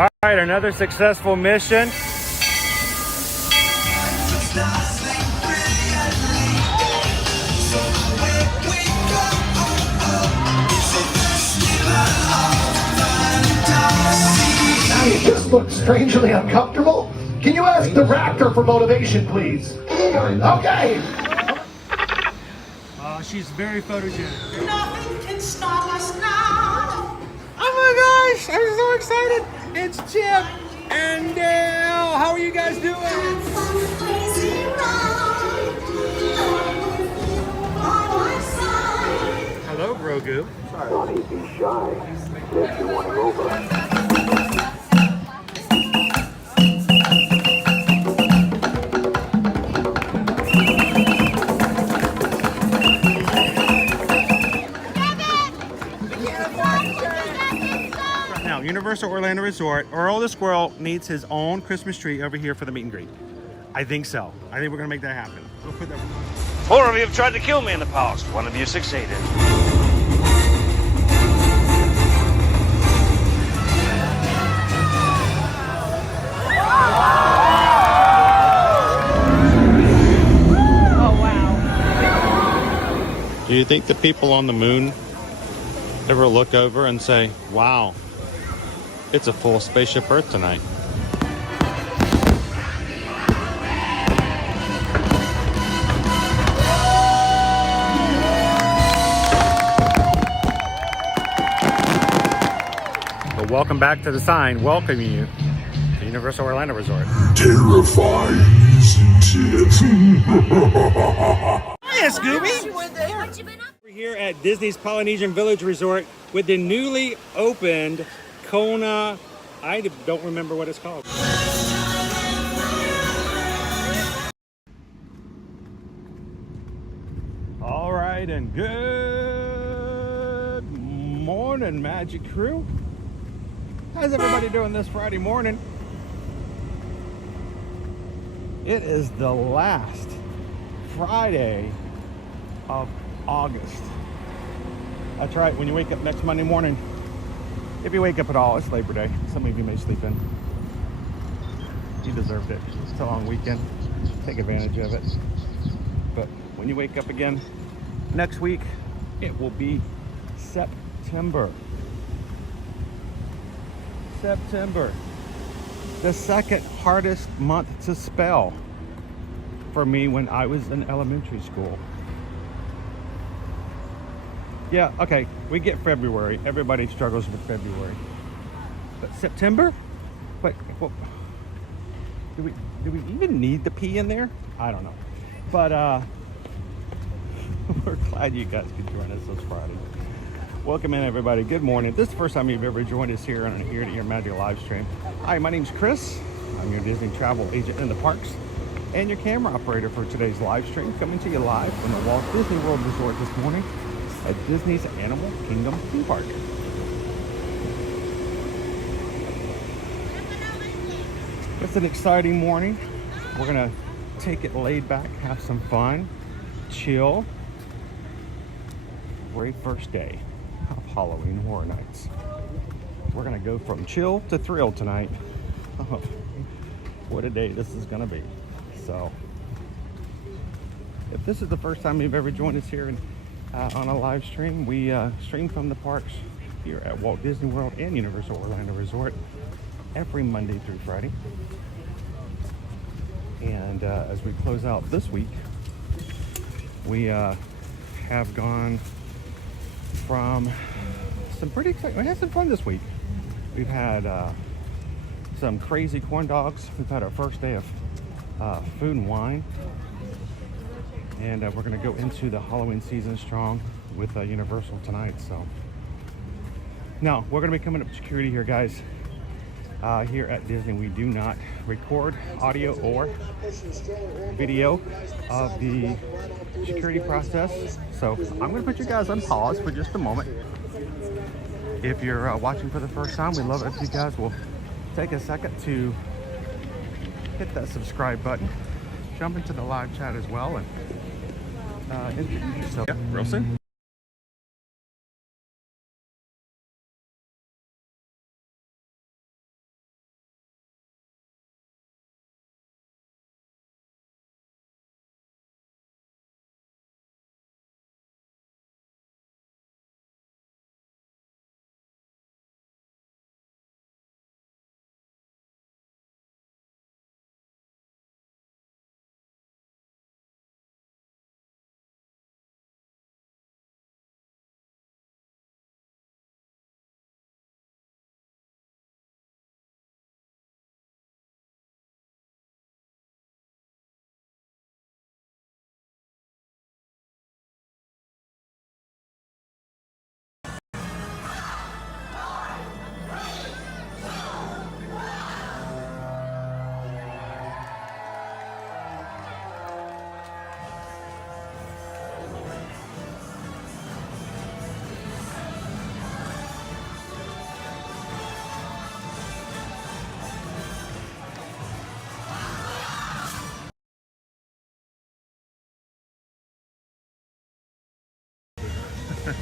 All right, another successful mission. You just look strangely uncomfortable. Can you ask the raptor for motivation, please? Okay. She's very photogenic. Nothing can stop us now. Oh my gosh, I'm so excited. It's Chip and Dale. How are you guys doing? Crazy ride. By my side. Hello, Grogu. Don't be shy. If you want to go over. Now, Universal Orlando Resort, Earl the Squirrel needs his own Christmas tree over here for the meet and greet. I think so. I think we're gonna make that happen. We'll put that. 4 of you have tried to kill me in the past. 1 of you succeeded. Do you think the people on the moon ever look over and say, wow, it's a full spaceship Earth tonight? But welcome back to the sign welcoming you to Universal Orlando Resort. Terrifying, isn't it? Hiya, Scooby! We're here at Disney's Polynesian Village Resort with the newly opened Kona. I don't remember what it's called. All right, and good morning, Magic Crew. How's everybody doing this Friday morning? It is the last Friday of August. That's right, when you wake up next Monday morning, if you wake up at all, it's Labor Day. Some of you may sleep in. You deserved it. It's a long weekend. Take advantage of it. But when you wake up again next week, it will be September. September. The second hardest month to spell for me when I was in elementary school. Yeah, okay, we get February. Everybody struggles with February. But September? But well, do we even need the P in there? I don't know. But we're glad you guys could join us this Friday. Welcome in, everybody. Good morning. This is the first time you've ever joined us here on an ear-to-ear magic live stream. Hi, my name's Chris. I'm your Disney travel agent in the parks and your camera operator for today's live stream, coming to you live from the Walt Disney World Resort this morning at Disney's Animal Kingdom theme park. It's an exciting morning. We're gonna take it laid back, have some fun, chill. Very first day of Halloween Horror Nights. We're gonna go from chill to thrill tonight. Oh, what a day this is gonna be. So, if this is the first time you've ever joined us here on a live stream, we stream from the parks here at Walt Disney World and Universal Orlando Resort every Monday through Friday. And as we close out this week, we have gone from some pretty exciting. We had some fun this week. We've had some crazy corn dogs. We've had our first day of food and wine. And we're going to go into the Halloween season strong with Universal tonight. So now we're going to be coming up with security here, guys. Here at Disney, we do not record audio or video of the security process. So I'm going to put you guys on pause for just a moment. If you're watching for the first time, we love it if you guys will take a second to hit that subscribe button, jump into the live chat as well, and introduce yourself. Yeah, real soon.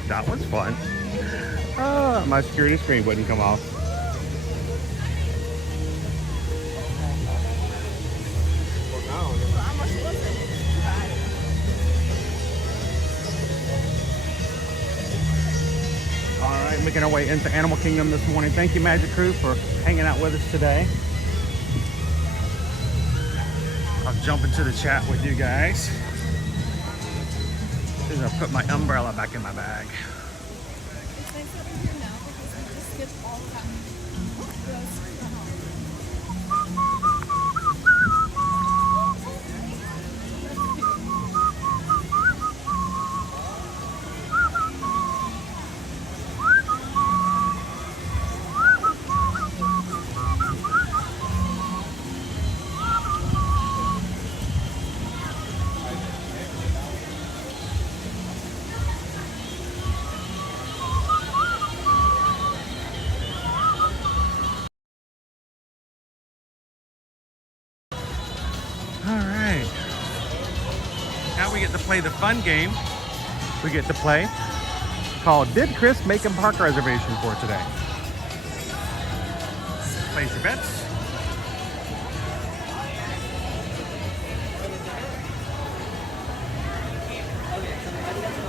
That was fun. My security screen wouldn't come off. All right, making our way into Animal Kingdom this morning. Thank you, Magic Crew, for hanging out with us today. I'll jump into the chat with you guys. I'll put my umbrella back in my bag. Alright. Now we get to play the fun game we get to play called Did Chris Make a Park Reservation for today? Place your bets.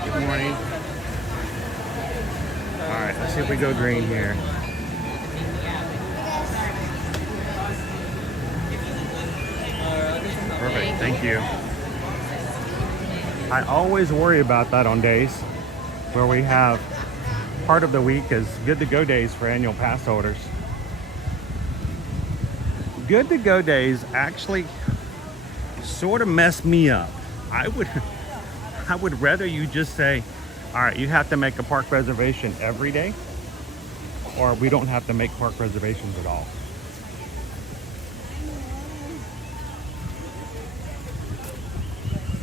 Good morning. Alright, let's see if we go green here. Perfect, thank you. I always worry about that on days where we have part of the week is good to go days for annual pass holders. Good to go days actually sort of mess me up. I would rather you just say, all right, you have to make a park reservation every day, or we don't have to make park reservations at all.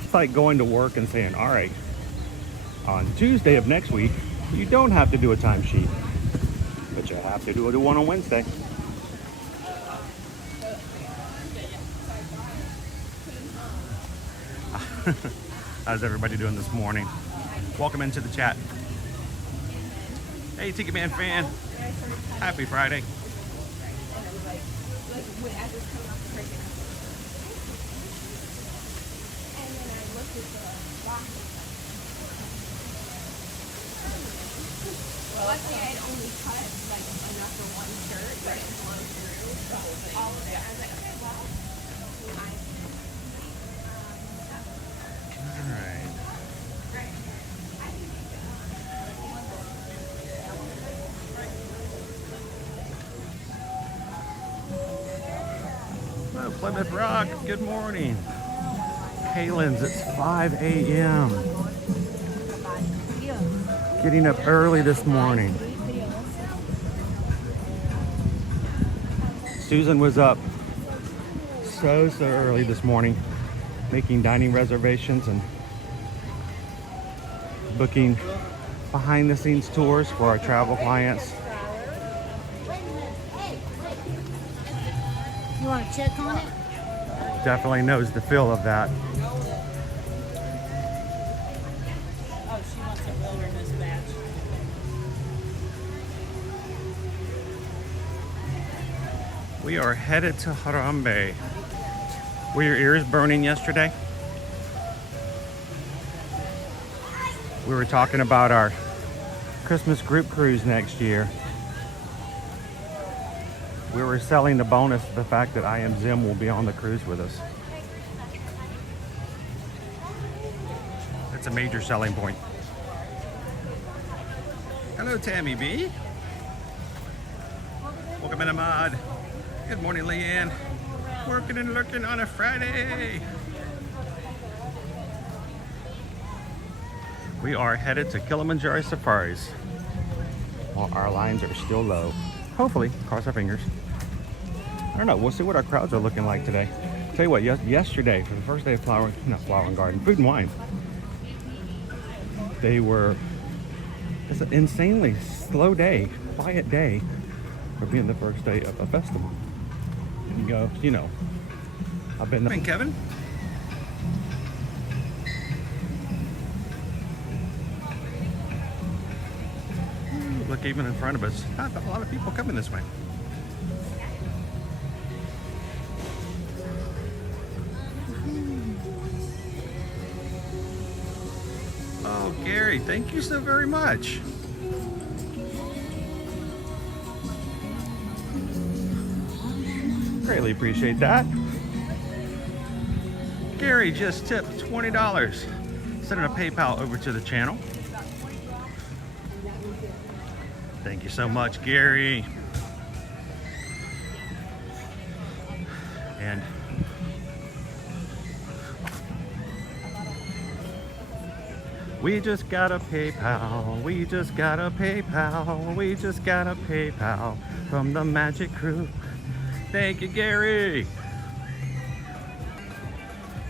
It's like going to work and saying, all right, on Tuesday of next week, you don't have to do a timesheet, but you have to do one on Wednesday. How's everybody doing this morning? Welcome into the chat. Hey, Ticket Man fan. Happy Friday. Well, I think I'd only cut like enough for one shirt, but it went through all of it. I was like, okay, well, all right. Hello, Plymouth Rock. Good morning. Kalen's, it's 5 a.m. Getting up early this morning. Susan was up so early this morning, making dining reservations and booking behind the scenes tours for our travel clients. You want to check on it? Definitely knows the feel of that. Oh, she wants a wilderness badge. We are headed to Harambe. Were your ears burning yesterday? We were talking about our Christmas group cruise next year. We were selling the bonus of the fact that I Am Zim will be on the cruise with us. That's a major selling point. Hello, Tammy B. Welcome in, Ahmad. Good morning, Leanne. Working and lurking on a Friday. We are headed to Kiliminjaro Safaris while our lines are still low. Hopefully, cross our fingers. I don't know, we'll see what our crowds are looking like today. Tell you what, yesterday, for the first day of Flower and Garden, Food and Wine, it's an insanely slow day, quiet day for being the first day of a festival. And you go, you know, I've been there. Kevin? Look, even in front of us, not a lot of people coming this way. Oh, Gary, thank you so very much. Greatly appreciate that. Gary just tipped $20. Sending a PayPal over to the channel. Thank you so much, Gary. And we just got a PayPal. We just got a PayPal. We just got a PayPal from the Magic Crew. Thank you, Gary.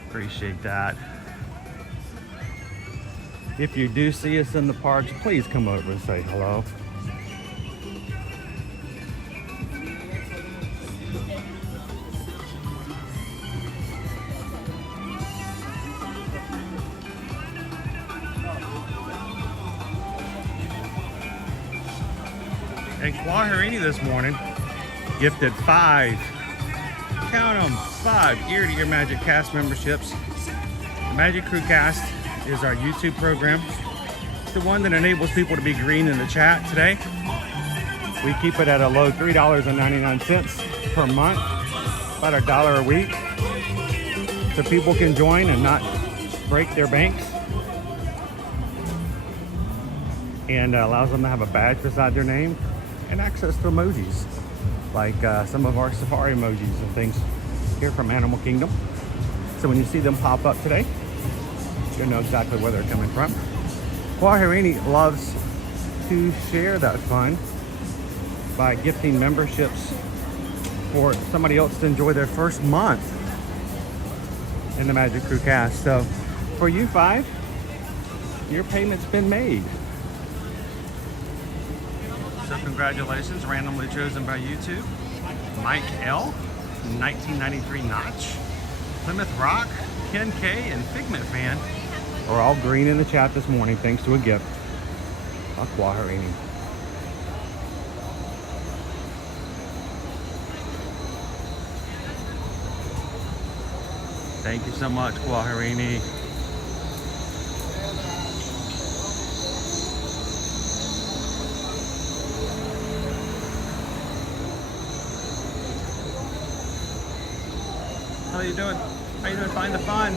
Appreciate that. If you do see us in the parks, please come over and say hello. And Quaharini this morning gifted 5, count them, 5 Ear to Ear Magic Cast memberships. The Magic Crew Cast is our YouTube program. It's the one that enables people to be green in the chat today. We keep it at a low $3.99 per month, about $1 a week. So people can join and not break their banks. And allows them to have a badge beside their name and access to emojis, like some of our safari emojis and things here from Animal Kingdom. So when you see them pop up today, you'll know exactly where they're coming from. Quaharini loves to share that fun by gifting memberships for somebody else to enjoy their first month in the Magic Crew Cast. So for you 5, your payment's been made. So congratulations, randomly chosen by YouTube. Mike L, 1993 Notch, Plymouth Rock, Ken K, and Figment Fan are all green in the chat this morning thanks to a gift of Quaharini. Thank you so much, Quaharini. How you doing? How you doing? Find the fun.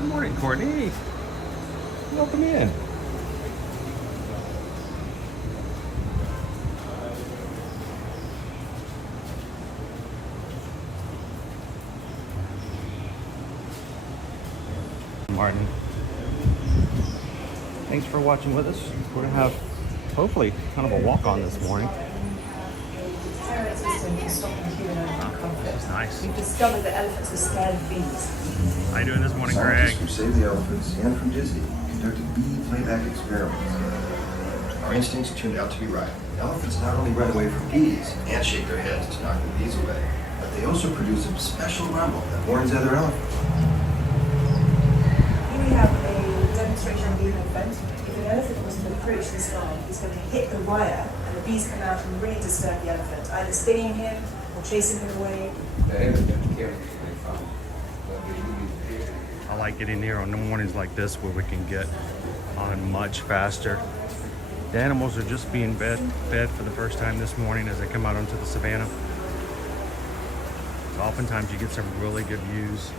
Good morning, Courtney. Welcome in. Martin. Thanks for watching with us. We're going to have, hopefully, kind of a walk-on this morning. That's nice. We've discovered that elephants are scared of bees. How you doing this morning, Greg? Scientists from Save the Elephants and from Disney conducted bee playback experiments. Our instincts turned out to be right. Elephants not only run away from bees and shake their heads to knock the bees away, but they also produce a special rumble that warns other elephants. Here we have a demonstration of the elephant. If an elephant was to approach this guy, he's going to hit the wire, and the bees come out and really disturb the elephant, either stinging him or chasing him away. I like getting here on the mornings like this where we can get on much faster. The animals are just being fed for the first time this morning as they come out onto the savannah. So oftentimes you get some really good views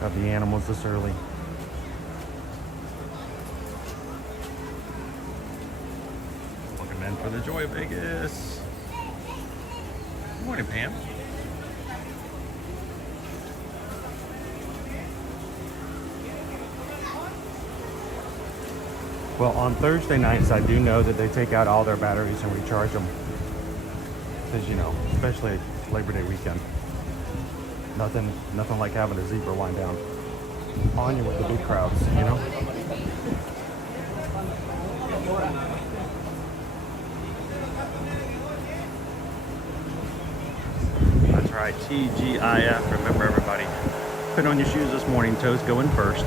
of the animals this early. Welcome in for the Joy of Vegas. Good morning, Pam. Well, on Thursday nights, I do know that they take out all their batteries and recharge them. Because, you know, especially Labor Day weekend. Nothing like having a zebra line down on you with the big crowds, you know? That's All right, TGIF. Remember, everybody, put on your shoes this morning. Toes going first.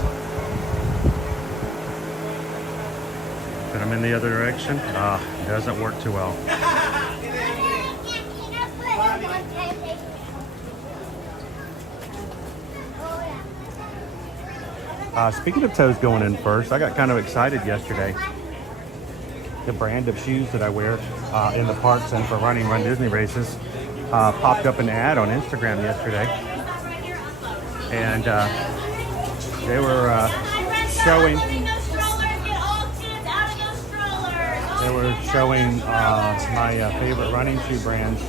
Put them in the other direction. It doesn't work too well. Speaking of toes going in first, I got kind of excited yesterday. The brand of shoes that I wear in the parks and for running Run Disney races popped up an ad on Instagram yesterday, and they were showing my favorite running shoe brands,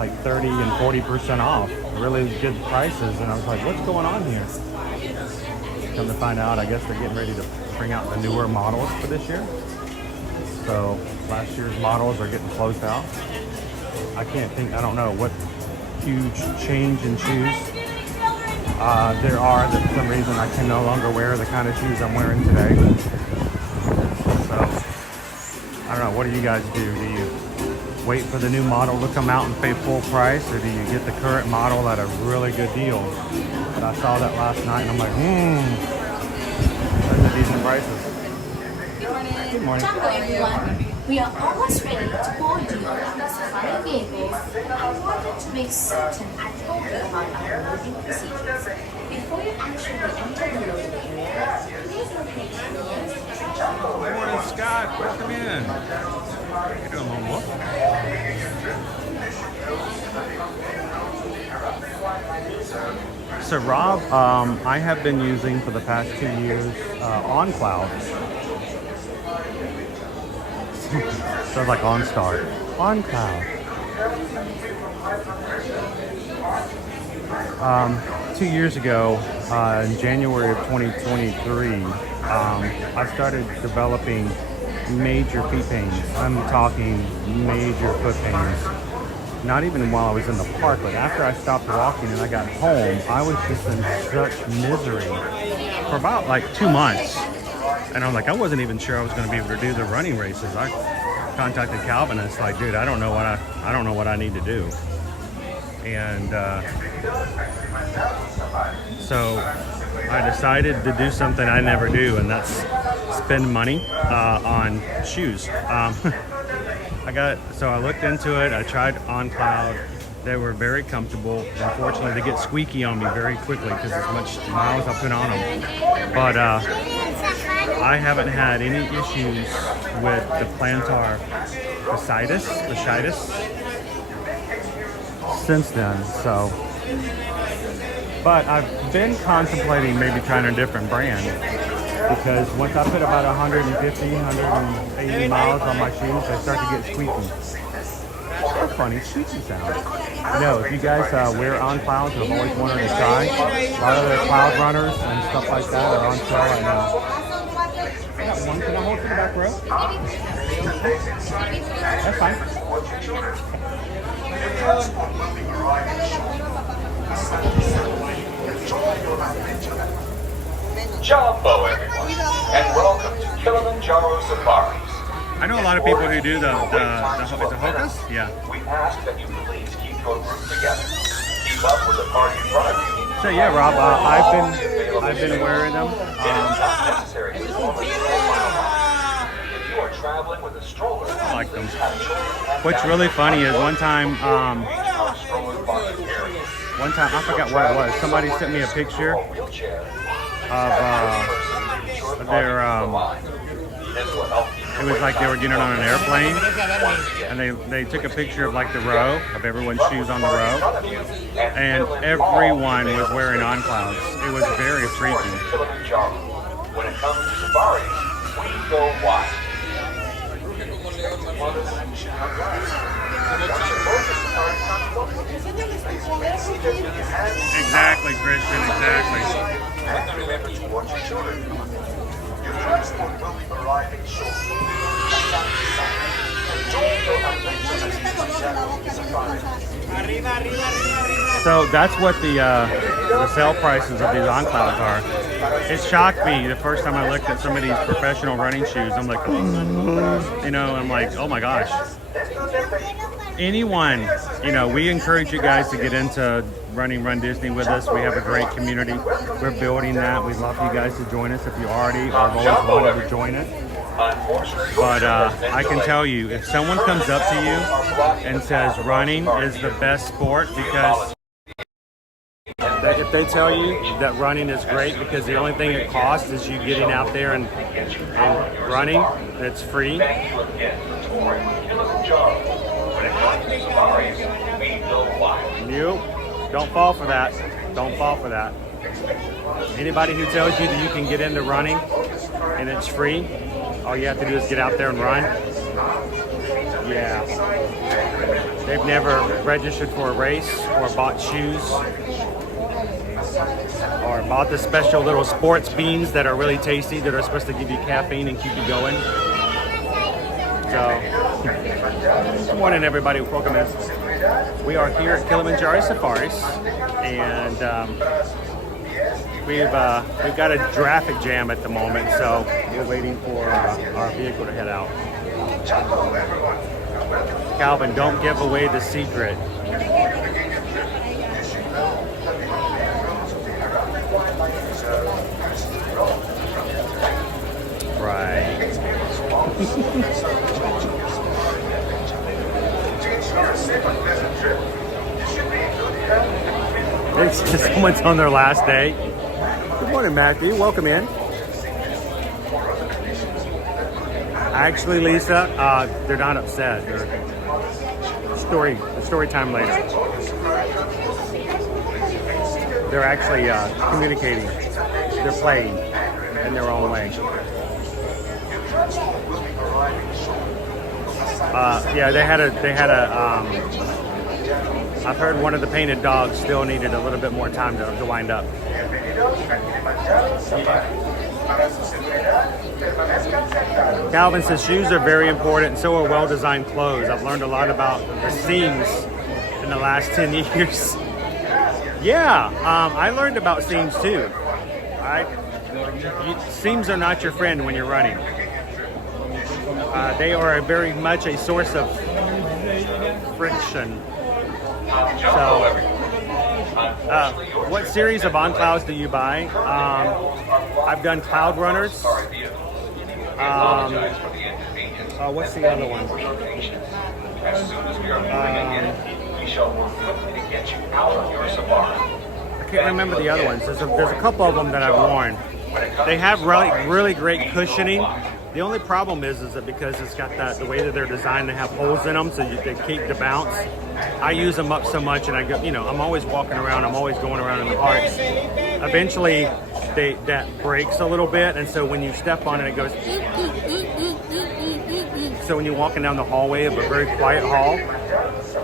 like 30 and 40% off, really good prices, and I was like, what's going on here? Come to find out, I guess they're getting ready to bring out the newer models for this year. So last year's models are getting closed out. I don't know what huge change in shoes there are that for some reason I can no longer wear the kind of shoes I'm wearing today. So I don't know, what do you guys do? Do you wait for the new model to come out and pay full price, or do you get the current model at a really good deal? But I saw that last night and I'm like, those are decent prices. Good morning. Hello everyone. We are almost ready to board you on the Safari vehicle. I wanted to make certain I told you about our loading procedures. Before you actually enter the loading area, please locate the nearest attraction. Good morning, Scott. Welcome in. How you doing, Lone Wolf? So Rob, I have been using for the past 2 years OnCloud. Sounds like OnStar. OnCloud. 2 years ago, in January of 2023, I started developing major feet pains. I'm talking major foot pains. Not even while I was in the park, but after I stopped walking and I got home, I was just in such misery for about like 2 months. And I'm like, I wasn't even sure I was going to be able to do the running races. I contacted Calvin and it's like, dude, I don't know what I need to do. And so I decided to do something I never do, and that's spend money on shoes. So I looked into it. I tried OnCloud. They were very comfortable. Unfortunately, they get squeaky on me very quickly because as much miles I put on them. But I haven't had any issues with the plantar fasciitis since then. So, but I've been contemplating maybe trying a different brand, because once I put about 150, 180 miles on my shoes, they start to get squeaky. So funny, squeaky sound. No, if you guys wear OnClouds and have always wanted to try, a lot of their cloud runners and stuff like that are on sale right now. I got one. Can I hold for the back row? That's fine. Jumbo, everyone, and welcome to Kiliminjaro Safari. I know a lot of people who do the Hocus? Yeah. We ask that you please keep your group together. Keep up with the party in front of you. So yeah, Rob, I've been wearing them. It is not necessary to form a stroller. If you are traveling with a stroller, I like them. What's really funny is one time, I forgot what it was. Somebody sent me a picture of their, it was like they were getting on an airplane, and they took a picture of like the row of everyone's shoes on the row, and everyone was wearing OnClouds. It was very freaky. When it comes to safaris, we go wide. Exactly, Christian, exactly. And remember to watch your children. Your transport will be arriving shortly. Enjoy your adventures at Safari. So that's what the sale prices of these OnClouds are. It shocked me the first time I looked at some of these professional running shoes. I'm like, you know, I'm like, oh my gosh. anyone, you know, we encourage you guys to get into running Run Disney with us. We have a great community. We're building that. We'd love for you guys to join us if you already or have always wanted to join it. But I can tell you, if someone comes up to you and says running is the best sport, because if they tell you that running is great because the only thing it costs is you getting out there and running, it's free. Nope. Don't fall for that. Don't fall for that. Anybody who tells you that you can get into running and it's free, all you have to do is get out there and run. Yeah. They've never registered for a race or bought shoes or bought the special little sports beans that are really tasty that are supposed to give you caffeine and keep you going. So, good morning everybody, welcome in. We are here at Kiliminjaro Safari, and we've got a traffic jam at the moment, so we're waiting for our vehicle to head out. Calvin, don't give away the secret. Right. Someone's on their last day. Good morning, Matthew. Welcome in. Actually, Lisa, they're not upset. They're story time later. They're actually communicating. They're playing in their own way. Yeah, they had a. I've heard one of the painted dogs still needed a little bit more time to wind up. Calvin says shoes are very important, and so are well-designed clothes. I've learned a lot about the seams in the last 10 years. Yeah, I learned about seams too. Seams are not your friend when you're running. They are very much a source of friction. So, what series of on clouds do you buy? I've done cloud runners. What's the other one? I can't remember the other ones. There's a couple of them that I've worn. They have really great cushioning. The only problem is that because it's got the way that they're designed, they have holes in them, so they keep the bounce. I use them up so much, and I go, I'm always walking around. I'm always going around in the parks. Eventually, that breaks a little bit, and so when you step on it, it goes. So when you're walking down the hallway of a very quiet hall,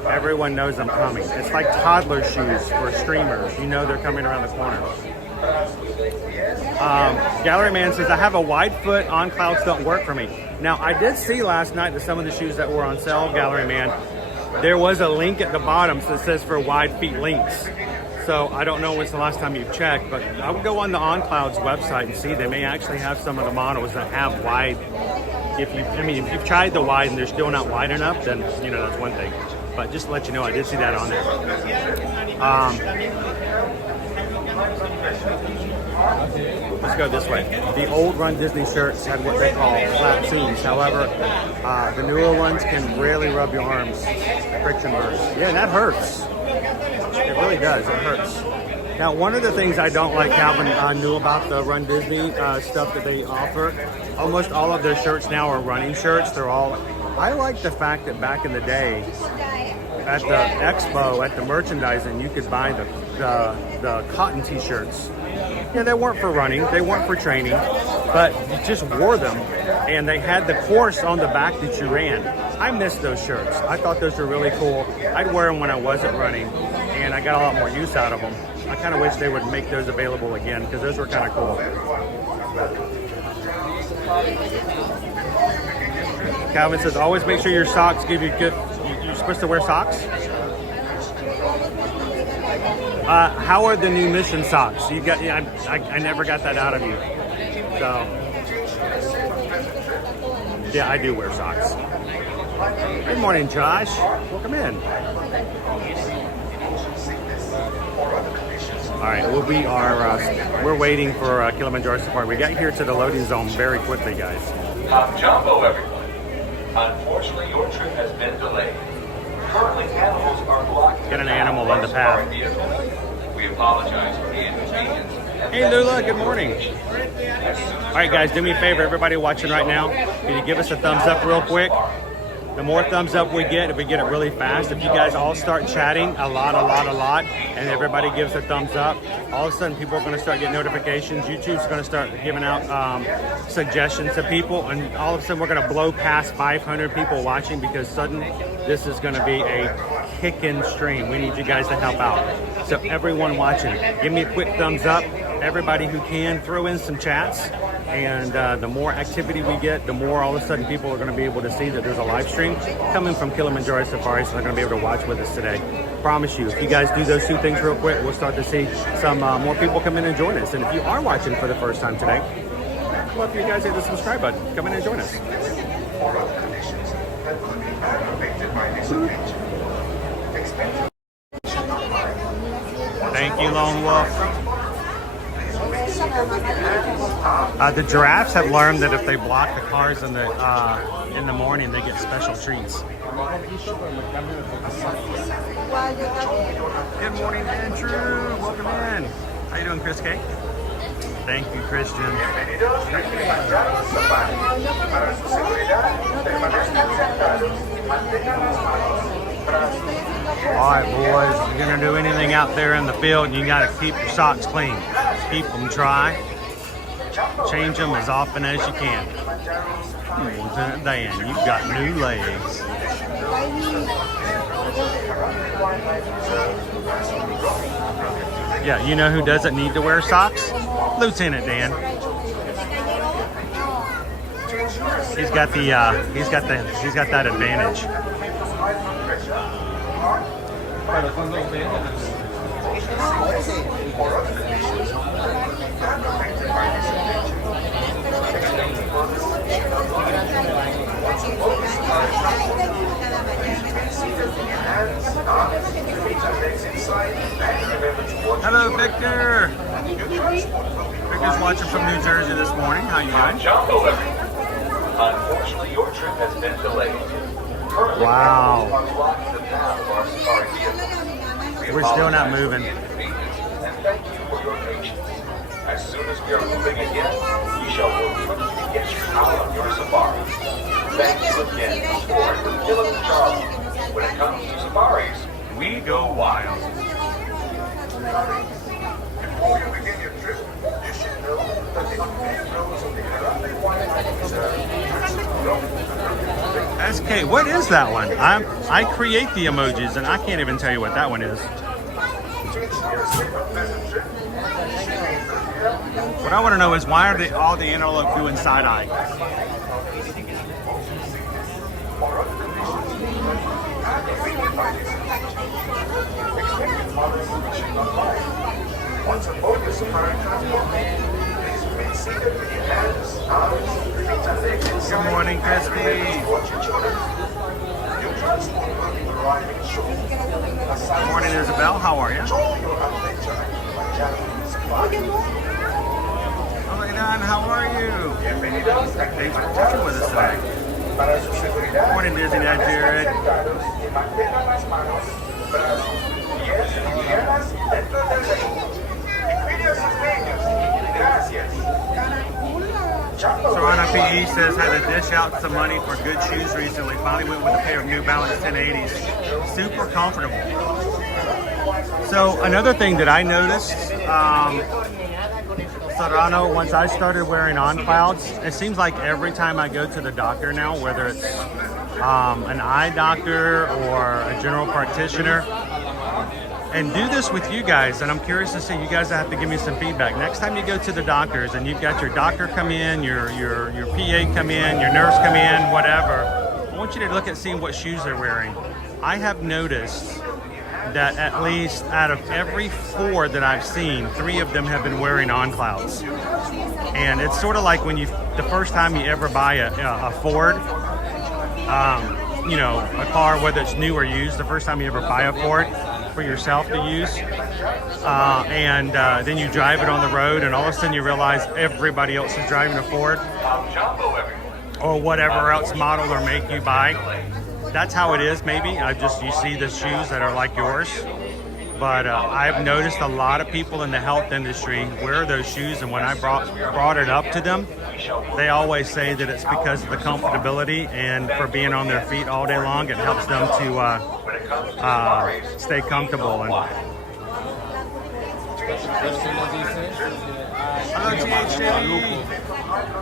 everyone knows I'm coming. It's like toddler shoes for streamers. You know they're coming around the corner. Gallery Man says, I have a wide foot, on clouds don't work for me. Now, I did see last night that some of the shoes that were on sale, Gallery Man, there was a link at the bottom that says for wide feet links. So I don't know when's the last time you've checked, but I would go on the On Clouds website and see they may actually have some of the models that have wide. If you've tried the wide and they're still not wide enough, then that's one thing. But just to let you know, I did see that on there. Let's go this way. The old Run Disney shirts had what they call flat seams. However, the newer ones can really rub your arms. Friction burst. Yeah, that hurts. It really does. It hurts. Now, one of the things I don't like, Calvin, knew about the Run Disney stuff that they offer. Almost all of their shirts now are running shirts. I like the fact that back in the day, at the expo, at the merchandising, you could buy the cotton t-shirts. Yeah, they weren't for running, they weren't for training, but you just wore them, and they had the course on the back that you ran. I miss those shirts. I thought those were really cool. I'd wear them when I wasn't running, and I got a lot more use out of them. I kind of wish they would make those available again, because those were kind of cool. Calvin says, always make sure your socks give you good. You're supposed to wear socks? How are the new mission socks? You got? I never got that out of you. So, yeah, I do wear socks. Good morning, Josh. Welcome in. All right, we're waiting for Kiliminjaro Safari. We got here to the loading zone very quickly, guys. Jumbo, everyone. Unfortunately, your trip has been delayed. Currently, animals are blocking. Get an animal on the path. We apologize for the inconvenience. Hey, Lula. Good morning. All right, guys, do me a favor. Everybody watching right now, can you give us a thumbs up real quick? The more thumbs up we get, if we get it really fast, if you guys all start chatting a lot, and everybody gives a thumbs up, all of a sudden people are going to start getting notifications. YouTube's going to start giving out suggestions to people, and all of a sudden we're going to blow past 500 people watching because suddenly this is going to be a kicking stream. We need you guys to help out. So everyone watching, give me a quick thumbs up. Everybody who can, throw in some chats. And the more activity we get, the more all of a sudden people are going to be able to see that there's a live stream coming from Kiliminjaro Safari, so they're going to be able to watch with us today. Promise you, if you guys do those two things real quick, we'll start to see some more people come in and join us. And if you are watching for the first time today, I'd love for you guys to hit the subscribe button. Come in and join us. Thank you, Lone Wolf. The giraffes have learned that if they block the cars in the morning, they get special treats. Good morning, Andrew. Welcome in. How you doing, Chris K? Thank you, Christian. All right, boys, if you're gonna do anything out there in the field, you gotta keep your socks clean. Keep them dry. Change them as often as you can. Lieutenant Dan, you've got new legs. Yeah, you know who doesn't need to wear socks? Lieutenant Dan. He's got that advantage. Hello, Victor. Victor's watching from New Jersey this morning. How you doing? Jumbo, everyone. Unfortunately, your trip has been delayed. Wow. We're still not moving. And thank you for your patience. As soon as we are moving again, we shall work quickly to get you out on your safari. Thank you again for touring with Kilimanjaro. When it comes to safaris, we go wild. Before you begin your trip, you should know that the unpaid nose of the Aviary SK, what is that one? I create the emojis and I can't even tell you what that one is. What I want to know is why are all the antelope doing side eye? Once aboard your safari transport, please remain seated with your hands, arms, feet and legs inside. Good morning, Crispy. Watch your children. Your transport will be arriving shortly. Good morning, Isabel. How are you? Hello, Don. How are you? Thanks for watching with us today. Good morning, Disneyland Jared. Serrano PE says had to dish out some money for good shoes recently. Finally went with a pair of New Balance 1080s. Super comfortable. So another thing that I noticed, Serrano, once I started wearing on clouds, it seems like every time I go to the doctor now, whether it's an eye doctor or a general practitioner, and do this with you guys, and I'm curious to see, you guys have to give me some feedback. Next time you go to the doctors and you've got your doctor come in, your PA come in, your nurse come in, whatever, I want you to look at seeing what shoes they're wearing. I have noticed that at least out of every 4 that I've seen, 3 of them have been wearing on clouds. And it's sort of like when the first time you ever buy a Ford, you know, a car, whether it's new or used, the first time you ever buy a Ford for yourself to use, and then you drive it on the road, and all of a sudden you realize everybody else is driving a Ford or whatever else model or make you buy. That's how it is, maybe. You see the shoes that are like yours. But I've noticed a lot of people in the health industry wear those shoes, and when I brought it up to them, they always say that it's because of the comfortability and for being on their feet all day long, it helps them to stay comfortable. And hello, THC.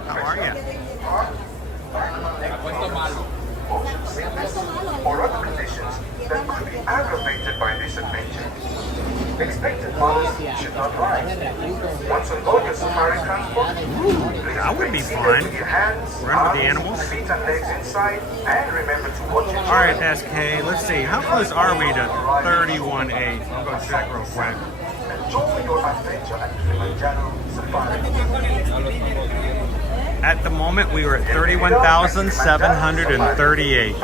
How are you? Or other conditions that could be aggravated by this adventure. Expected mothers should not ride. Once on board your safari transport, that would be fun. With your hands, run with the animals. Feet and legs inside, and remember to watch your All right, SK. Let's see. How close are we to 31.8? I'll go check real quick. Enjoy your adventure at Kiliminjaro Safari. At the moment, we were at 31,738.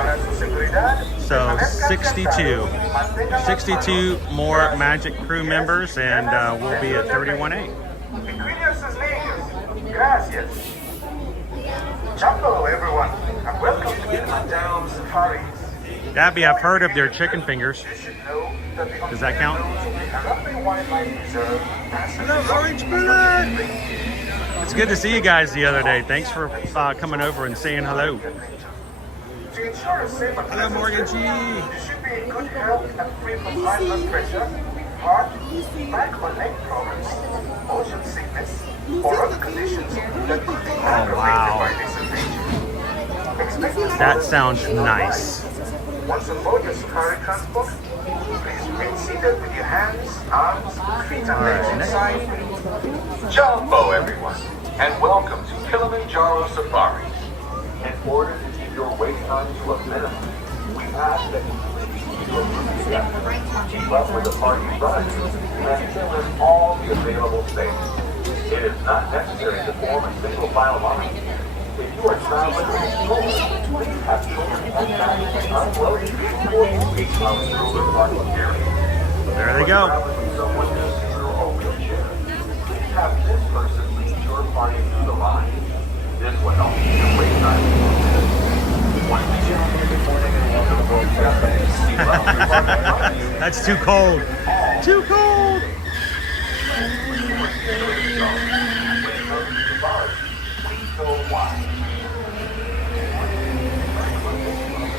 So 62 more Magic Crew members, and we'll be at 31.8. Hello, everyone, and welcome to Kilimanjaro Safari. Gabby, I've heard of their chicken fingers. Does that count? Hello, Orange Blood! It's good to see you guys the other day. Thanks for coming over and saying hello. Hello, Morgan G. You should be in good health and free from high blood pressure, heart, back or leg problems, motion sickness, or other conditions that could be aggravated by this adventure. That sounds nice. Once on board your safari transport, please remain seated with your hands, arms, feet, and legs inside. Jumbo, everyone, and welcome to Kilimanjaro Safari. In order to keep your wait time to a minimum, we ask that you please keep your route together, keep up with the party running, and fill in all the available space. It is not necessary to form a single file line. If you are traveling with children, please have children and baggage unloaded before you reach our stroller parking area. There they go. Someone in a scooter or wheelchair, please have this person lead your party through the line. This will help keep your wait time to a minimum. Good morning and welcome to World Cafe. That's too cold. Too cold.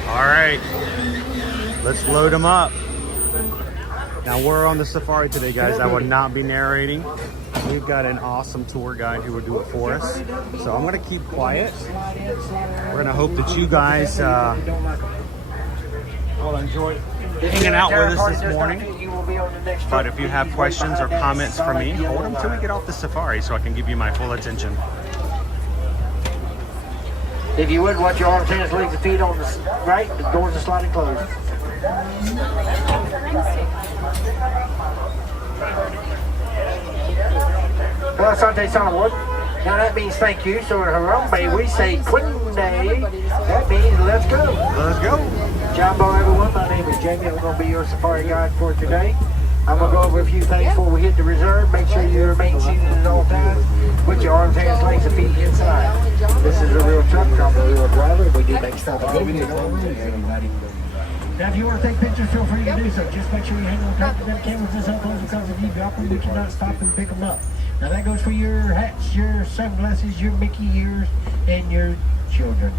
All right, let's load them up. Now we're on the safari today, guys. I will not be narrating. We've got an awesome tour guide who will do it for us. So I'm gonna keep quiet. We're gonna hope that you guys will enjoy hanging out with us this morning. But if you have questions or comments for me, hold them till we get off the safari so I can give you my full attention. If you would, watch your arms, hands, legs, and feet on the right. The doors are sliding closed. Well, Asante Salawat. Now that means thank you. So in Harambe, we say Quinde. That means let's go. Let's go. Jumbo, everyone. My name is Jamie. I'm going to be your safari guide for today. I'm going to go over a few things before we hit the reserve. Make sure you remain seated at all times with your arms, hands, legs, and feet inside. This is a real truck. I'm a real driver. We do make stuff. Now, if you want to take pictures, feel free to do so. Just make sure you hang on top of them cameras and cell phones, because if you drop them, we cannot stop and pick them up. Now, that goes for your hats, your sunglasses, your Mickey ears, and your children.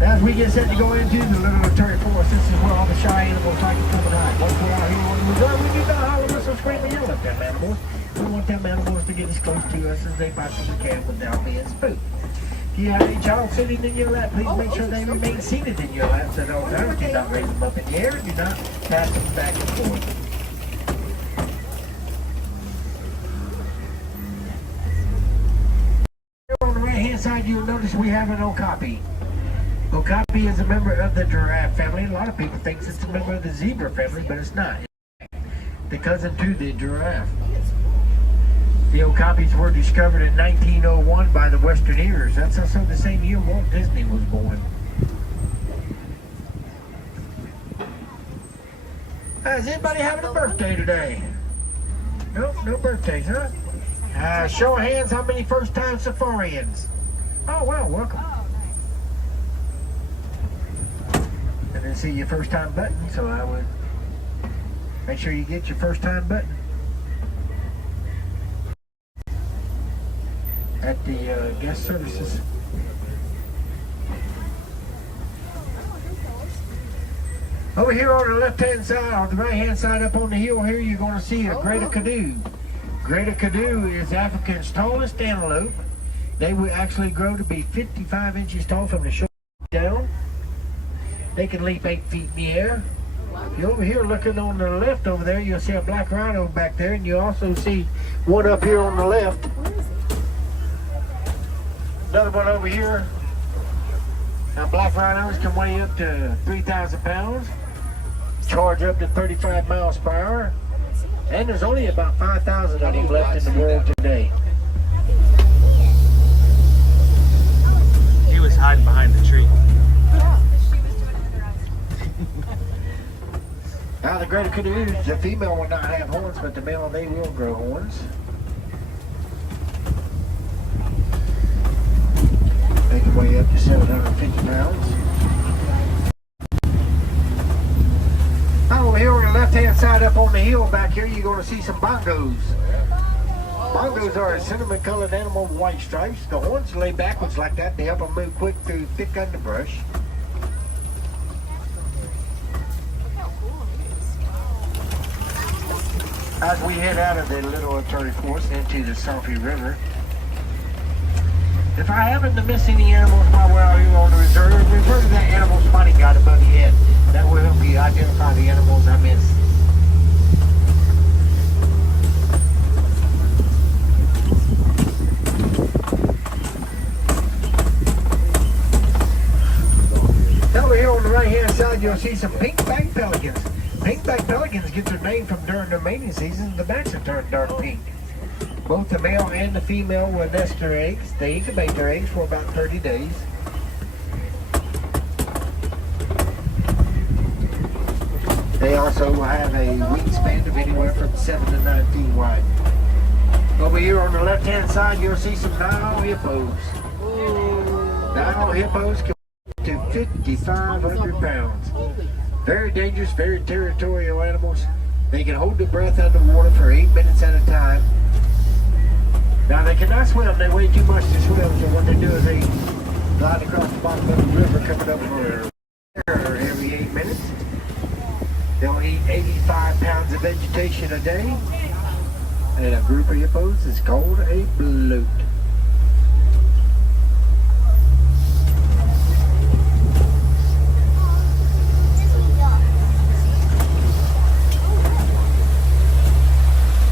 As we get set to go into the Little Terry Forest, this is where all the shy animals like to come and hide. Once we're out here on the reserve, we do not holler, whistle, scream, and yell at them animals. We want them animals to get as close to us as they possibly can without being spooked. If you have a child sitting in your lap, please make sure they remain seated in your laps at all times. Do not raise them up in the air. Do not pass them back and forth. On the right-hand side, you'll notice we have an Okapi. Okapi is a member of the giraffe family. A lot of people think it's a member of the zebra family, but it's not. The cousin to the giraffe. The Okapis were discovered in 1901 by the Westerneers. That's also the same year Walt Disney was born. Is anybody having a birthday today? Nope, no birthdays, huh? Show of hands, how many first-time safarians? Oh, well, welcome. I didn't see your first-time button, so I would make sure you get your first-time button at the guest services. Over here on the left-hand side, on the right-hand side up on the hill here, you're going to see a greater canoe. Greater canoe is Africa's tallest antelope. They will actually grow to be 55 inches tall from the shoulder down. They can leap 8 feet in the air. You're over here looking on the left over there, you'll see a black rhino back there, and you also see one up here on the left. Another one over here. Now black rhinos can weigh up to 3,000 pounds. Charge up to 35 miles per hour, and there's only about 5,000 of them left in the world today. He was hiding behind the tree. Now the greater canoes, the female will not have horns, but the male, they will grow horns. They can weigh up to 750 pounds. Over here on the left-hand side up on the hill back here, you're going to see some bongos. Bongos are a cinnamon-colored animal with white stripes. The horns lay backwards like that to help them move quick through thick underbrush. As we head out of the Little Attorney Forest into the Safari River, if I happen to miss any animals while we're out here on the reserve, refer to that animal spotting guide above your head. That will help you identify the animals I miss. Over here on the right-hand side, you'll see some pink-backed pelicans. Pink-backed pelicans get their name from during their mating season. The backs are turned dark pink. Both the male and the female will nest their eggs. They incubate their eggs for about 30 days. They also have a wingspan of anywhere from 7 to 9 feet wide. Over here on the left-hand side, you'll see some Nile hippos. Nile hippos can weigh up to 5,500 pounds. Very dangerous, very territorial animals. They can hold their breath underwater for 8 minutes at a time. Now they cannot swim, they weigh too much to swim, so what they do is they glide across the bottom of the river coming up for air every 8 minutes. They'll eat 85 pounds of vegetation a day, and a group of hippos is called a bloat.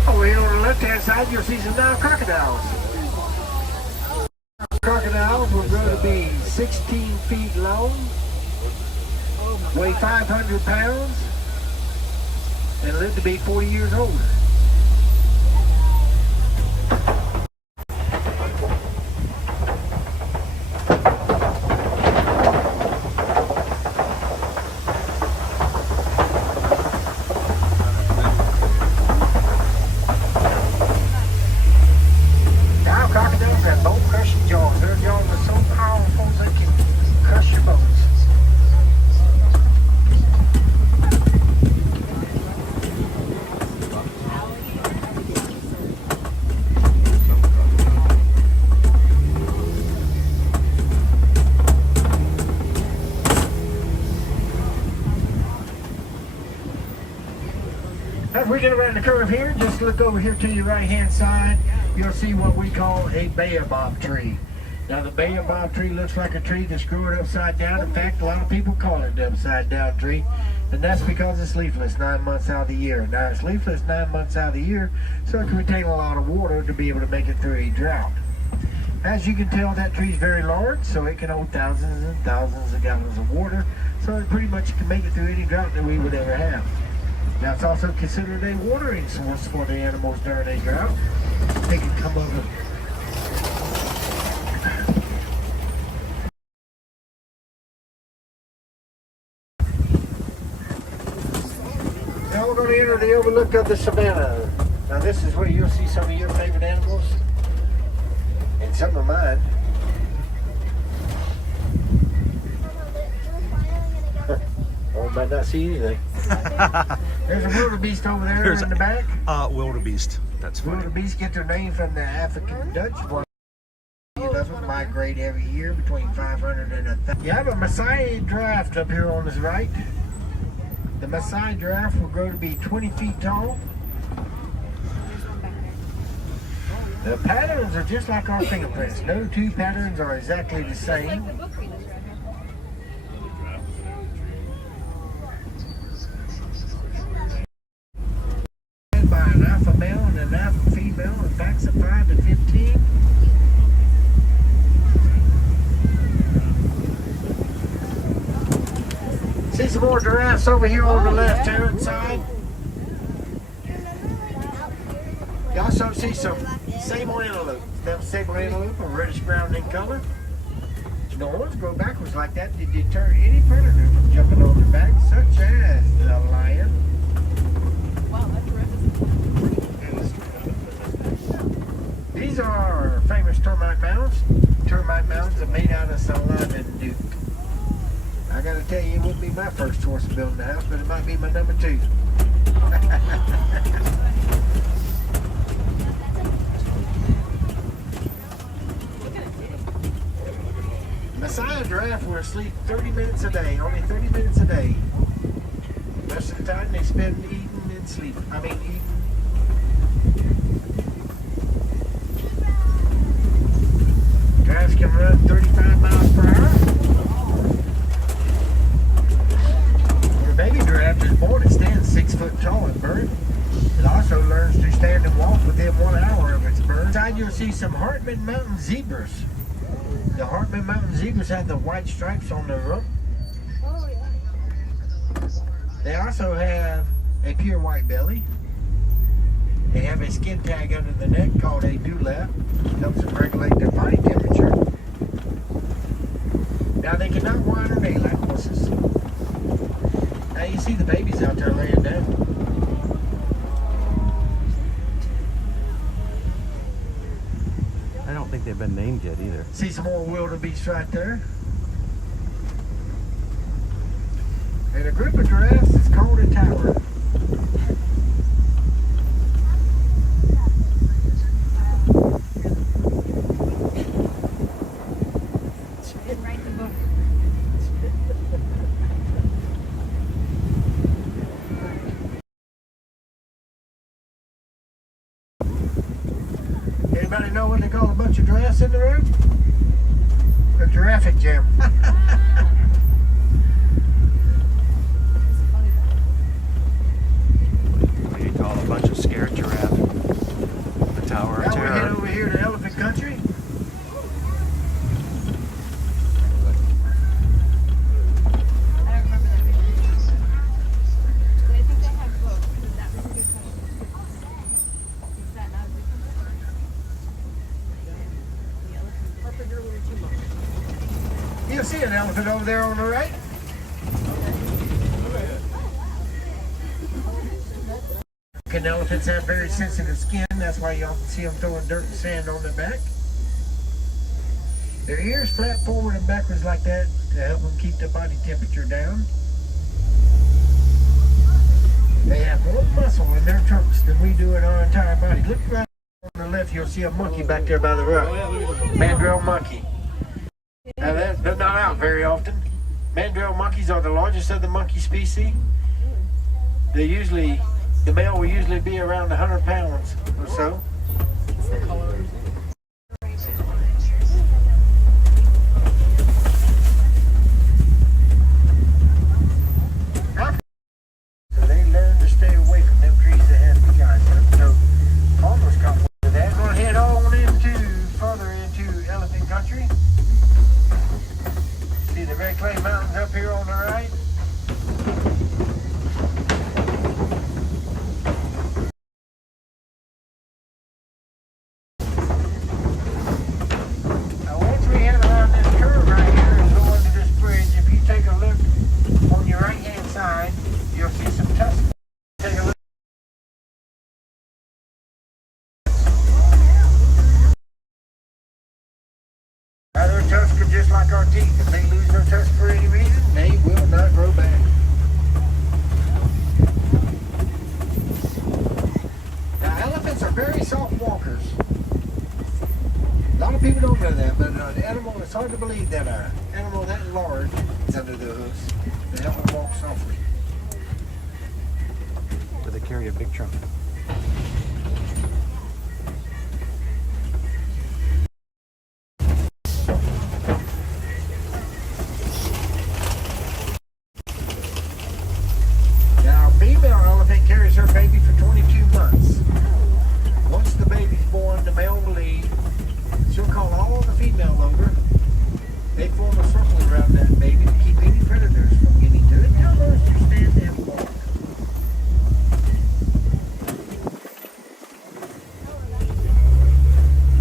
Over here on the left-hand side, you'll see some Nile crocodiles. Crocodiles will grow to be 16 feet long, weigh 500 pounds, and live to be 40 years old. Now crocodiles have bone-crushing jaws. Their jaws are so powerful they can crush your bones. As we get around the curve here, just look over here to your right-hand side. You'll see what we call a baobab tree. Now the baobab tree looks like a tree that's growing upside down. In fact, a lot of people call it the upside down tree. And that's because it's leafless 9 months out of the year. Now it's leafless 9 months out of the year, so it can retain a lot of water to be able to make it through a drought. As you can tell, that tree is very large, so it can hold thousands and thousands of gallons of water. So it pretty much can make it through any drought that we would ever have. Now it's also considered a watering source for the animals during a drought. They can come over. Now overlook of the savannah. Now this is where you'll see some of your favorite animals and some of mine. Oh, might not see anything. There's a wildebeest over there in the back. Wildebeest. That's funny. Wildebeest get their name from the African Dutch. Of them migrate every year between 500 and 1,000. You have a Maasai giraffe up here on his right. The Maasai giraffe will grow to be 20 feet tall. The patterns are just like our fingerprints. No two patterns are exactly the same. By an alpha male and an alpha female in packs of 5 to 15. See some more giraffes over here on the left-hand side. You also see some sable antelope. Them sable antelope are reddish brown in color. The horns grow backwards like that to deter any predator from jumping on their back, such as the lion. These are our famous termite mounds. Termite mounds are made out of salmon duke. I gotta tell you, it wouldn't be my first choice of building a house, but it might be my number 2. Maasai giraffe will sleep 30 minutes a day, only 30 minutes a day. The rest of the time they spend eating and sleeping. Eating. Giraffes can run 35 miles per hour. When a baby giraffe is born, it stands 6 foot tall at birth. It also learns to stand and walk within 1 hour of its birth. Inside you'll see some Hartman Mountain zebras. The Hartman Mountain zebras have the white stripes on their rump. They also have a pure white belly. They have a skin tag under the neck called a dewlap. Helps them regulate their body temperature. Now they cannot whine or neigh like horses. Now you see the babies out there laying down. I don't think they've been named yet either. See some more wildebeest right there. And a group of giraffes is called a tower. Anybody know what they call a bunch of giraffes in the room? A giraffic jam. What do you call a bunch of scared giraffe? The Tower of Now we head Terror. over here to Elephant Country. You'll see an elephant over there on the right. African elephants have very sensitive skin. That's why you often see them throwing dirt and sand on their back. Their ears flap forward and backwards like that to help them keep the body temperature down. They have more muscle in their trunks than we do in our entire body. Look right on the left, you'll see a monkey back there by the rock. Mandrill monkey. Now they're not out very often. Mandrill monkeys are the largest of the monkey species. The male will usually be around 100 pounds or so. So they learn to stay away from them trees that have big eyes in them. So almost got one of that. We're going to head on further into Elephant Country. See the Red Clay Mountains up here on the right? Now once we head around this curve right here and go under this bridge, if you take a look on your right hand side, you'll see some tusk. Take a look. people don't know that, but an animal, it's hard to believe that an animal that large is under the hoofs. They help them walk softly. But they carry a big trunk. Now, female elephant carries her baby for 22 months. Once the baby's born, the male will leave. She'll call all the female over. They form a circle around that baby to keep any predators from getting to it. Now learn to stand and walk.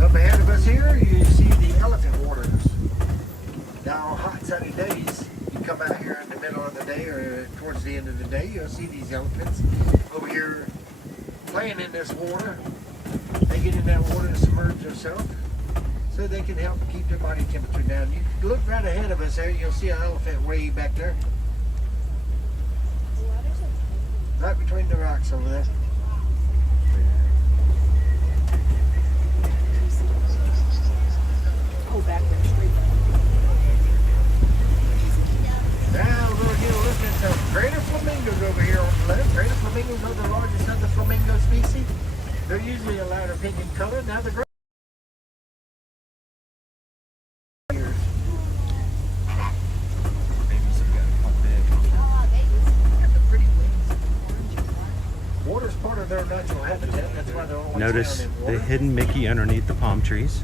Up ahead of us here, you see the elephant waters. Now on hot sunny days, you come out here in the middle of the day or towards the end of the day, you'll see these elephants over here playing in this water. They get in that water to submerge themselves so they can help keep their body temperature down. You look right ahead of us there, you'll see an elephant way back there. Right between the rocks over there. Oh, back there, straight. Now we're going to get a look at the greater flamingos over here on the left. Greater flamingos are the largest of the flamingo species. They're usually a lighter pink in color. Now the greater water's part of their natural habitat. That's why they're always Notice down in the water. hidden Mickey underneath the palm trees.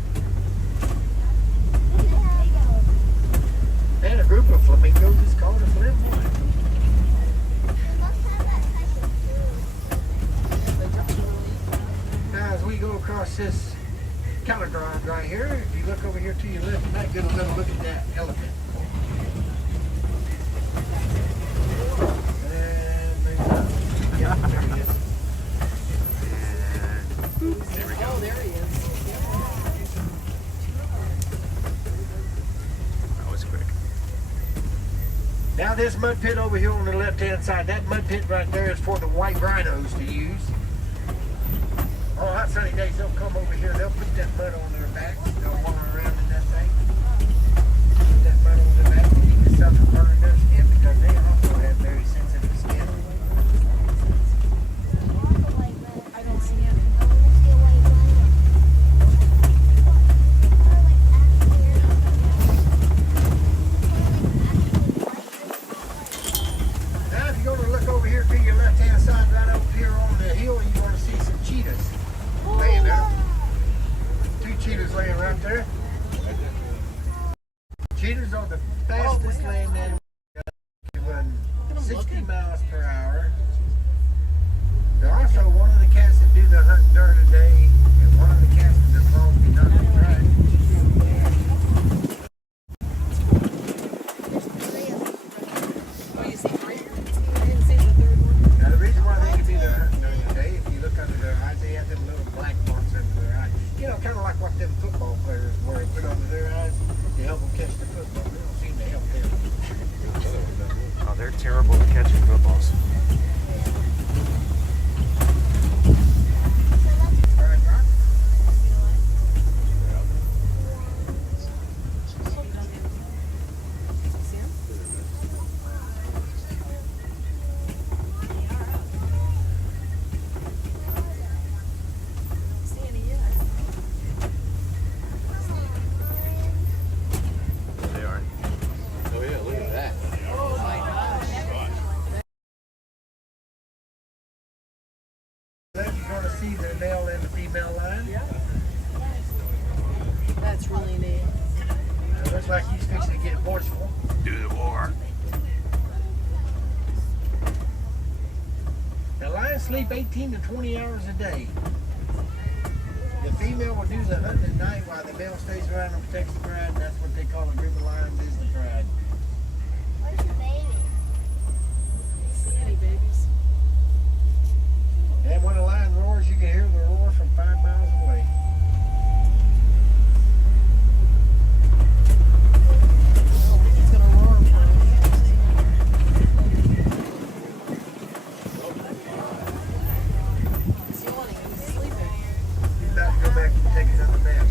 And a group of flamingos is called a flamingo. Now as we go across this cattle ground right here, if you look over here to your left, you might get a little look at that elephant. And yeah, there he is. There we go. Oh, there he is. That was quick. Now this mud pit over here on the left-hand side, that mud pit right there is for the white rhinos to use. On hot sunny days, they'll come over here, they'll put that mud on their back, they'll wander around in that thing. Put that mud on their back to keep themselves from burning their skin because they also have very sensitive skin. I don't see him. Now if you're going to look over here to your left-hand side, right over here on the hill, you're going to see some cheetahs laying there. Two cheetahs laying right there. Cheetahs are the fastest land animal. They run 60 miles per hour. They're also one of the cats that do the hunting during the day, and one of the cats that belongs to not be tried. Oh, you see three? I didn't see the third one. Now the reason why they can do the hunting during the day, if you look under their eyes, they have them little black marks under their eyes. You know, kind of like what them football players wear, put under their eyes to help them catch the football. They don't seem to help them. Oh, they're terrible at catching footballs. All right, Rock? See him? See any yet? They are. Oh yeah, look at that. Oh my gosh. Then you're going to see the male and the female line. Yeah. That's really neat. It looks like he's fixing to get forceful. Do the war. The lions sleep 18 to 20 hours a day. The female will do the hunting at night while the male stays around and protects the pride, and that's what they call a group of lions is the pride. Where's the baby? See any babies? And when a lion roars, you can hear the roar from 5 miles away. He's gonna roar for us. He's yawning. He's sleeping. He's about to go back and take another nap.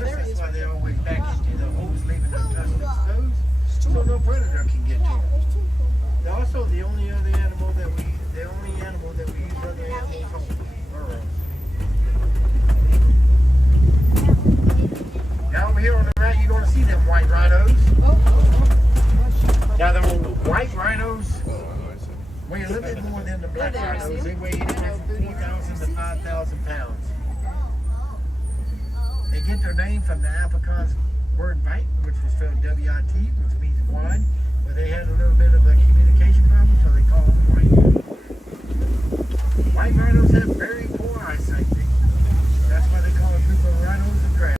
notice that's why they always back into the holes, leaving the tusk exposed, so no predator can get to them. They're also the only animal that we use other animals home. Burrows. Now over here on the right, you're going to see them white rhinos. Now the white rhinos weigh a little bit more than the black rhinos. They weigh anywhere from 4,000 to 5,000 pounds. They get their name from the Afrikaans word "weit," which was spelled W-I-T, which means wide. But they had a little bit of a communication problem, so they call them white. White rhinos have very poor eyesight. That's why they call a group of rhinos a crab.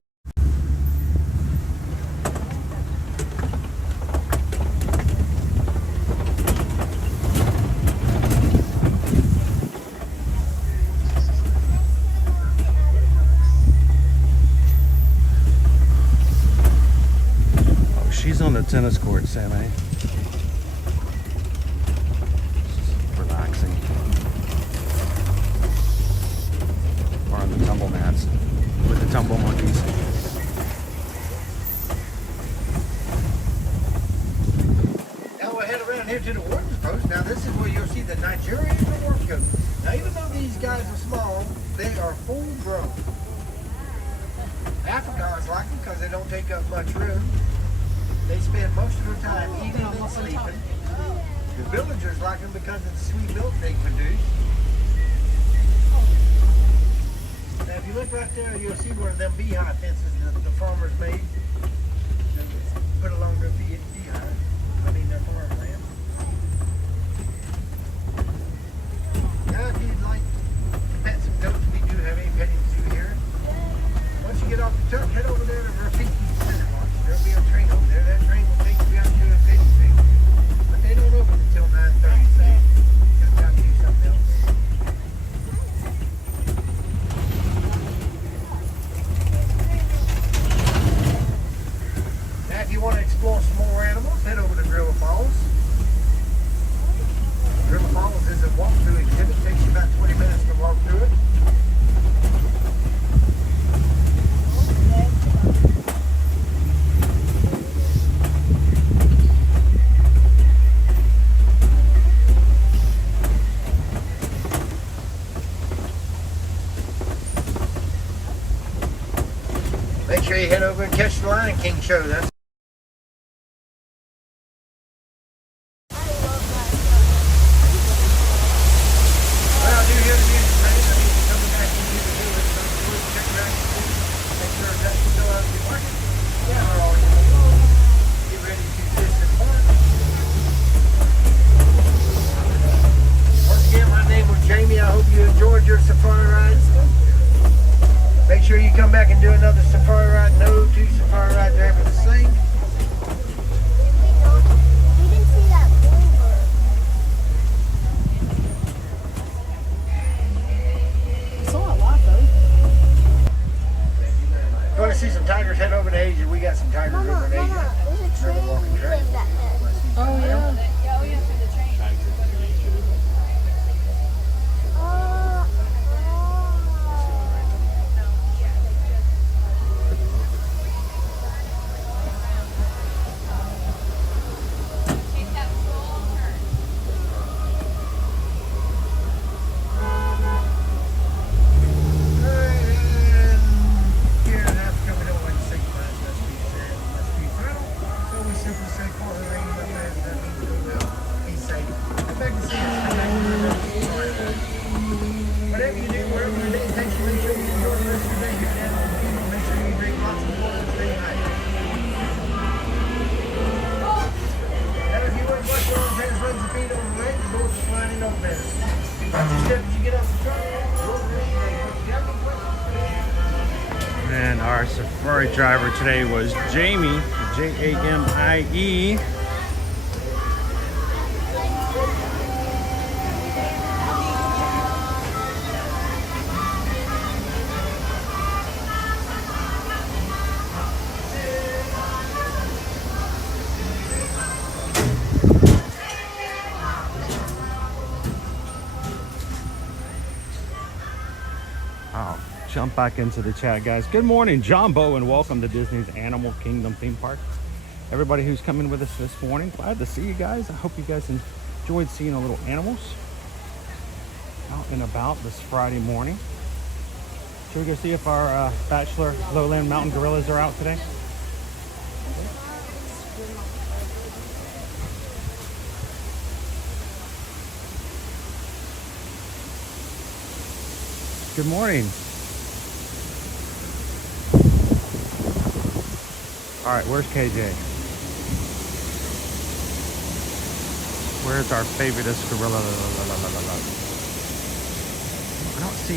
She's on the tennis court, Sammy. Relaxing. Or on the tumble mats with the tumble monkeys. Now we'll head around here to the warden's post. Now this is where you'll see the Nigerian dwarf goat. Now even though these guys are small, they are full grown. Africans like them because they don't take up much room. They spend most of their time eating and sleeping. The villagers like them because of the sweet milk they produce. Now if you look right there, you'll see one of them beehive fences that the farmers made. They put along their their farmland. Now if you'd like to pet some goats, we do have a petting zoo here. Once you get off the truck, head over there to Rafiki Centerwatch. There'll be a train over there. That train will take you out to a fishing thing. But they don't open until 9:30, so you just got to do something else. Now, if you want to explore some more animals, head over to River Falls. River Falls is a walkthrough exhibit. It takes you about 20 minutes to walk through it. Make sure you head over and catch the Lion King show. That's well, I do hear the music, man. I need to come back and do it. So check it out. Make sure that's still out of your market. Yeah, we're all get ready to fish this morning. Once again, my name was Jamie. I hope you enjoyed your safari ride. Make sure you come back and do another safari ride. No two safari rides are ever the same. We didn't see that bluebird. I saw a lot though. You want to see some tigers? Head over to Asia. We got some tigers over in Asia. Mama, there's a train going back there. Oh yeah. Yeah, we have through the train. Whatever you do, wherever your day takes you, make sure you enjoy the rest of your day here at Davenport. Make sure you drink lots of water and stay hydrated. Now, if you want to watch your own parents run your feet on the lake, the doors will slide in open. Watch your step as you get off the truck. Roll the rest of your day. If you have any questions, And our safari driver today was Jamie, Jamie. Oh, jump back into the chat, guys. Good morning, Jumbo, and welcome to Disney's Animal Kingdom theme park. Everybody who's coming with us this morning, glad to see you guys. I hope you guys enjoyed seeing the little animals out and about this Friday morning. Should we go see if our bachelor lowland mountain gorillas are out today? Good morning. All right, where's KJ? Where's our favoriteest gorilla?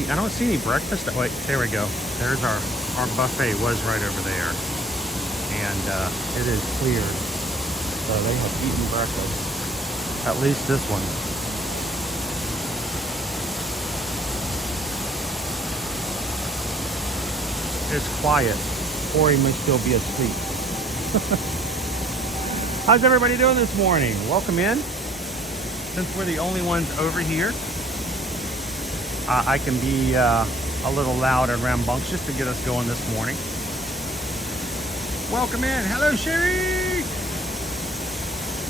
I don't see any breakfast. Wait, there we go. There's our buffet was right over there, and it is cleared. So they have eaten breakfast. At least this one. It's quiet, or he may still be asleep. How's everybody doing this morning? Welcome in. Since we're the only ones over here, I can be a little loud and rambunctious to get us going this morning. Welcome in. Hello, Sherry.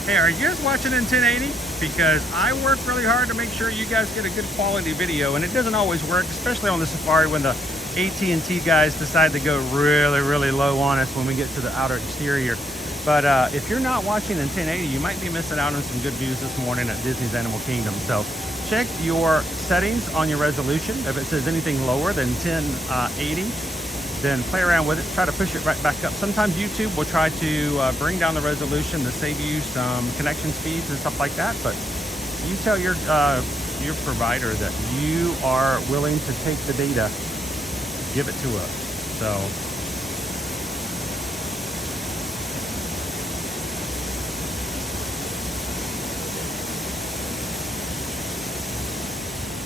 Hey, are you guys watching in 1080? Because I work really hard to make sure you guys get a good quality video, and it doesn't always work, especially on the Safari when the AT&T guys decide to go really low on us when we get to the outer exterior. But if you're not watching in 1080, you might be missing out on some good views this morning at Disney's Animal Kingdom. So check your settings on your resolution. If it says anything lower than 1080, then play around with it. Try to push it right back up. Sometimes YouTube will try to bring down the resolution to save you some connection speeds and stuff like that. But you tell your provider that you are willing to take the data, give it to us. So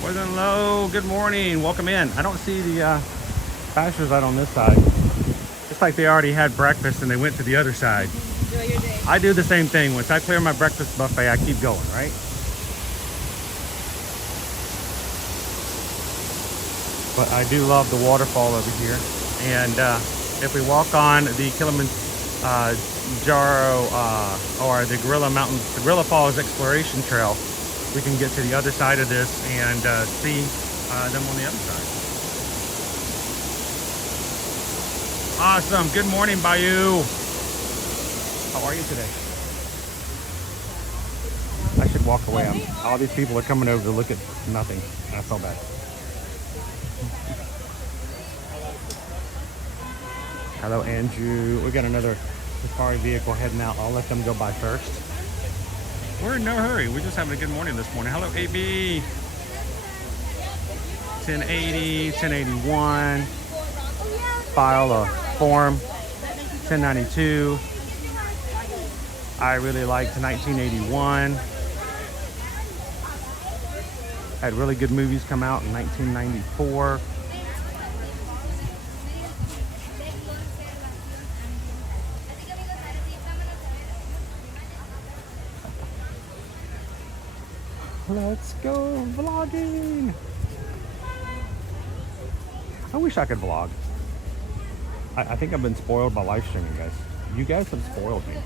Poison Low, good morning, welcome in. I don't see the bachelors out on this side. It's like they already had breakfast and they went to the other side. Enjoy your day. I do the same thing. Once I clear my breakfast buffet, I keep going, right? But I do love the waterfall over here. And if we walk on the Kilimanjaro or the Gorilla Falls Exploration Trail, we can get to the other side of this and see them on the other side. Awesome. Good morning, Bayou. How are you today? I should walk away. All these people are coming over to look at nothing. I felt bad. Hello, Andrew. We got another Safari vehicle heading out. I'll let them go by first. We're in no hurry. We're just having a good morning this morning. Hello, AB. 1080, 1081. File a form. 1092. I really liked 1981. Had really good movies come out in 1994. Let's go vlogging. I wish I could vlog. I think I've been spoiled by live streaming, guys. You guys have spoiled me.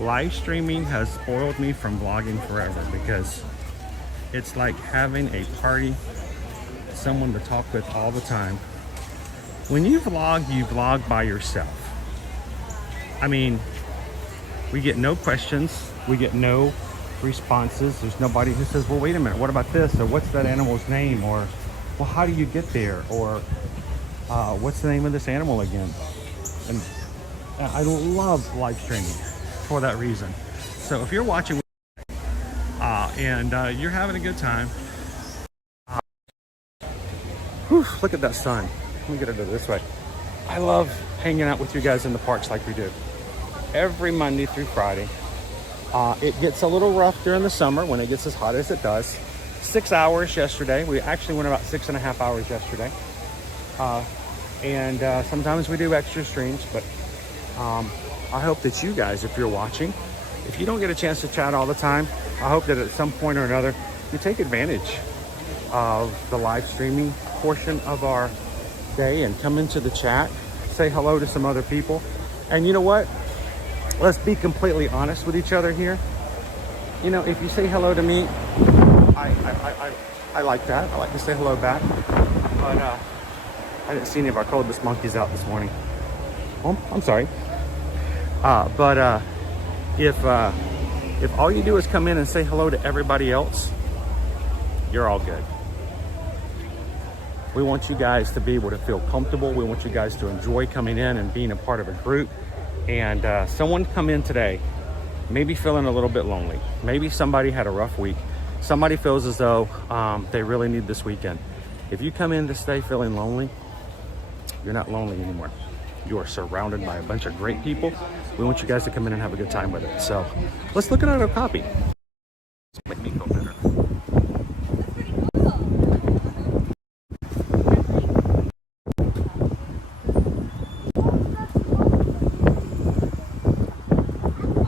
Live streaming has spoiled me from vlogging forever because it's like having a party, someone to talk with all the time. When you vlog by yourself. I mean, we get no questions, we get no responses. There's nobody who says, well, wait a minute, what about this? Or what's that animal's name? Or, well, how do you get there? Or what's the name of this animal again? And I love live streaming for that reason. So if you're watching and you're having a good time, look at that sun. Let me get it this way. I love hanging out with you guys in the parks like we do every Monday through Friday. It gets a little rough during the summer when it gets as hot as it does. 6 hours yesterday. We actually went about 6.5 hours yesterday. And sometimes we do extra streams, but I hope that you guys, if you're watching, if you don't get a chance to chat all the time, I hope that at some point or another, you take advantage of the live streaming portion of our day and come into the chat, say hello to some other people. And you know what? Let's be completely honest with each other here. You know, if you say hello to me, I like that. I like to say hello back. But I didn't see any of our colobus monkeys out this morning. Oh, I'm sorry. If all you do is come in and say hello to everybody else, you're all good. We want you guys to be able to feel comfortable. We want you guys to enjoy coming in and being a part of a group. And someone come in today, maybe feeling a little bit lonely. Maybe somebody had a rough week. Somebody feels as though they really need this weekend. If you come in to stay feeling lonely, you're not lonely anymore. You are surrounded by a bunch of great people. We want you guys to come in and have a good time with it. So let's look at our Okapi. Make me feel better.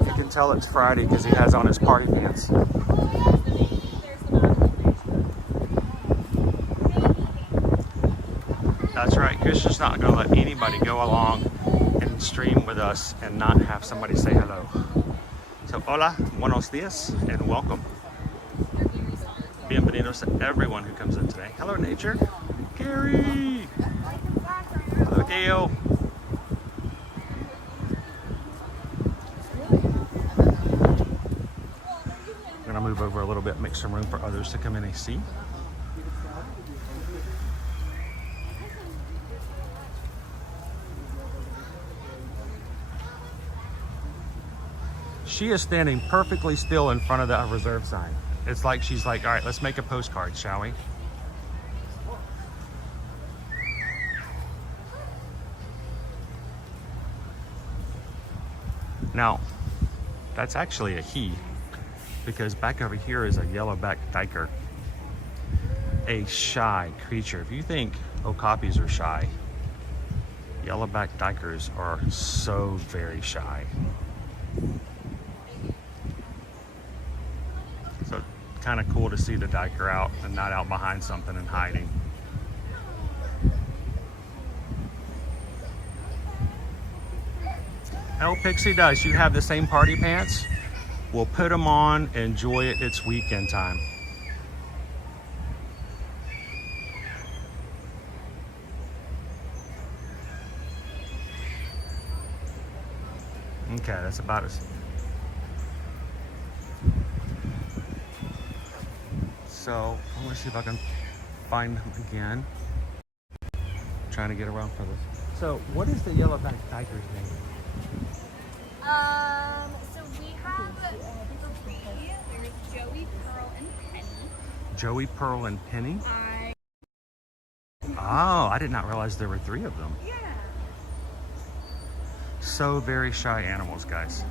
You can tell it's Friday because he has on his party pants. That's right. Christian's not going to let anybody go along and stream with us and not have somebody say hello. So, hola, buenos dias, and welcome. Bienvenidos to everyone who comes in today. Hello, nature. Gary. Hello, Dale. I'm going to move over a little bit, make some room for others to come in and see. She is standing perfectly still in front of the reserve sign. It's like she's like, all right, let's make a postcard, shall we? Now, that's actually a he, because back over here is a yellow-backed diker, a shy creature. If you think okapis are shy, yellow-backed dikers are so very shy. So kind of cool to see the diker out and not out behind something and hiding. El Pixie does. You have the same party pants? We'll put them on, enjoy it. It's weekend time. Okay, that's about it. So I'm gonna see if I can find him again. I'm trying to get around for this. So what is the yellow-backed diker's name? So we have three. There's Joey, Pearl, and Penny. Joey, Pearl, and Penny? Oh, I did not realize there were three of them. Yeah. So very shy animals, guys.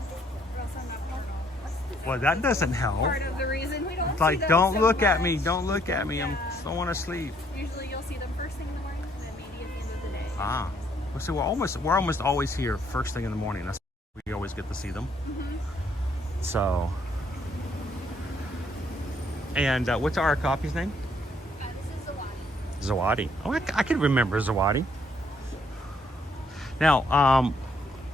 Well, that doesn't help. Part of the reason we don't It's like, see them don't so look at much. me, don't look at me, Yeah. I don't want to sleep. Usually you'll see them first thing in the morning, and then maybe at the end of the day. Ah, well, so we're almost always here first thing in the morning. That's we always get to see them. Mm-hmm. So, and what's our Okapi's name? This is Zawadi. Zawadi. Oh, I can remember Zawadi. Now,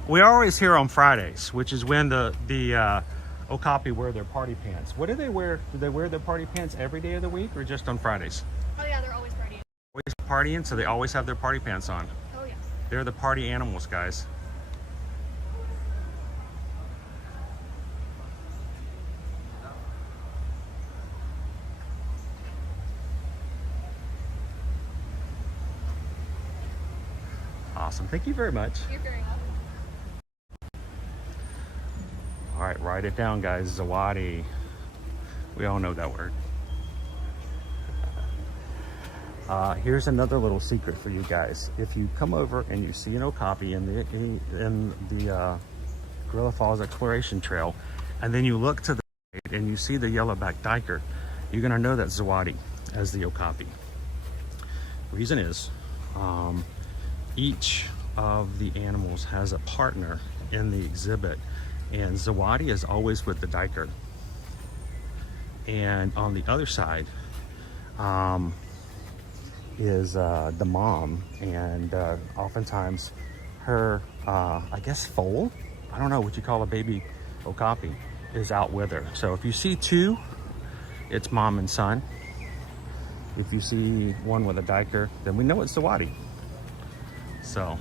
we're always here on Fridays, which is when the Okapi wear their party pants. What do they wear? Do they wear their party pants every day of the week or just on Fridays? Oh yeah, they're always partying. Always partying, so they always have their party pants on. Oh yeah. They're the party animals, guys. Awesome. Thank you very much. You're very welcome. All right, write it down, guys. Zawadi. We all know that word. Here's another little secret for you guys. If you come over and you see an Okapi in the Gorilla Falls Exploration Trail, and then you look to the right and you see the yellow-backed diker, you're gonna know that's Zawadi as the Okapi. Reason is, each of the animals has a partner in the exhibit, and Zawadi is always with the diker. And on the other side, is the mom, and oftentimes her, I guess, foal, I don't know what you call a baby Okapi, is out with her. So if you see two, it's mom and son. If you see one with a diker, then we know it's the Wadi. So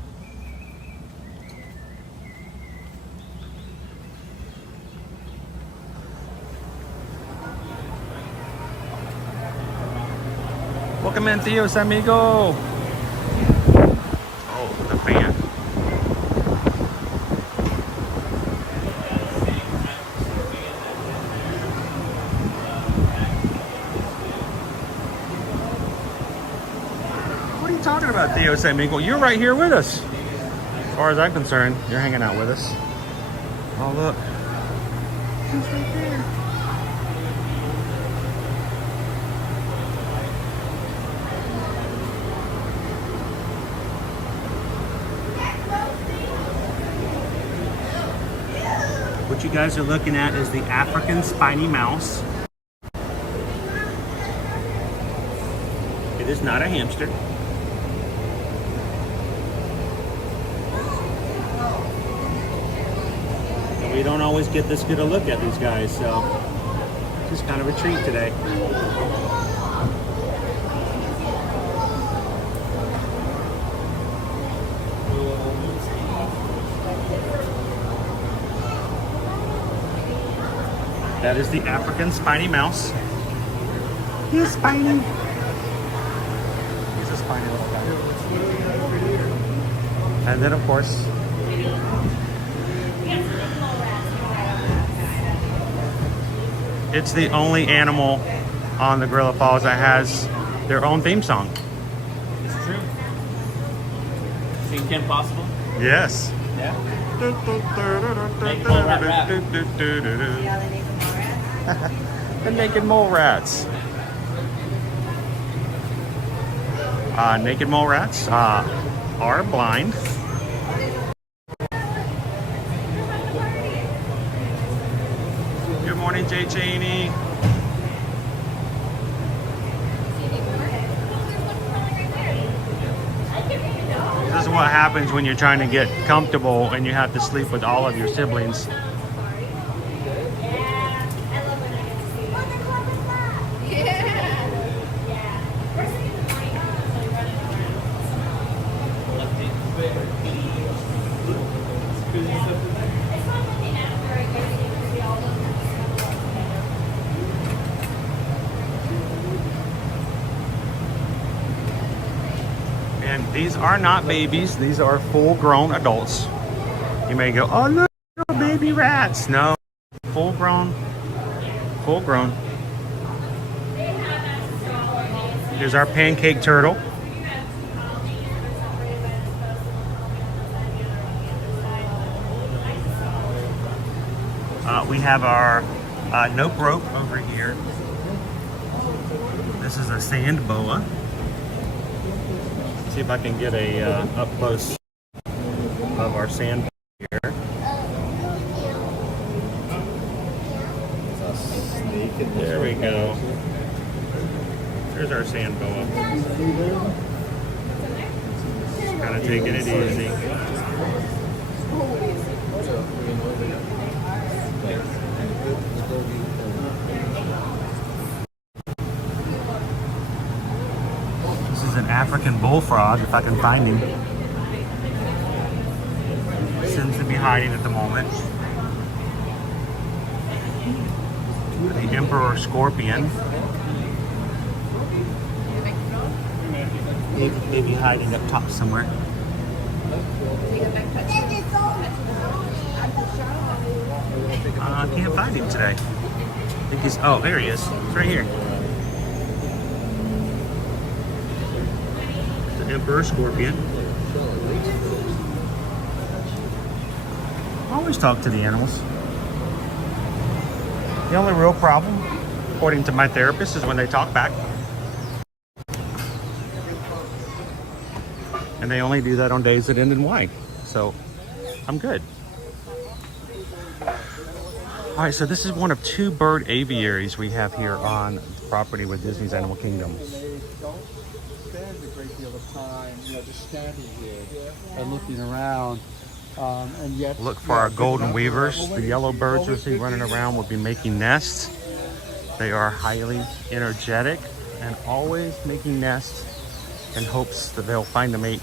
welcome in, Theos amigo. Oh, the fan. What are you talking about, Theos amigo? You're right here with us. As far as I'm concerned, you're hanging out with us. Oh, look. He's right there. What you guys are looking at is the African spiny mouse. It is not a hamster. And we don't always get this good a look at these guys, so it's just kind of a treat today. That is the African spiny mouse. He's spiny. He's a spiny little guy. And then, of course, it's the only animal on the Gorilla Falls that has their own theme song. It's true. Seen Kim Possible? Yes. Yeah. Make mole rat rap. The naked mole rats. Naked mole rats are blind. Good morning, Jay Cheney. This is what happens when you're trying to get comfortable and you have to sleep with all of your siblings. And these are not babies, these are full-grown adults. You may go, oh look, little baby rats. No, full-grown, full-grown. Here's our pancake turtle. We have our nope rope over here. This is a sand boa. See if I can get a up close of our sand here. There we go. There's our sand boa. Just kind of taking it easy. This is an African bullfrog, if I can find him. Seems to be hiding at the moment. The emperor scorpion. Maybe hiding up top somewhere. I can't find him today. I think he's, oh, there he is. It's right here. The emperor scorpion. I always talk to the animals. The only real problem, according to my therapist, is when they talk back. And they only do that on days that end in Y. So I'm good. All right, so this is one of 2 bird aviaries we have here on the property with Disney's Animal Kingdom. time, you know, just standing here and looking around. And yet, Look for our golden weavers. The yellow birds you'll see running around will be making nests. They are highly energetic and always making nests in hopes that they'll find a mate.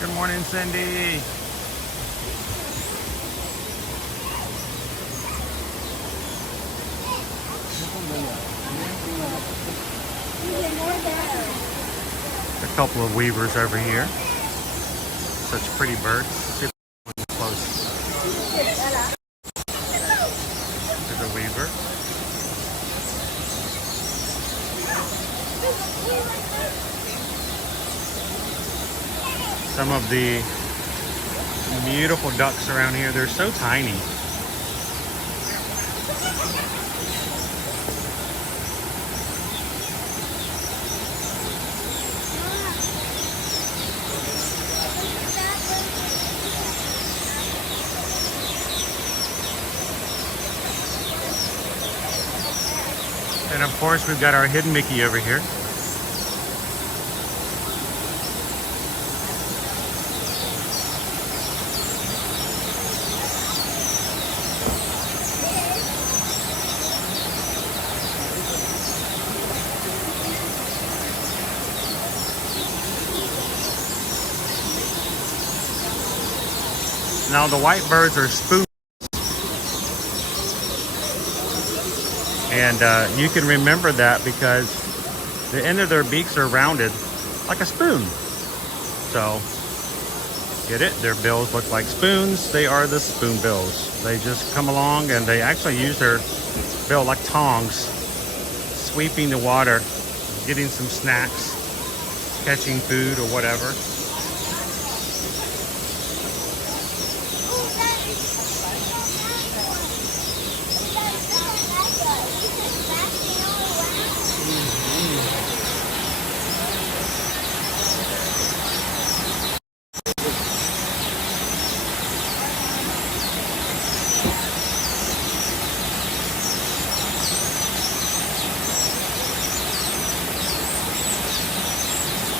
Good morning, Cindy. A couple of weavers over here. Such pretty birds. See if one's close. There's a weaver. Some of the beautiful ducks around here, they're so tiny. And of course, we've got our hidden Mickey over here. Now the white birds are spoon. And you can remember that because the end of their beaks are rounded like a spoon. So, get it? Their bills look like spoons. They are the spoonbills. They just come along and they actually use their bill like tongs, sweeping the water, getting some snacks, catching food or whatever.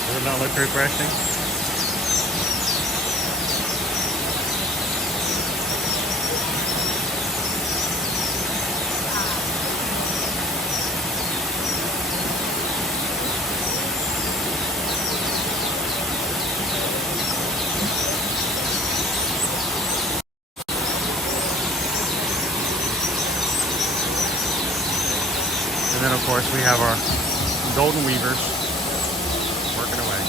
Does it not look refreshing? And then of course we have our golden weavers working away.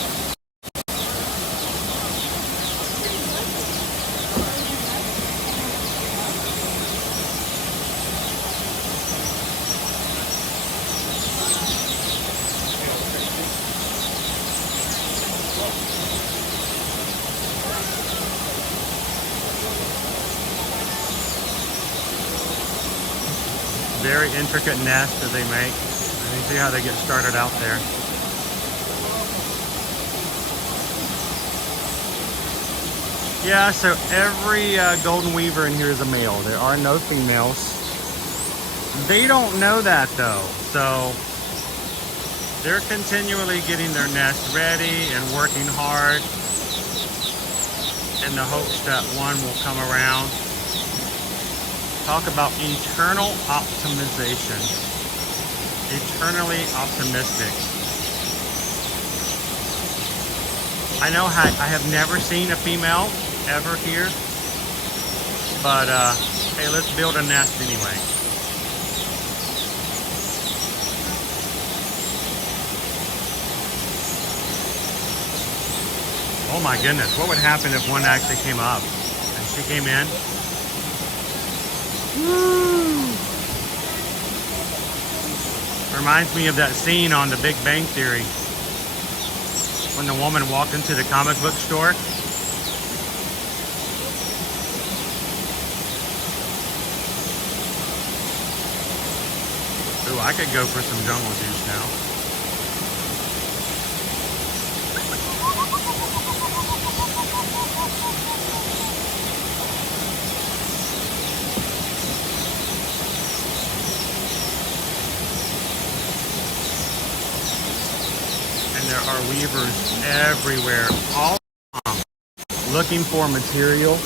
Very intricate nest that they make. And you see how they get started out there. Yeah, so every golden weaver in here is a male. There are no females. They don't know that though. So they're continually getting their nest ready and working hard in the hopes that one will come around. Talk about eternal optimization. Eternally optimistic. I know I have never seen a female ever here, but hey, let's build a nest anyway. Oh my goodness, what would happen if one actually came up and she came in? Woo! Reminds me of that scene on The Big Bang Theory when the woman walked into the comic book store. Ooh, I could go for some jungle juice now. And there are weavers everywhere, all along, looking for material.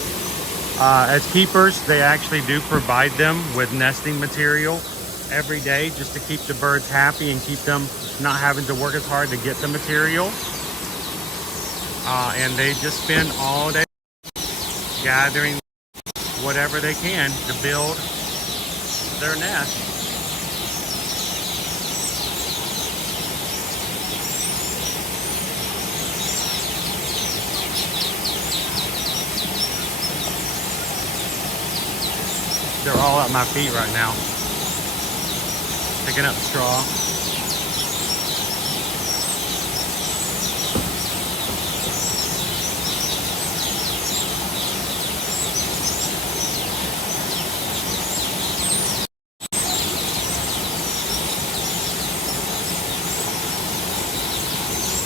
As keepers, they actually do provide them with nesting material every day just to keep the birds happy and keep them not having to work as hard to get the material. And they just spend all day gathering whatever they can to build their nest. They're all at my feet right now, picking up straw.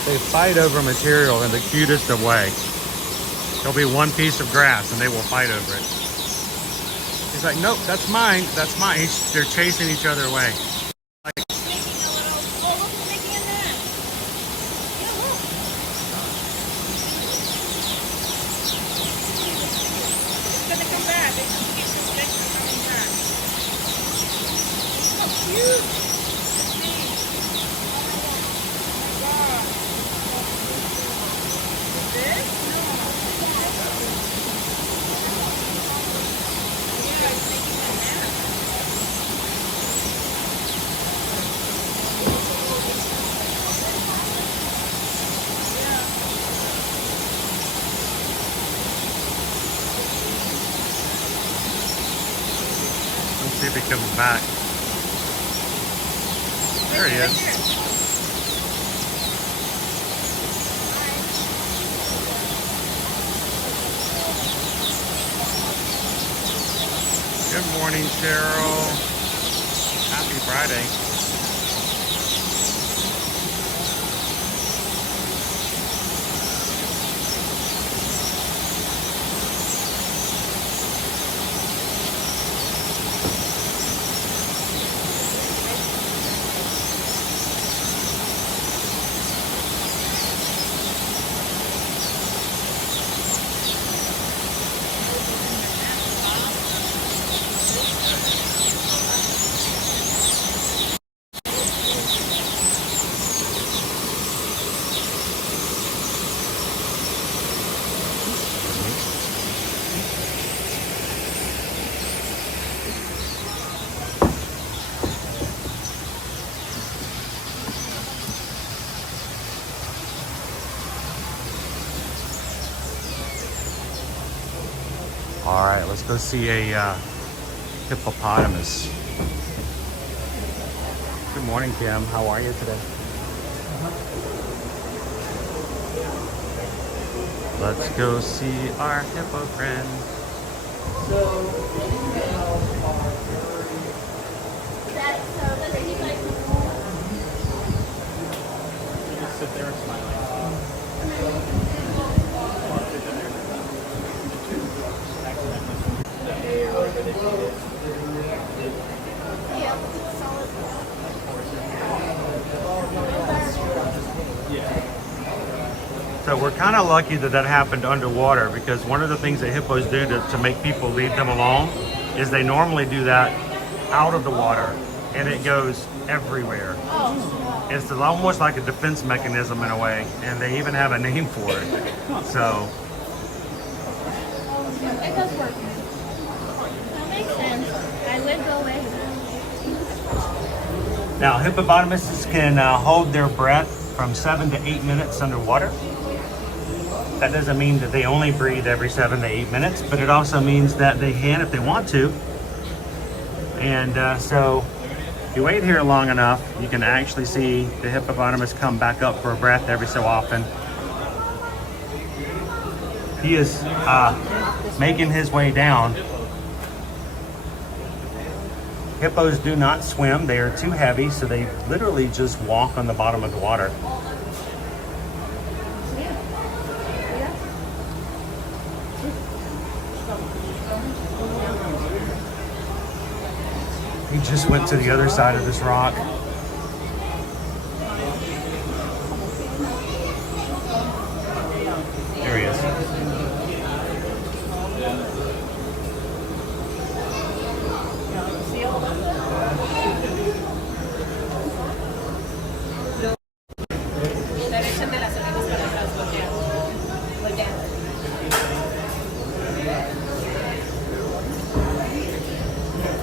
They fight over material in the cutest of way. There'll be one piece of grass and they will fight over it. He's like, nope, that's mine, that's mine. They're chasing each other away. Like, It's gonna come back. They just keep this next to coming back. How cute! This? No. Yeah, it's making a nap. let's see if he comes back. There he is. Good morning, Cheryl. Happy Friday. All right, let's go see a hippopotamus. Good morning, Kim. How are you today? Let's go see our hippo friend. Just sit there and smile. So we're kind of lucky that that happened underwater, because one of the things that hippos do to make people leave them alone is they normally do that out of the water, and it goes everywhere. It's almost like a defense mechanism in a way, and they even have a name for it. So It does work. That makes sense. I would go away. now hippopotamuses can hold their breath from 7 to 8 minutes underwater. That doesn't mean that they only breathe every 7 to 8 minutes, but it also means that they can if they want to. And so if you wait here long enough, you can actually see the hippopotamus come back up for a breath every so often. He is making his way down. Hippos do not swim. They are too heavy, so they literally just walk on the bottom of the water. He just went to the other side of this rock. There he is.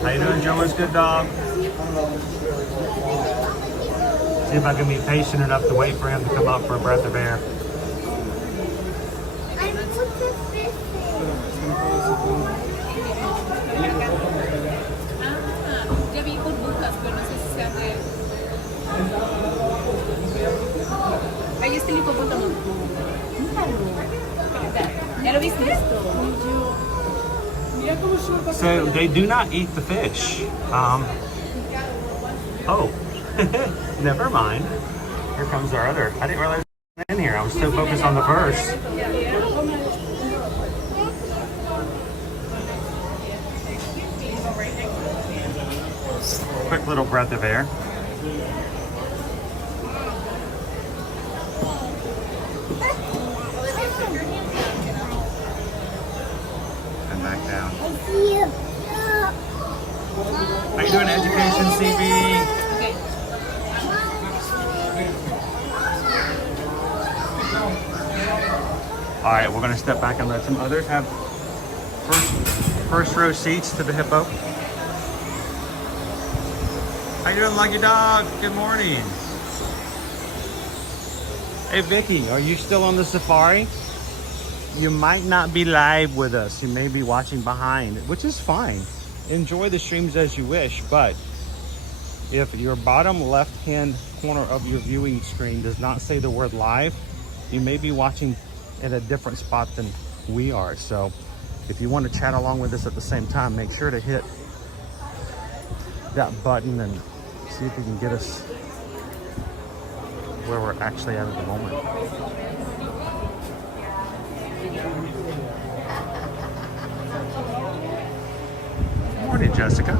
How you doing, Joey's good dog? See if I can be patient enough to wait for him to come up for a breath of air. Ya vi burbujas, pero no sé si sean de... Ahí está el hipopótamo. ¿Ya lo viste? So they do not eat the fish. Oh, never mind. Here comes our other. I didn't realize it was in here. I was so focused on the first. Quick little breath of air. And back down. How you doing, education, CB? All right, we're gonna step back and let some others have first row seats to the hippo. How you doing, lucky dog? Good morning. Hey, Vicky, are you still on the safari? You might not be live with us. You may be watching behind, which is fine. Enjoy the streams as you wish, but if your bottom left-hand corner of your viewing screen does not say the word live, you may be watching at a different spot than we are. So if you want to chat along with us at the same time, make sure to hit that button and see if you can get us where we're actually at the moment. Good morning, Jessica.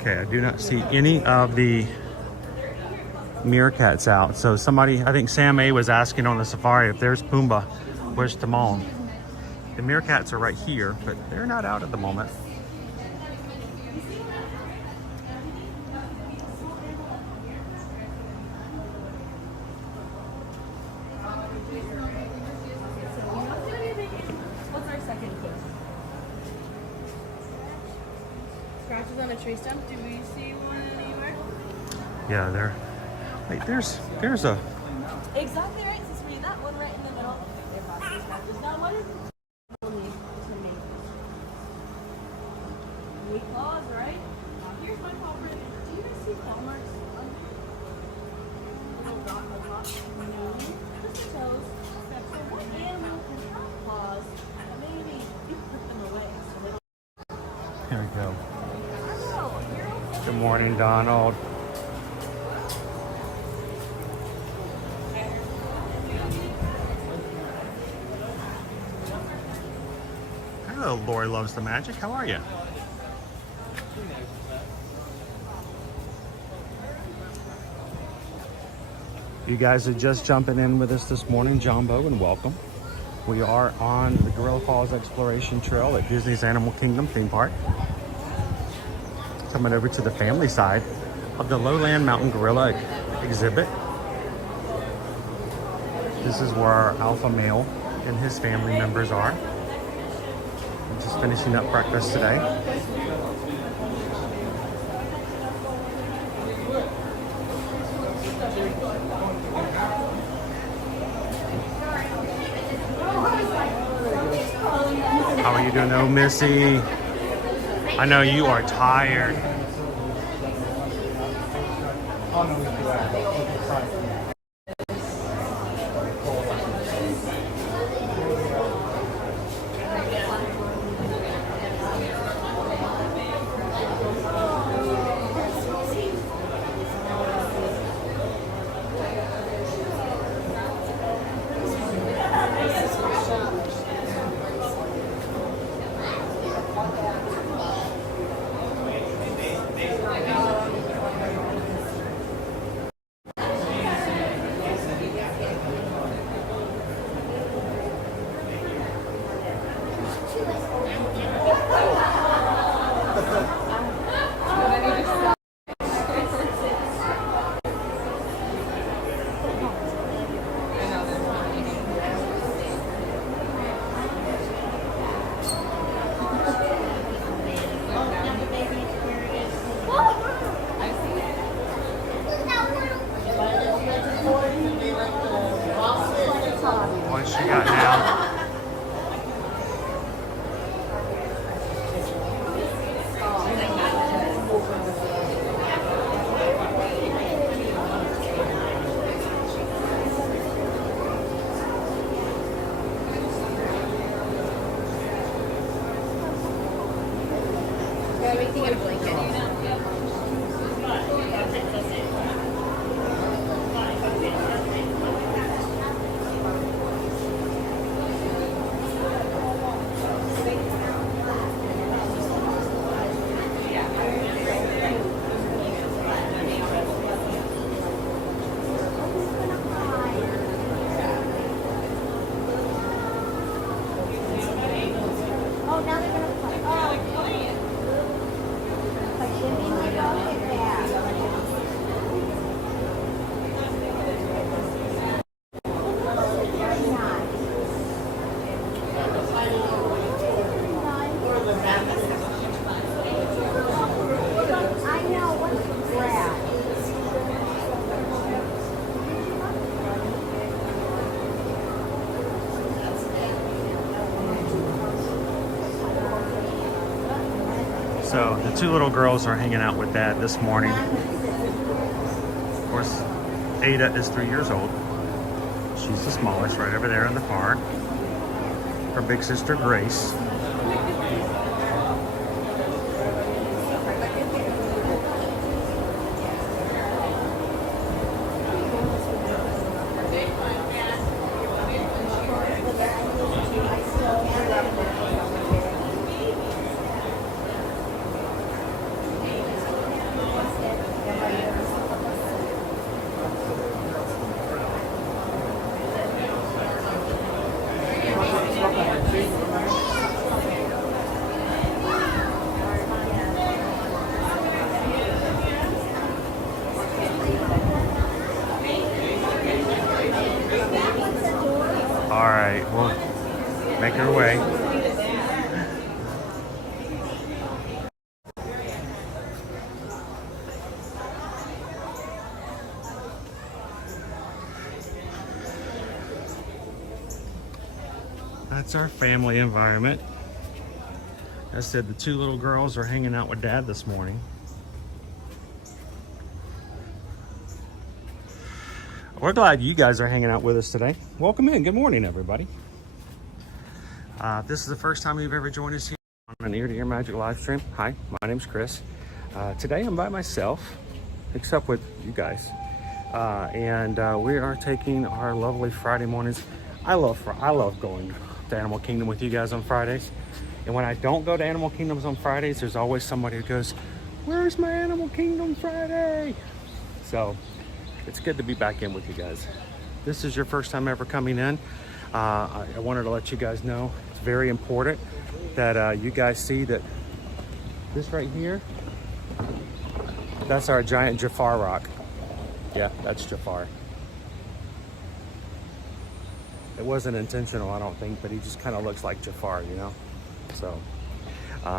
Okay, I do not see any of the meerkats out. So somebody, I think Sam A was asking on the safari if there's Pumbaa, where's Timon? The meerkats are right here, but they're not out at the moment. What's our second clue? Scratches on a tree stump. Do we see one anywhere? Yeah, there. Wait, there's a. Exactly right, Cicely. That one right in the middle. Now, what is to me? Weak claws, right? Here's my paw print. Do you guys see claw marks on here? Little dot, no. Just the toes. So what animal can have claws? Maybe you put them away. Here we go. Good morning, Donald. Hello, Lori Loves the Magic. How are you? You guys are just jumping in with us this morning, Jumbo, and welcome. We are on the Gorilla Falls Exploration Trail at Disney's Animal Kingdom theme park. Coming over to the family side of the Lowland Mountain Gorilla exhibit. This is where our alpha male and his family members are. I'm just finishing up breakfast today. How are you doing, oh Missy? I know you are tired. What she got now? Everything in a blanket. So the two little girls are hanging out with Dad this morning. Of course, Ada is 3 years old. She's the smallest, right over there in the far. Her big sister, Grace. All right, we'll make her way. That's our family environment. As I said, the two little girls are hanging out with Dad this morning. We're glad you guys are hanging out with us today. Welcome in. Good morning, everybody. If this is the first time you've ever joined us here on an Ear to Ear Magic live stream, hi, my name's Chris. Today I'm by myself, except with you guys. We are taking our lovely Friday mornings. I love going to Animal Kingdom with you guys on Fridays. And when I don't go to Animal Kingdoms on Fridays, there's always somebody who goes, "Where's my Animal Kingdom Friday?" So it's good to be back in with you guys. This is your first time ever coming in. I wanted to let you guys know it's very important that you guys see that this right here, that's our giant Jafar rock. Yeah, that's Jafar. It wasn't intentional, I don't think, but he just kind of looks like Jafar, you know? So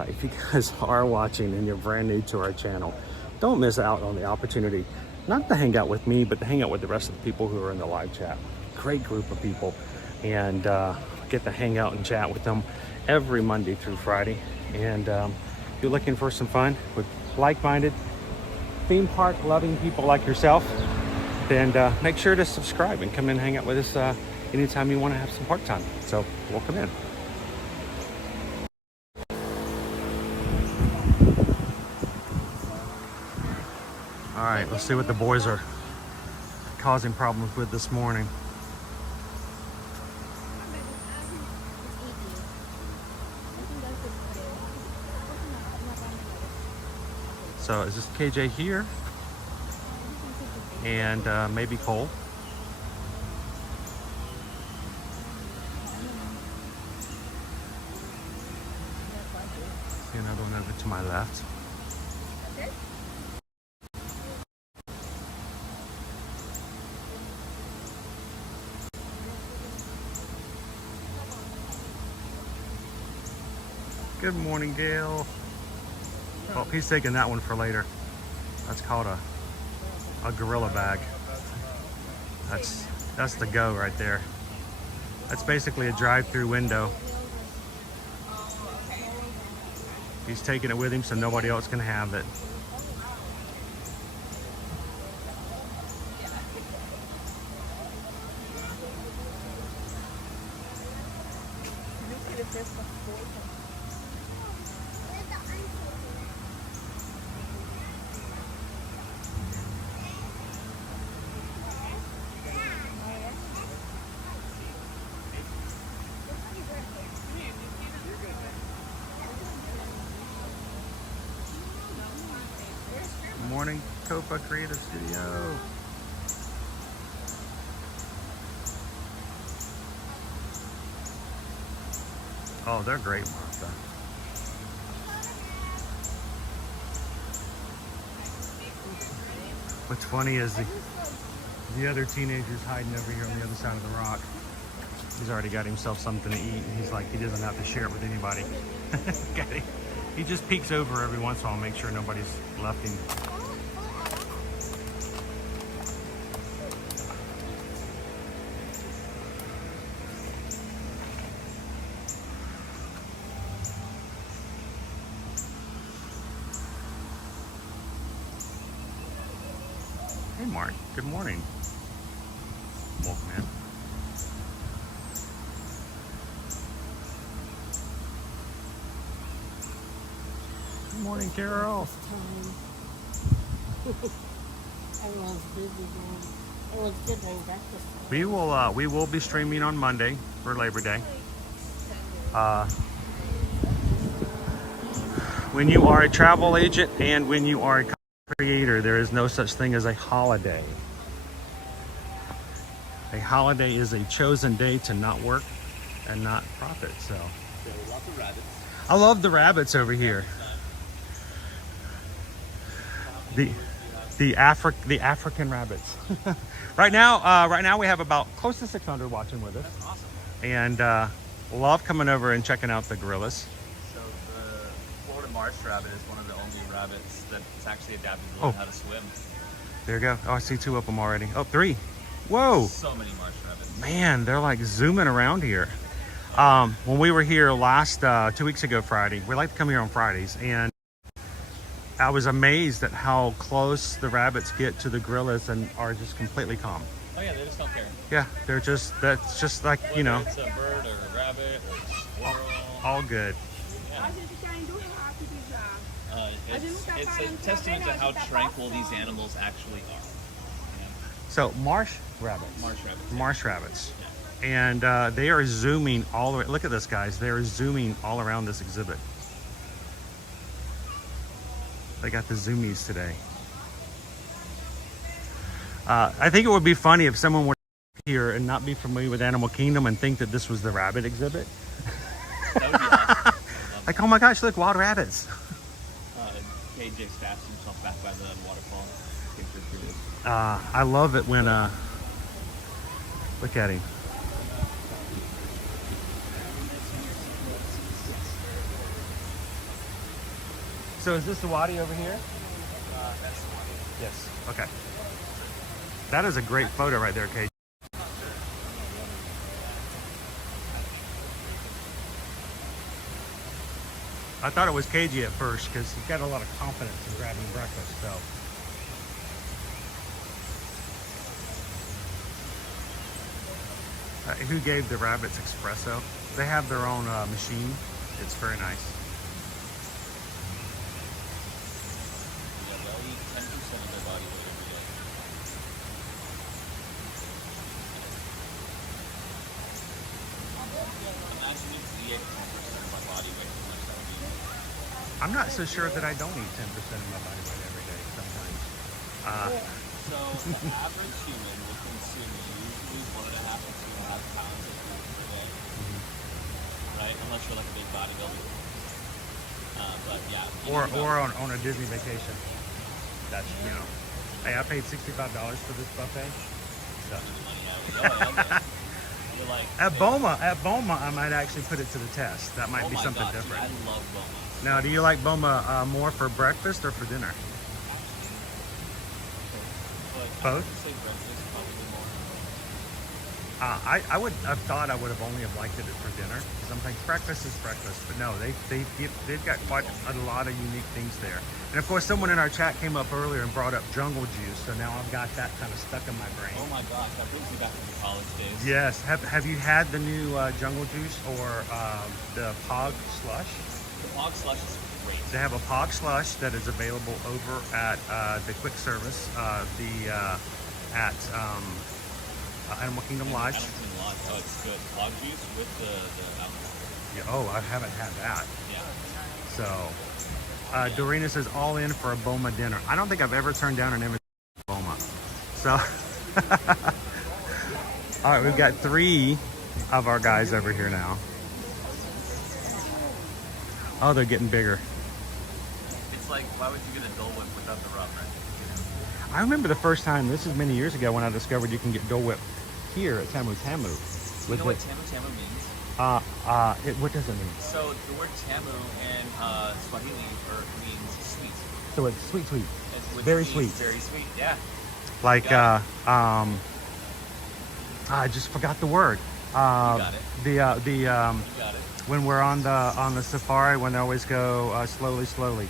if you guys are watching and you're brand new to our channel, don't miss out on the opportunity not to hang out with me, but to hang out with the rest of the people who are in the live chat. Great group of people, and get to hang out and chat with them every Monday through Friday. And if you're looking for some fun with like-minded, theme park loving people like yourself, then make sure to subscribe and come in and hang out with us anytime you want to have some park time. So welcome in. All right, let's see what the boys are causing problems with this morning. So is this KJ here? And maybe Cole. See another one over to my left. Good morning, Gail. Oh, he's taking that one for later. That's called a gorilla bag. That's the go right there. That's basically a drive-through window. He's taking it with him so nobody else can have it. Morning, Copa Creative Studio. Oh, they're great, Martha. What's funny is the other teenager's hiding over here on the other side of the rock. He's already got himself something to eat, and he's like, he doesn't have to share it with anybody. He just peeks over every once in a while, make sure nobody's left him. Hey Mark, good morning. Wolfman. Good morning, Carol. Everyone's busy doing. Everyone's still doing breakfast. We will be streaming on Monday for Labor Day. When you are a travel agent and when you are a creator, there is no such thing as a holiday. A holiday is a chosen day to not work and not profit. So I love the rabbits over here. The African rabbits. Right now we have about close to 600 watching with us. That's awesome. And love coming over and checking out the gorillas. So the Florida marsh rabbit is one of the only rabbits that's actually adapted to learn how to swim. There you go. Oh, I see two of them already. Oh, three. Whoa. So many marsh rabbits. Man, they're like zooming around here. When we were here last 2 weeks ago Friday, we like to come here on Fridays, and I was amazed at how close the rabbits get to the gorillas and are just completely calm. Oh yeah, they just don't care. Yeah, that's just like, you know. It's a bird or a rabbit or a squirrel. All good. Yeah. It's a testament to how tranquil these animals actually are. Yeah. So marsh rabbits. Marsh rabbits. Marsh rabbits. Yeah. And they are zooming all the way. Look at this, guys. They are zooming all around this exhibit. They got the zoomies today. I think it would be funny if someone were here and not be familiar with Animal Kingdom and think that this was the rabbit exhibit. That would be awesome. Like, oh my gosh, look, wild rabbits. KJ stabs himself back by the waterfall. I love it when, look at him. So is this the wadi over here? That's the one. Yes. Okay. That is a great photo right there, KJ. I thought it was KJ at first because he's got a lot of confidence in grabbing breakfast. So. Who gave the rabbits espresso? They have their own machine. It's very nice. Yeah, they'll eat 10% of their body weight every day. Imagine if we ate 10% of my body weight. I'm not so sure that I don't eat 10% of my body weight every day sometimes. So the average human will consume usually 1.5 to 2.5 pounds of food per day, right? Unless you're like a big bodybuilder. But yeah. Or on a Disney vacation. That's, you know. Hey, I paid $65 for this buffet. So. At Boma, I might actually put it to the test. That might be something different. Dude, I love Boma. Now, do you like Boma more for breakfast or for dinner? Both? I would have thought I would have only have liked it for dinner. Sometimes breakfast is breakfast, but no, they've got quite a lot of unique things there. And of course, someone in our chat came up earlier and brought up jungle juice, so now I've got that kind of stuck in my brain. Oh my gosh, that brings me back to the college days. Yes. Have you had the new jungle juice or the Pog slush? The Pog slush is great. They have a Pog slush that is available over at the quick service, at Animal Kingdom Lodge. Animal Kingdom Lodge. Oh, it's good. Pog juice with the alcohol. Yeah, oh, I haven't had that. Yeah. So, Dorina says all in for a Boma dinner. I don't think I've ever turned down an invitation to Boma. So, all right, we've got 3 of our guys over here now. Oh, they're getting bigger. It's like, why would you get a Dole Whip without the rub, right? I remember the first time, this is many years ago, when I discovered you can get Dole Whip here at Tamu Tamu. You know what Tamu Tamu means? What does it mean? So the word Tamu in Swahili means sweet. So it's sweet, sweet. Very sweet. Very sweet, yeah. Like, I just forgot the word. You got it. You got it. When we're on the safari, when they always go slowly, slowly,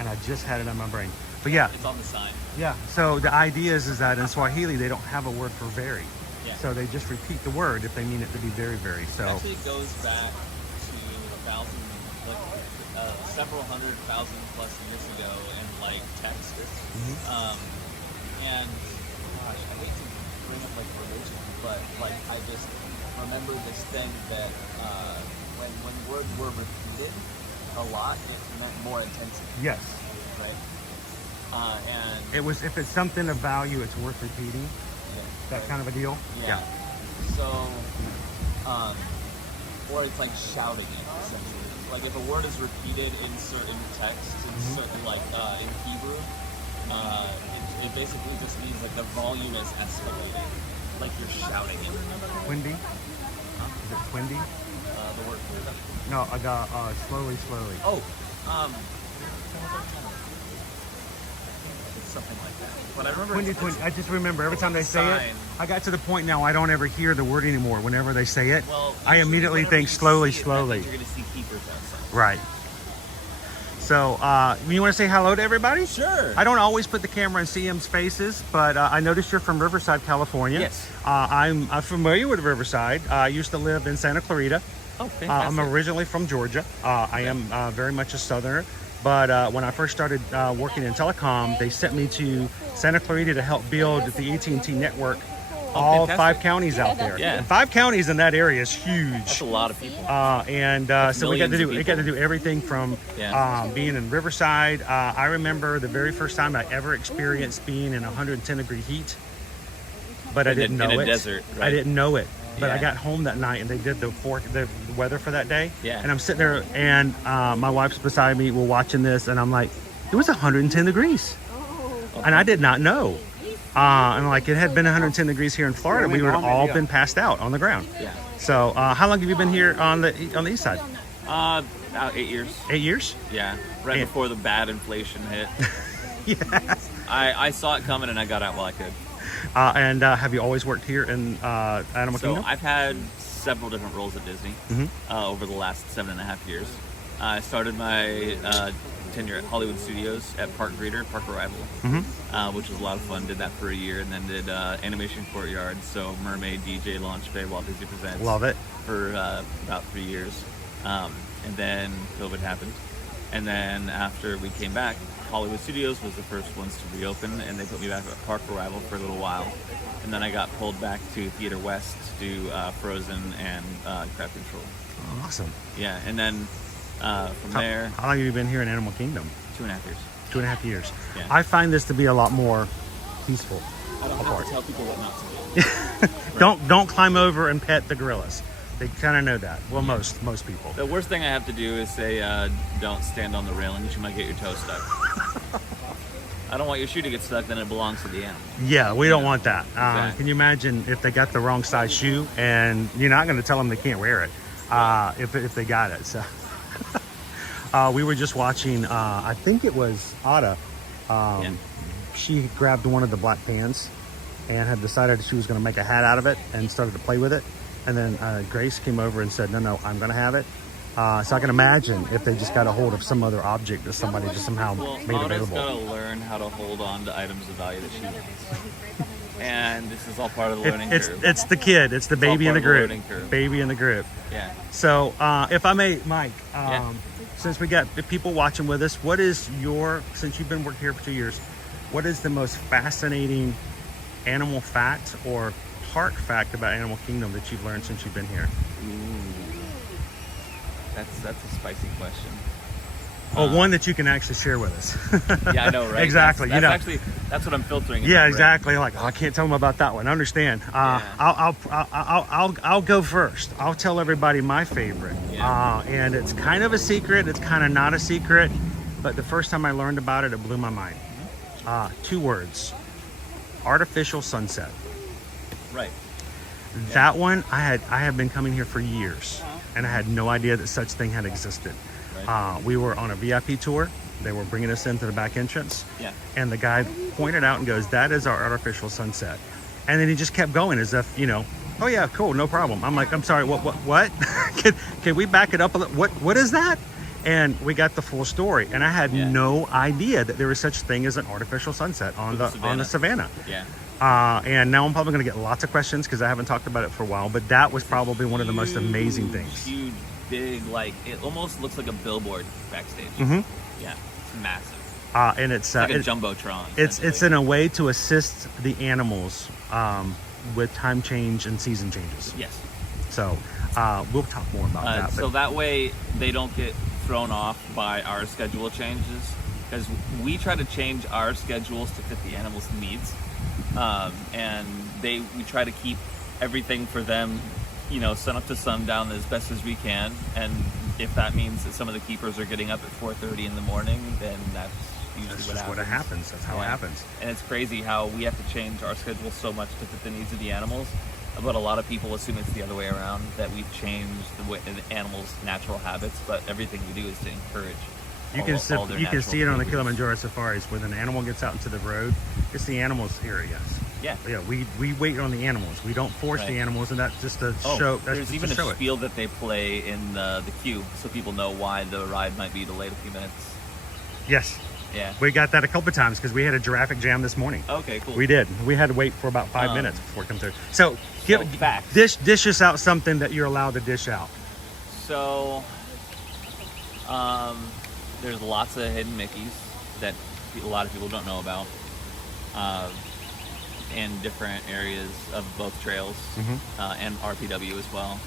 and I just had it in my brain. But yeah, it's on the sign. Yeah. So the idea is that in Swahili they don't have a word for very. Yeah. So they just repeat the word if they mean it to be very, very. So it actually goes back to several 100,000 plus years ago in like text. And gosh, I hate to bring up like religion, but like I just remember this thing that when words were repeated a lot, it meant more intensity. Yes. Right. And it was, if it's something of value, it's worth repeating. Yeah. That kind of a deal. Yeah. So, or it's like shouting it essentially. Like if a word is repeated in certain texts, in certain like in Hebrew, it basically just means like the volume is escalating, like you're shouting it. Twindy? Is it twindy? The word. No, I got slowly, slowly. Oh, something like that. But I remember Twindy. I just remember every time they say it, I got to the point now I don't ever hear the word anymore. Whenever they say it, well, I immediately think slowly, slowly. You're going to see keepers outside. Right. So, you want to say hello to everybody? Sure. I don't always put the camera in CM's faces, but I noticed you're from Riverside, California. Yes. I'm familiar with Riverside. I used to live in Santa Clarita. Oh, fantastic. I'm originally from Georgia. I am very much a Southerner. But when I first started working in telecom, they sent me to Santa Clarita to help build the AT&T network. All fantastic. 5 counties out there. Yeah. And 5 counties in that area is huge. That's a lot of people. So we got to do everything from being in Riverside. I remember the very first time I ever experienced being in 110-degree heat, but I didn't know it. In a desert, right? I didn't know it. But Yeah. I got home that night and they did the weather for that day. Yeah. And I'm sitting there and my wife's beside me. We're watching this and I'm like, it was 110 degrees. And I did not know. And like it had been 110 degrees here in Florida, we would have all been passed out on the ground. Yeah. So how long have you been here on the east side? About 8 years. 8 years? Yeah. Right before the bad inflation hit. Yeah. I saw it coming and I got out while I could. And have you always worked here in Animal Kingdom? So I've had several different roles at Disney over the last 7.5 years. I started my tenure at Hollywood Studios at Park Greeter, Park Arrival, which was a lot of fun. Did that for a year and then did Animation Courtyard, so Mermaid, DJ, Launch Bay, Walt Disney Presents. Love it. For about 3 years. And then COVID happened. And then after we came back, Hollywood Studios was the first ones to reopen, and they put me back at Park Arrival for a little while. And then I got pulled back to Theater West to do Frozen and Crowd Control. Awesome. Yeah, and then From there, how long have you been here in Animal Kingdom? 2.5 years. 2.5 years. Yeah. I find this to be a lot more peaceful. I don't have to tell people what not to do. Don't climb over and pet the gorillas. They kind of know that. Well, most people. The worst thing I have to do is say, don't stand on the railings. You might get your toe stuck. I don't want your shoe to get stuck, then it belongs to the animal. Yeah, we don't want that. Exactly. Can you imagine if they got the wrong size shoe and you're not going to tell them they can't wear it if they got it. So we were just watching, I think it was Ada. She grabbed one of the black pans and had decided she was going to make a hat out of it and started to play with it. And then Grace came over and said, no, I'm going to have it. So I can imagine if they just got a hold of some other object that somebody just somehow made available. Got to learn how to hold on to items of value that she wants. And this is all part of the learning curve. It's the kid. It's the baby in the group. Baby in the group. Yeah. So if I may, Mike, since we got people watching with us, what is since you've been working here for 2 years, what is the most fascinating animal fact or park fact about Animal Kingdom that you've learned since you've been here? That's a spicy question. One that you can actually share with us. Yeah, I know, right? Exactly. That's what I'm filtering. Yeah, exactly. Like, I can't tell them about that one. I understand. I'll go first. I'll tell everybody my favorite. And it's kind of a secret. It's kind of not a secret. But the first time I learned about it, it blew my mind. 2 words: artificial sunset. Right. That one, I have been coming here for years, and I had no idea that such thing had existed. Right. We were on a VIP tour. They were bringing us into the back entrance. Yeah. And the guy pointed out and goes, "That is our artificial sunset." And then he just kept going as if, oh yeah, cool, no problem. I'm like, I'm sorry, what? can we back it up a little? What is that? And we got the full story. And I had no idea that there was such thing as an artificial sunset on the savannah. Yeah. And now I'm probably going to get lots of questions because I haven't talked about it for a while, but that was probably one of the most amazing things. Huge, big, it almost looks like a billboard backstage. Mm-hmm. Yeah, it's massive. And it's like a jumbotron. It's in a way to assist the animals with time change and season changes. Yes. So we'll talk more about that. So that way they don't get thrown off by our schedule changes, because we try to change our schedules to fit the animals' needs. And we try to keep everything for them, sun up to sundown as best as we can. And if that means that some of the keepers are getting up at 4:30 in the morning, then that's usually what happens. That's how it happens. And it's crazy how we have to change our schedule so much to fit the needs of the animals. But a lot of people assume it's the other way around, that we've changed the animals' natural habits. But everything we do is to encourage. You can see it on the Kilimanjaro Safaris. When an animal gets out into the road, it's the animals' area. Yeah. We wait on the animals. We don't force the animals, and that's just a show. There's even a spiel that they play in the queue, so people know why the ride might be delayed a few minutes. Yes. Yeah. We got that a couple of times because we had a giraffic jam this morning. Okay, cool. We did. We had to wait for about 5 minutes before it comes through. So facts. Dish us out something that you're allowed to dish out. So, there's lots of hidden Mickeys that a lot of people don't know about, in different areas of both trails, and RPW as well.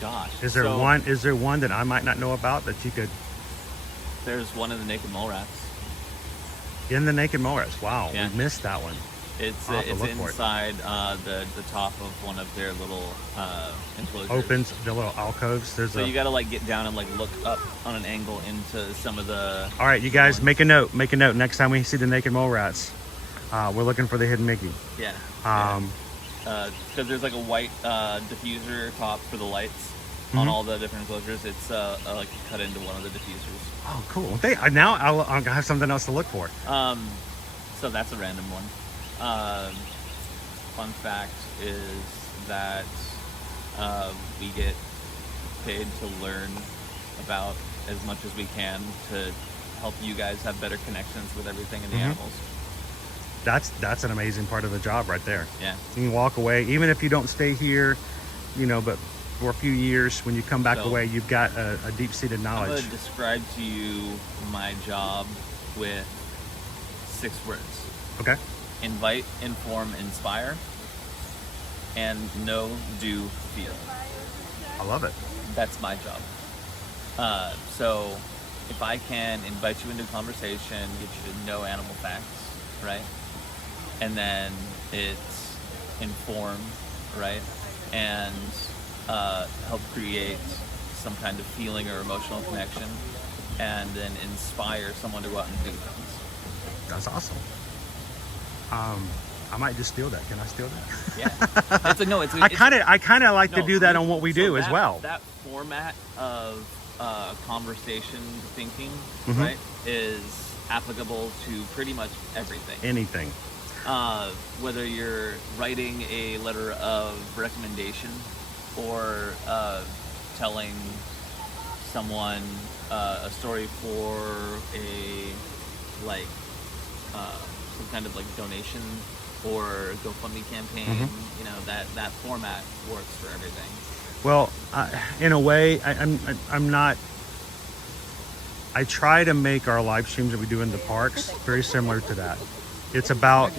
Gosh. Is there one that I might not know about that you could? There's one in the Naked Mole Rats. In the Naked Mole Rats. Wow, yeah. We missed that one. It's inside the top of one of their little enclosures. Opens the little alcoves. So you got to get down and look up on an angle into some of the. All right, you guys, make a note. Make a note. Next time we see the Naked Mole Rats, we're looking for the hidden Mickey. Yeah. Because there's a white diffuser top for the lights on all the different enclosures. It's cut into one of the diffusers. Oh, cool. Now I'll have something else to look for. So that's a random one. Fun fact is that we get paid to learn about as much as we can to help you guys have better connections with everything in the animals. That's an amazing part of the job right there. Yeah. You can walk away, even if you don't stay here, but for a few years, when you come back away, you've got a deep-seated knowledge. I'm going to describe to you my job with 6 words. Okay. Invite, inform, inspire, and know, do, feel. I love it. that's my job. So if I can invite you into conversation, get you to know animal facts, right? And then it's inform, right? And help create some kind of feeling or emotional connection, and then inspire someone to go out and do things. That's awesome. I might just steal that. Can I steal that? Yeah. I kind of like to do that on what we do as well. That format of conversation thinking, Mm-hmm. right, is applicable to pretty much everything. Anything. Whether you're writing a letter of recommendation or telling someone a story for a some kind of like donation or GoFundMe campaign, Mm-hmm. you know, that format works for everything. Well, in a way, I'm not. I try to make our live streams that we do in the parks very similar to that. It's about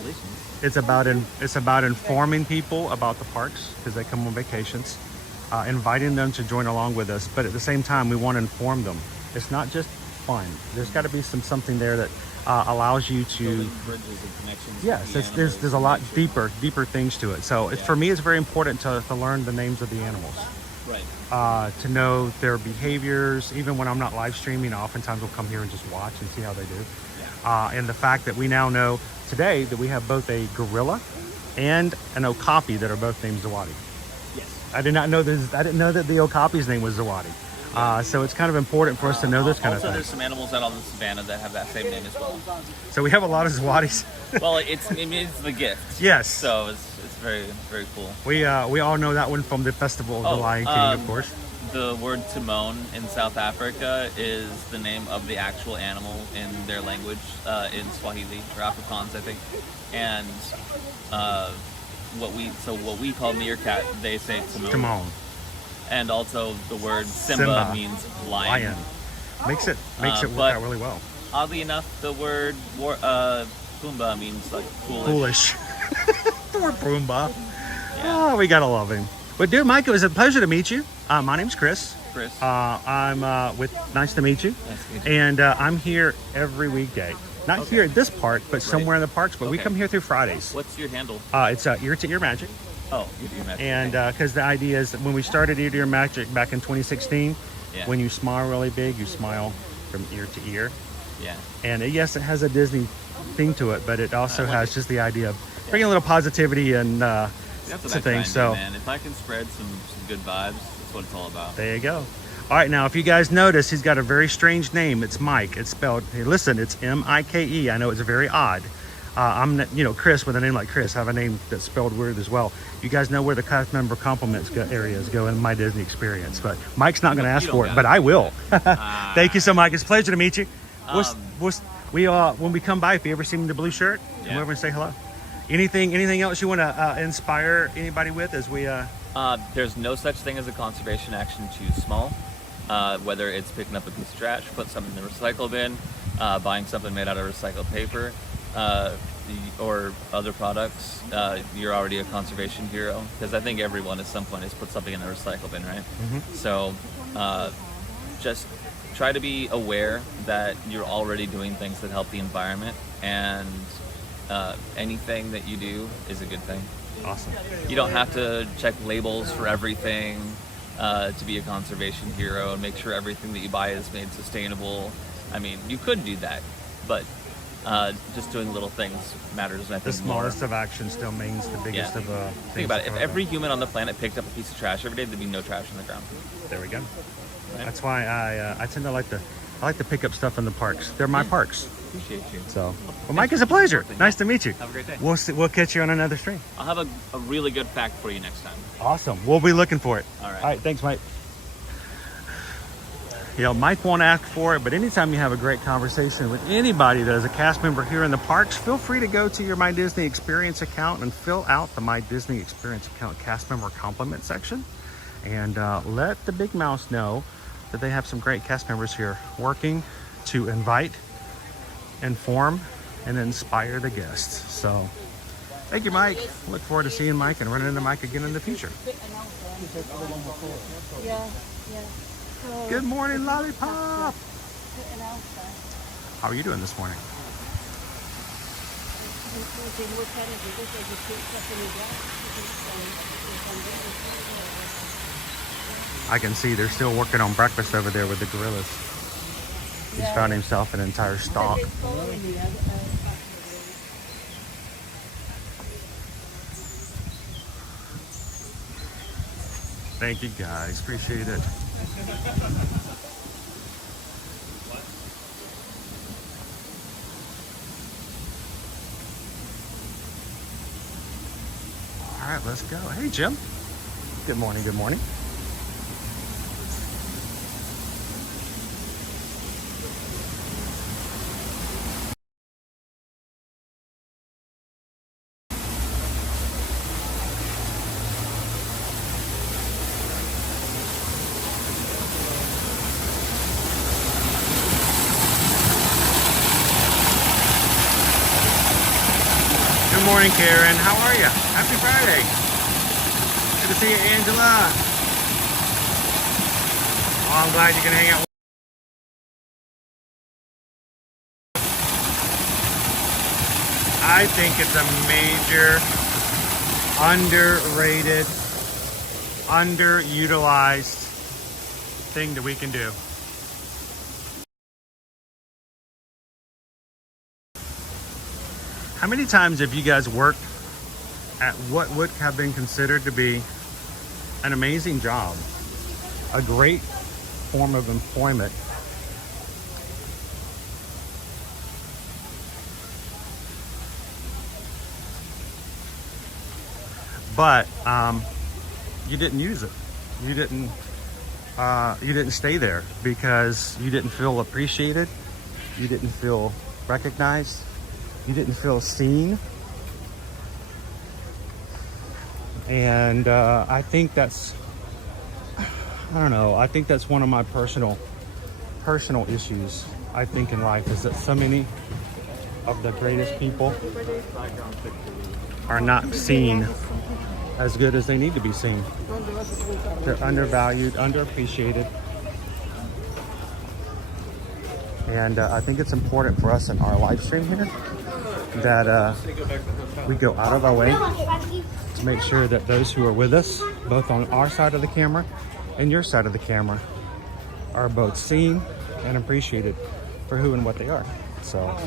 informing people about the parks because they come on vacations, inviting them to join along with us. But at the same time, we want to inform them. It's not just fun. There's got to be something there that allows you to. Building bridges and connections. Yes, with the there's a lot nature. deeper things to it. So for me, it's very important to learn the names of the animals. Right. To know their behaviors. Even when I'm not live streaming, I oftentimes will come here and just watch and see how they do. Yeah. And the fact that we now know today that we have both a gorilla and an okapi that are both named Zawadi. Yes. I did not know this. I didn't know that the okapi's name was Zawadi. So it's kind of important for us to know this kind of Also, thing. there's some animals out on the savannah that have that same name as well. So we have a lot of Zawadis. Well, it's the gift. Yes. So it's very, very cool. We all know that one from the Festival of the Lion King, of course. The word Timon in South Africa is the name of the actual animal in their language, in Swahili or Afrikaans, I think. And what we call meerkat, they say Timon. Timon. And also the word Simba means lion. Makes it work out really well. Oddly enough, the word Pumbaa means like foolish. Poor Pumbaa. Yeah. Oh, we gotta love him. But dude, Mike, it was a pleasure to meet you. My name's Chris. I'm nice to meet you. Nice to meet you. And I'm here every weekday. Not here at this park, but somewhere in the parks. But we come here through Fridays. What's your handle? It's Ear to Ear Magic. Oh, Ear to Ear Magic. And because the idea is that when we started Ear to Ear Magic back in 2016, when you smile really big, you smile from ear to ear. Yeah. And yes, it has a Disney thing to it, but it also has just the idea of bringing a little positivity and that's what I things. try and do, man. If I can spread some good vibes, that's what it's all about. There you go. All right, now if you guys notice, he's got a very strange name. It's Mike. It's spelled. Hey, listen, it's M-I-K-E. I know it's very odd. I'm, Chris with a name like Chris. I have a name that's spelled weird as well. You guys know where the cast member compliments areas go in my Disney experience, but Mike's not going to ask for it, but I will. Thank you so much. It's a pleasure to meet you. When we come by, if you ever see me in the blue shirt, come over and say hello. Anything else you want to inspire anybody with as we? There's no such thing as a conservation action too small. Whether it's picking up a piece of trash, put something in the recycle bin, buying something made out of recycled paper, or other products, you're already a conservation hero. Because I think everyone at some point has put something in the recycle bin, right? Mm-hmm. So just try to be aware that you're already doing things that help the environment, and anything that you do is a good thing. Awesome. You don't have to check labels for everything to be a conservation hero and make sure everything that you buy is made sustainable. I mean, you could do that, but just doing little things matters. I think the smallest of actions still means the biggest of things. Think about it. If every human on the planet picked up a piece of trash every day, there'd be no trash on the ground. There we go. Right? That's why I tend to like to pick up stuff in the parks. They're my parks. Appreciate you. So, well, Mike, it's a pleasure. Nice to meet you. Have a great day. We'll catch you on another stream. I'll have a really good fact for you next time. Awesome. We'll be looking for it. All right. All right. Thanks, Mike. Mike won't ask for it, but anytime you have a great conversation with anybody that is a cast member here in the parks, feel free to go to your My Disney Experience account and fill out the My Disney Experience account cast member compliment section, and let the Big Mouse know that they have some great cast members here working to invite, inform, and inspire the guests. So thank you, Mike. Look forward to seeing Mike and running into Mike again in the future. Yeah. Good morning, Lollipop. How are you doing this morning? I can see they're still working on breakfast over there with the gorillas. He's found himself an entire stalk. Thank you guys, appreciate it. All right, let's go. Hey, Jim. Good morning, good morning. Good morning, Karen. How are you? Happy Friday. Good to see you, Angela. Oh, I'm glad you can hang out. I think it's a major, underrated, underutilized thing that we can do. How many times have you guys worked at what would have been considered to be an amazing job, a great form of employment, but you didn't use it? You didn't stay there because you didn't feel appreciated, you didn't feel recognized, you didn't feel seen. And I think that's, I don't know, I think that's one of my personal issues, I think, in life, is that so many of the greatest people are not seen as good as they need to be seen. They're undervalued, underappreciated. And I think it's important for us in our live stream here that we go out of our way to make sure that those who are with us, both on our side of the camera and your side of the camera, are both seen and appreciated for who and what they are. So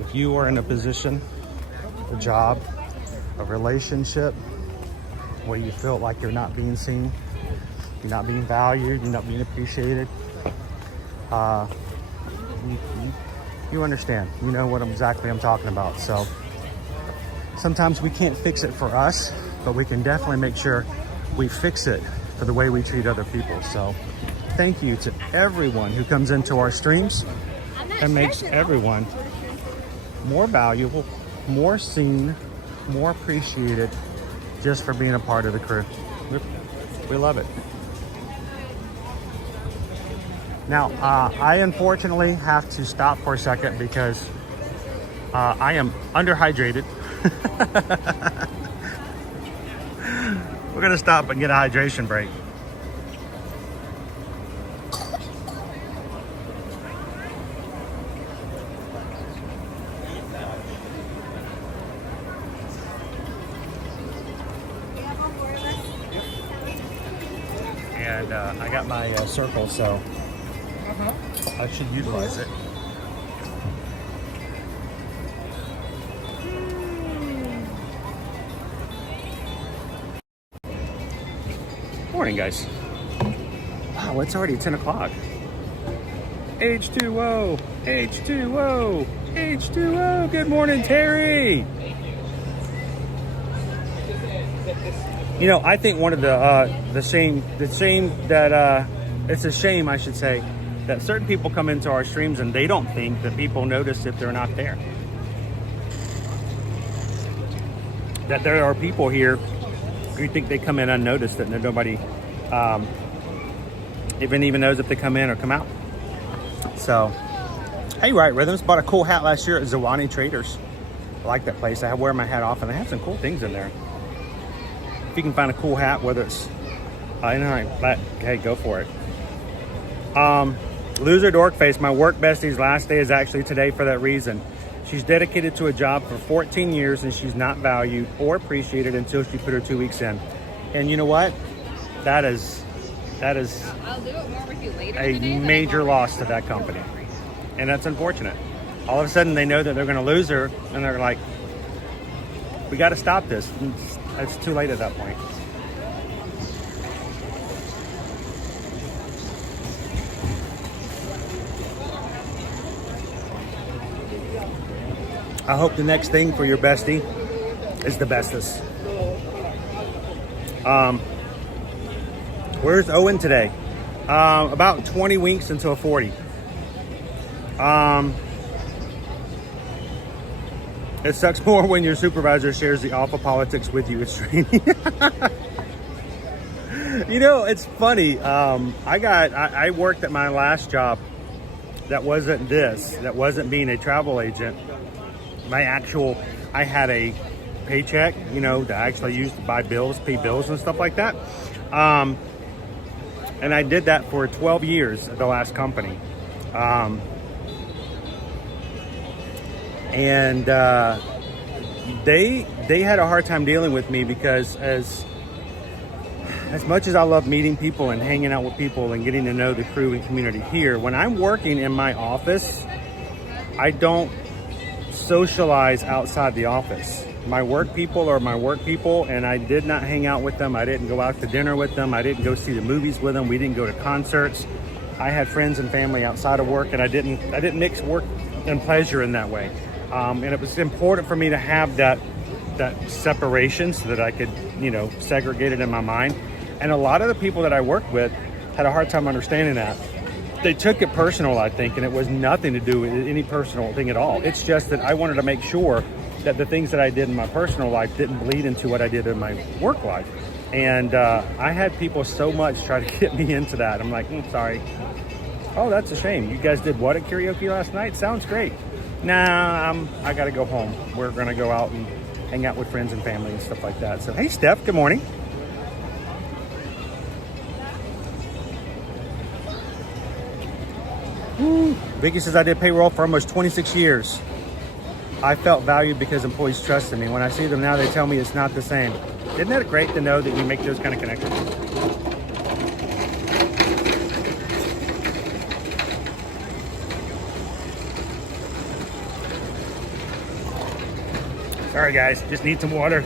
if you are in a position, a job, a relationship where you feel like you're not being seen, you're not being valued, you're not being appreciated, you understand, you know what exactly I'm talking about. So sometimes we can't fix it for us, but we can definitely make sure we fix it for the way we treat other people. So thank you to everyone who comes into our streams and makes everyone more valuable, more seen, more appreciated, just for being a part of the crew. We love it. Now, I unfortunately have to stop for a second because I am underhydrated. We're gonna stop and get a hydration break. And I got my circle, so I should utilize it. Morning, guys. Wow, it's already 10 o'clock. H2O, H2O, H2O. Good morning, Terry. You know, I think one of the shame that it's a shame, I should say, that certain people come into our streams and they don't think that people notice if they're not there. That there are people here who think they come in unnoticed, that nobody even knows if they come in or come out. So, hey, Right Rhythms, bought a cool hat last year at WindTraders. I like that place. I wear my hat off and they have some cool things in there. If you can find a cool hat, whether it's I know. But hey, go for it. Loser dork face. My work bestie's last day is actually today for that reason. She's dedicated to a job for 14 years and she's not valued or appreciated until she put her 2 weeks in. And you know what? That is I'll do it more with you later a major loss to that company. And that's unfortunate. All of a sudden they know that they're going to lose her and they're like, we got to stop this. It's too late at that point. I hope the next thing for your bestie is the bestest. Where's Owen today? About 20 winks until 40. It sucks more when your supervisor shares the alpha politics with you. It's training. You know, it's funny. I worked at my last job that wasn't being a travel agent. I had a paycheck, you know, that I actually used to buy bills, pay bills and stuff like that. And I did that for 12 years at the last company. And they had a hard time dealing with me because as much as I love meeting people and hanging out with people and getting to know the crew and community here, when I'm working in my office, I don't socialize outside the office. My work people are my work people, and I did not hang out with them. I didn't go out to dinner with them. I didn't go see the movies with them. We didn't go to concerts. I had friends and family outside of work, and I didn't mix work and pleasure in that way. And it was important for me to have that separation so that I could, you know, segregate it in my mind. And a lot of the people that I worked with had a hard time understanding that. They took it personal, I think, and it was nothing to do with any personal thing at all. It's just that I wanted to make sure that the things that I did in my personal life didn't bleed into what I did in my work life. And I had people so much try to get me into that. I'm like, sorry. Oh, that's a shame. You guys did what at karaoke last night? Sounds great. Nah, I got to go home. We're going to go out and hang out with friends and family and stuff like that. So, hey, Steph, good morning. Vicky says, I did payroll for almost 26 years. I felt valued because employees trusted me. When I see them now, they tell me it's not the same. Isn't that great to know that you make those kind of connections? Sorry guys, just need some water.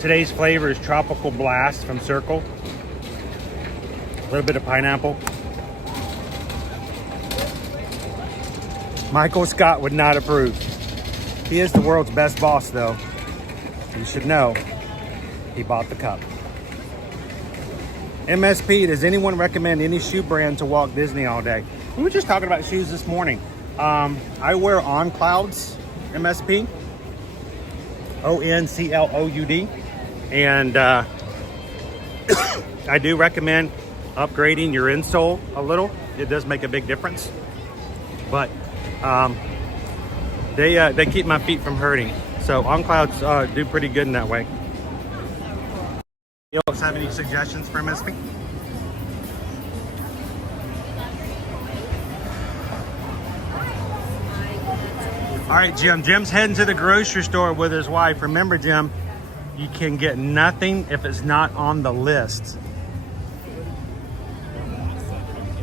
Today's flavor is Tropical Blast from Circle. A little bit of pineapple. Michael Scott would not approve. He is the world's best boss, though. You should know. He bought the cup. MSP, does anyone recommend any shoe brand to Walt Disney all day? We were just talking about shoes this morning. I wear On Clouds MSP. ONCLOUD. And I do recommend upgrading your insole a little. It does make a big difference. But they keep my feet from hurting. So On Clouds do pretty good in that way. You guys have any suggestions for MSP? All right, Jim. Jim's heading to the grocery store with his wife. Remember, Jim, you can get nothing if it's not on the list.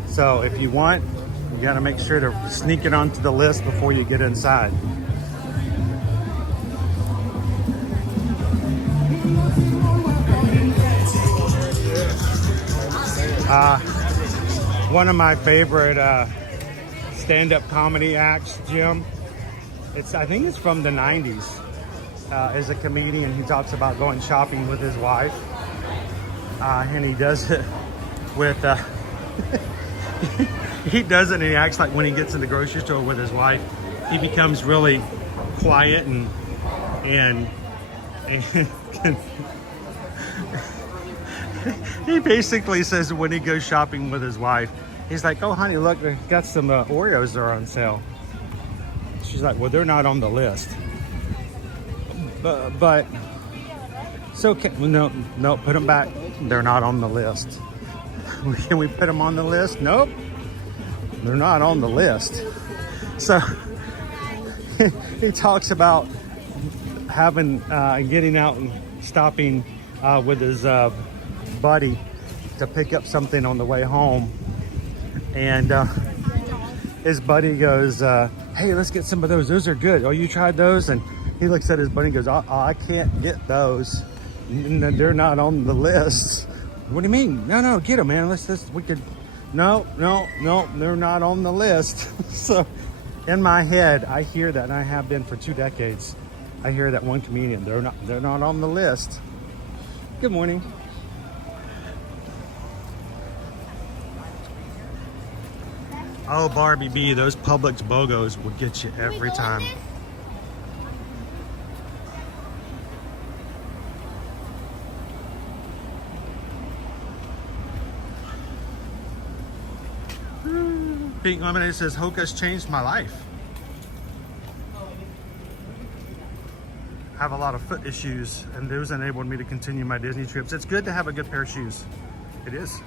So if you want, you got to make sure to sneak it onto the list before you get inside. One of my favorite stand-up comedy acts, Jim, I think it's from the 90s, is a comedian. He talks about going shopping with his wife, and he does it with he does it and he acts like when he gets in the grocery store with his wife, he becomes really quiet and he basically says when he goes shopping with his wife, he's like, oh honey, look, they've got some Oreos that are on sale. She's like, well, they're not on the list. But so no, put them back. they're not on the list. Can we put them on the list? Nope. They're not on the list. So he talks about having, getting out and stopping with his buddy to pick up something on the way home. And his buddy goes, hey, let's get some of those. Those are good. Oh, you tried those? And he looks at his buddy and goes, oh, I can't get those. They're not on the list. What do you mean? No, get them, man. We could. No, they're not on the list. So in my head, I hear that, and I have been for 2 decades. I hear that one comedian, they're not on the list. Good morning. Oh, Barbie B, those Publix BOGOs will get you every time. Pink Lemonade says, Hoka's changed my life. I have a lot of foot issues, and those enabled me to continue my Disney trips. It's good to have a good pair of shoes. It is.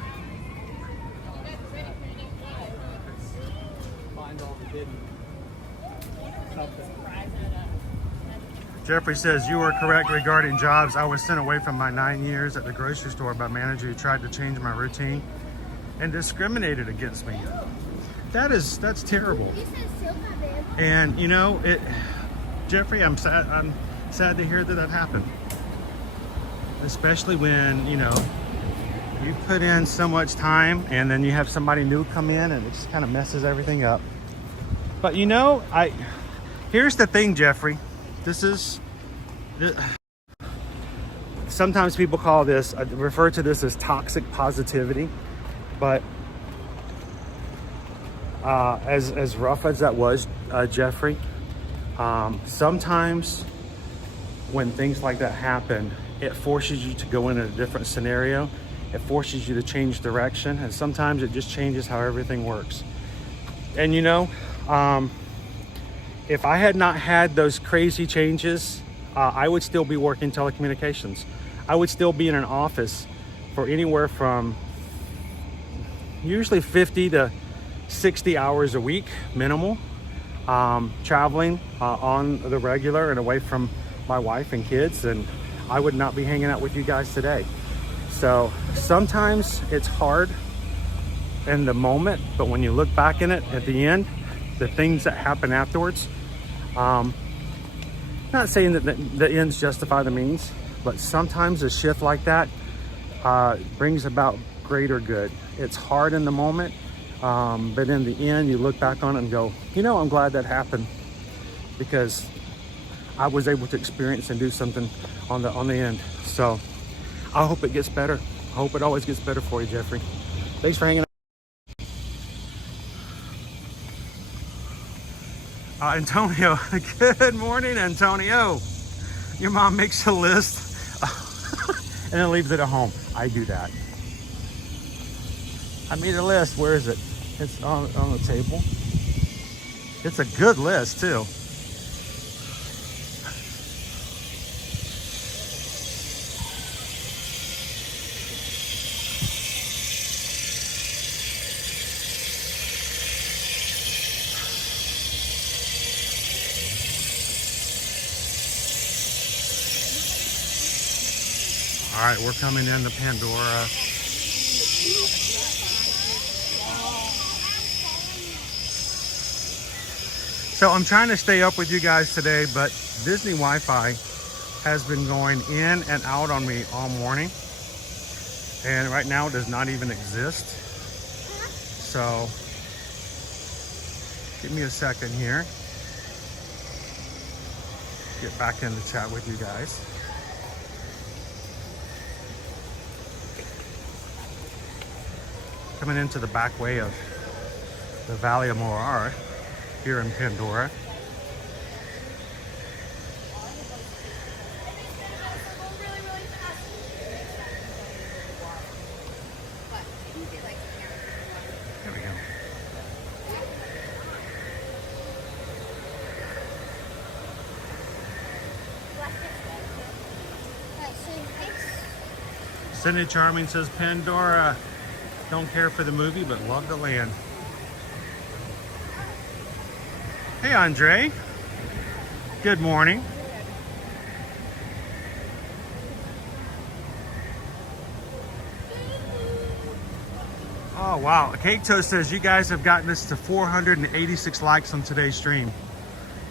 Jeffrey says, you were correct regarding jobs. I was sent away from my 9 years at the grocery store by a manager who tried to change my routine and discriminated against me. That's terrible. And you know, Jeffrey, I'm sad to hear that happened. Especially when, you know, you put in so much time and then you have somebody new come in and it just kind of messes everything up. But you know, here's the thing, Jeffrey. Sometimes people call this, refer to this as toxic positivity, but as rough as that was, Jeffrey, sometimes when things like that happen, it forces you to go in a different scenario. It forces you to change direction, and sometimes it just changes how everything works. And you know, if I had not had those crazy changes, I would still be working telecommunications. I would still be in an office for anywhere from usually 50 to 60 hours a week, minimal, traveling on the regular and away from my wife and kids, and I would not be hanging out with you guys today. So sometimes it's hard in the moment, but when you look back in it at the end, the things that happen afterwards, not saying that the ends justify the means, but sometimes a shift like that brings about greater good. It's hard in the moment, but in the end, you look back on it and go, you know, I'm glad that happened because I was able to experience and do something on the end. So I hope it gets better. I hope it always gets better for you, Jeffrey. Thanks for hanging out. Antonio, good morning, Antonio. Your mom makes a list and then leaves it at home. I do that. I made a list. Where is it? It's on the table. It's a good list too. All right, we're coming into Pandora. So I'm trying to stay up with you guys today, but Disney Wi-Fi has been going in and out on me all morning. And right now it does not even exist. So give me a second here. Get back in the chat with you guys. Coming into the back way of the Valley of Morar here in Pandora. There we go. Cindy Charming says, Pandora, don't care for the movie, but love the land. Hey, Andre. Good morning. Oh, wow. Cake Toast says, you guys have gotten us to 486 likes on today's stream.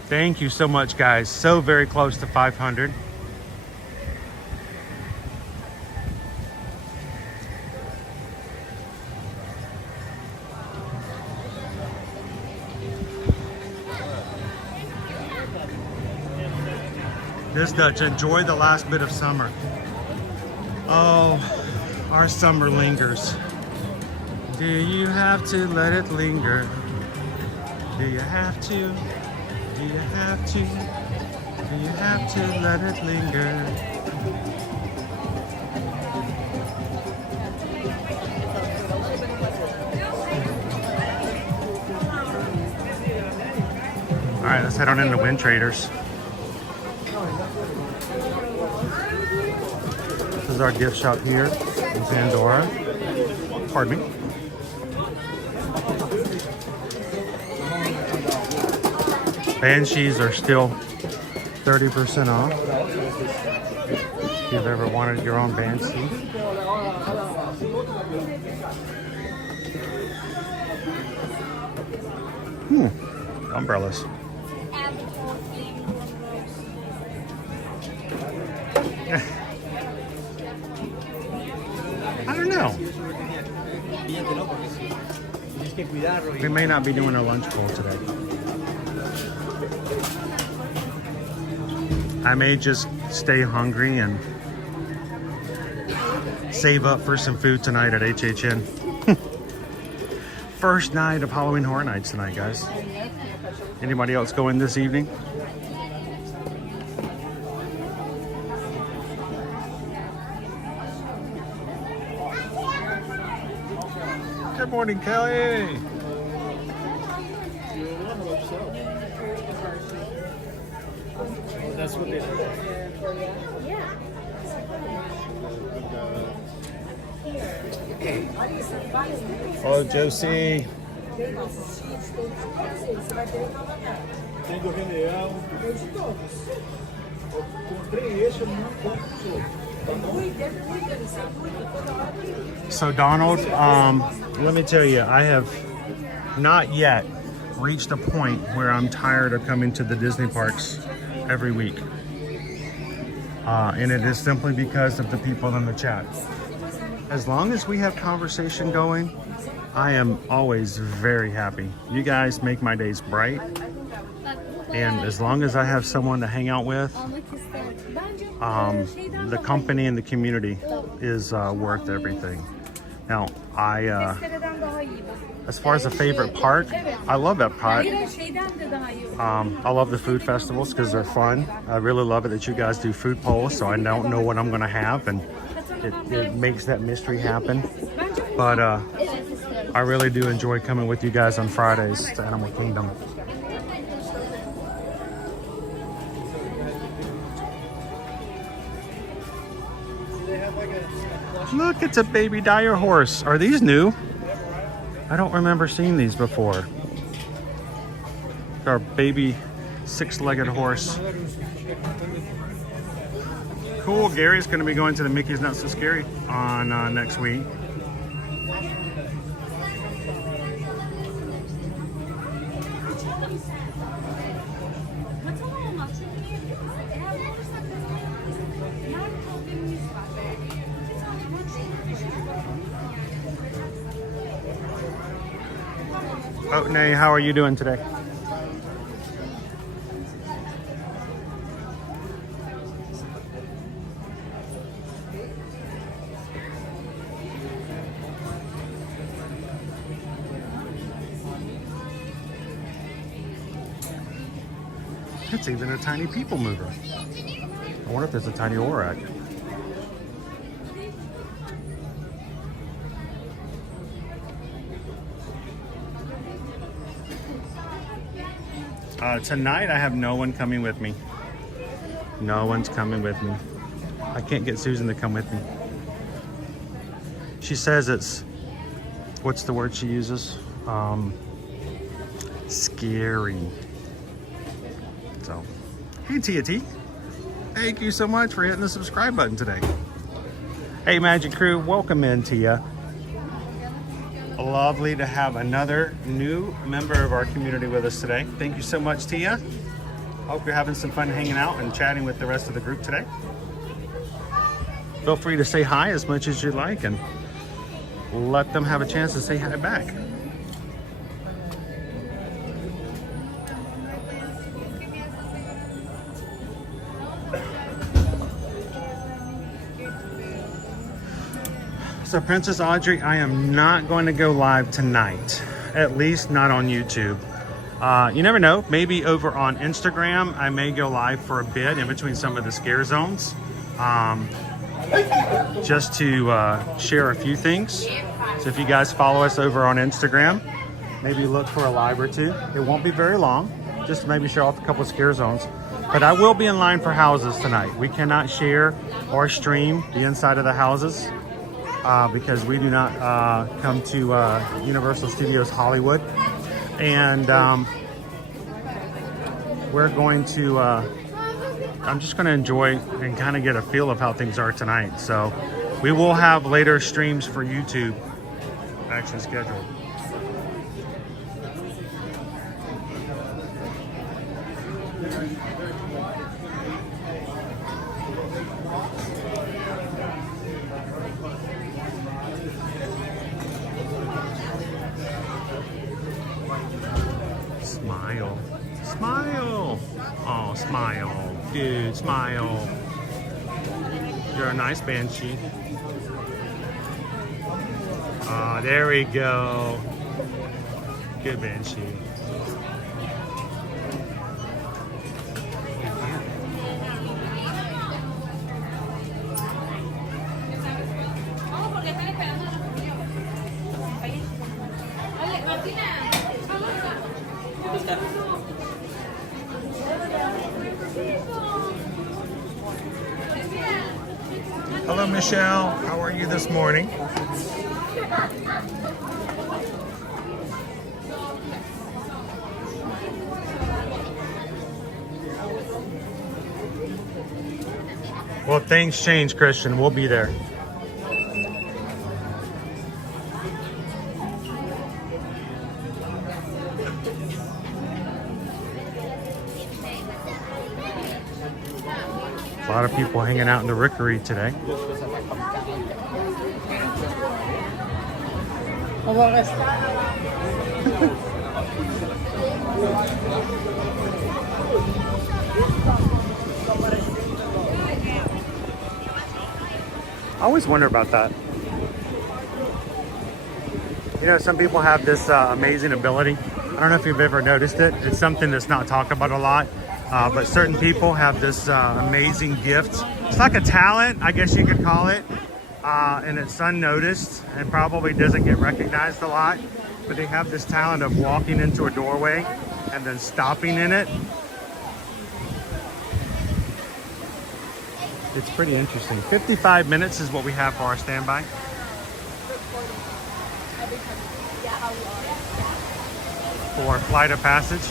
Thank you so much, guys. So very close to 500. This Dutch, enjoy the last bit of summer. Oh, our summer lingers. Do you have to let it linger? Do you have to? Do you have to? Do you have to let it linger? All right, let's head on into WindTraders. This is our gift shop here in Pandora. Pardon me. Banshees are still 30% off. If you've ever wanted your own Banshee. Umbrellas. I don't know. We may not be doing a lunch bowl today. I may just stay hungry and save up for some food tonight at HHN. First night of Halloween Horror Nights tonight, guys. Anybody else going this evening? Good morning, Kelly. That's what they do. Oh, Josie. Tem do Rei Leão, tem de todos. Eu comprei esse, eu não compro. So Donald, let me tell you, I have not yet reached a point where I'm tired of coming to the Disney parks every week. And it is simply because of the people in the chat. As long as we have conversation going, I am always very happy. You guys make my days bright. And as long as I have someone to hang out with, the company and the community is worth everything. Now, as far as a favorite park, I love Epcot. I love the food festivals because they're fun. I really love it that you guys do food polls, so I don't know what I'm going to have, and it makes that mystery happen. But I really do enjoy coming with you guys on Fridays to Animal Kingdom. Look, it's a baby dire horse. Are these new? I don't remember seeing these before. Our baby six-legged horse. Cool. Gary's going to be going to the Mickey's Not So Scary on next week. Oh, Nay, how are you doing today? It's even a tiny people mover. I wonder if there's a tiny Aurak. Tonight I have no one coming with me. No one's coming with me. I can't get Susan to come with me. She says it's, what's the word she uses? Scary. So, hey Tia T. Thank you so much for hitting the subscribe button today. Hey Magic Crew, welcome in Tia. Lovely to have another new member of our community with us today. Thank you so much, Tia. Hope you're having some fun hanging out and chatting with the rest of the group today. Feel free to say hi as much as you'd like and let them have a chance to say hi back. So Princess Audrey, I am not going to go live tonight, at least not on YouTube. You never know, maybe over on Instagram, I may go live for a bit in between some of the scare zones, just to share a few things. So if you guys follow us over on Instagram, maybe look for a live or two. It won't be very long, just to maybe show off a couple of scare zones. But I will be in line for houses tonight. We cannot share or stream the inside of the houses. Because we do not come to Universal Studios Hollywood, and we're going to I'm just going to enjoy and kind of get a feel of how things are tonight. So we will have later streams for YouTube actually scheduled. Smile. Smile. Oh, smile. Dude, smile. You're a nice banshee. Oh, there we go. Good banshee. Hello, Michelle. How are you this morning? Well, things change, Christian. We'll be there. A lot of people hanging out in the Rickery today. I always wonder about that. You know, some people have this amazing ability. I don't know if you've ever noticed it. It's something that's not talked about a lot. But certain people have this amazing gift. It's like a talent, I guess you could call it. And it's unnoticed and probably doesn't get recognized a lot. But they have this talent of walking into a doorway and then stopping in it. It's pretty interesting. 55 minutes is what we have for our standby. For Flight of Passage.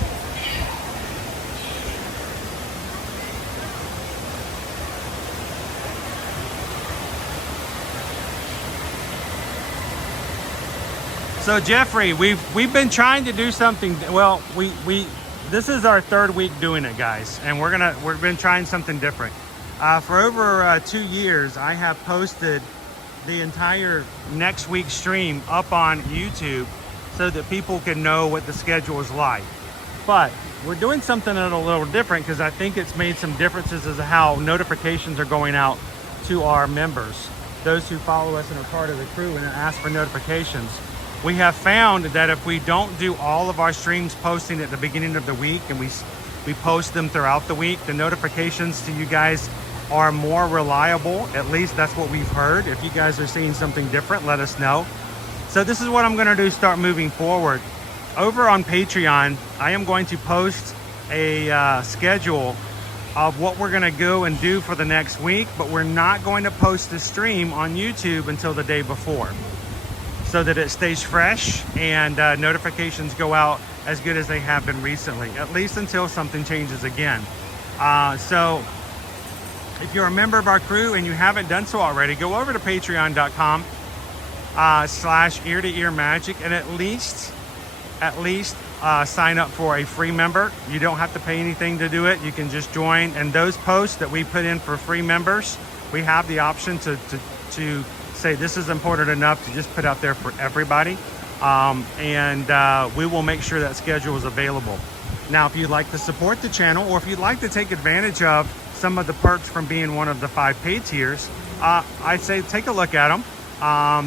So Jeffrey, we've been trying to do something. Well, this is our third week doing it, guys, and we've been trying something different. For over 2 years, I have posted the entire next week's stream up on YouTube so that people can know what the schedule is like. But we're doing something a little different because I think it's made some differences as to how notifications are going out to our members, those who follow us and are part of the crew and ask for notifications. We have found that if we don't do all of our streams posting at the beginning of the week and we post them throughout the week, the notifications to you guys are more reliable. At least that's what we've heard. If you guys are seeing something different, let us know. So this is what I'm going to do, start moving forward. Over on Patreon, I am going to post a schedule of what we're going to go and do for the next week, but we're not going to post the stream on YouTube until the day before, so that it stays fresh and notifications go out as good as they have been recently, at least until something changes again. So if you're a member of our crew and you haven't done so already, go over to patreon.com /ear-to-ear-magic and at least sign up for a free member. You don't have to pay anything to do it. You can just join, and those posts that we put in for free members, we have the option to say this is important enough to just put out there for everybody, and we will make sure that schedule is available. Now, if you'd like to support the channel, or if you'd like to take advantage of some of the perks from being one of the 5 paid tiers, I'd say take a look at them.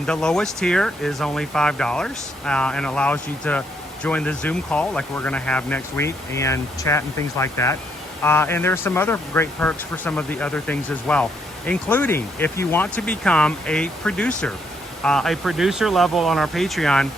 The lowest tier is only $5 and allows you to join the Zoom call like we're going to have next week and chat and things like that. And there's some other great perks for some of the other things as well, including if you want to become a producer. A producer level on our Patreon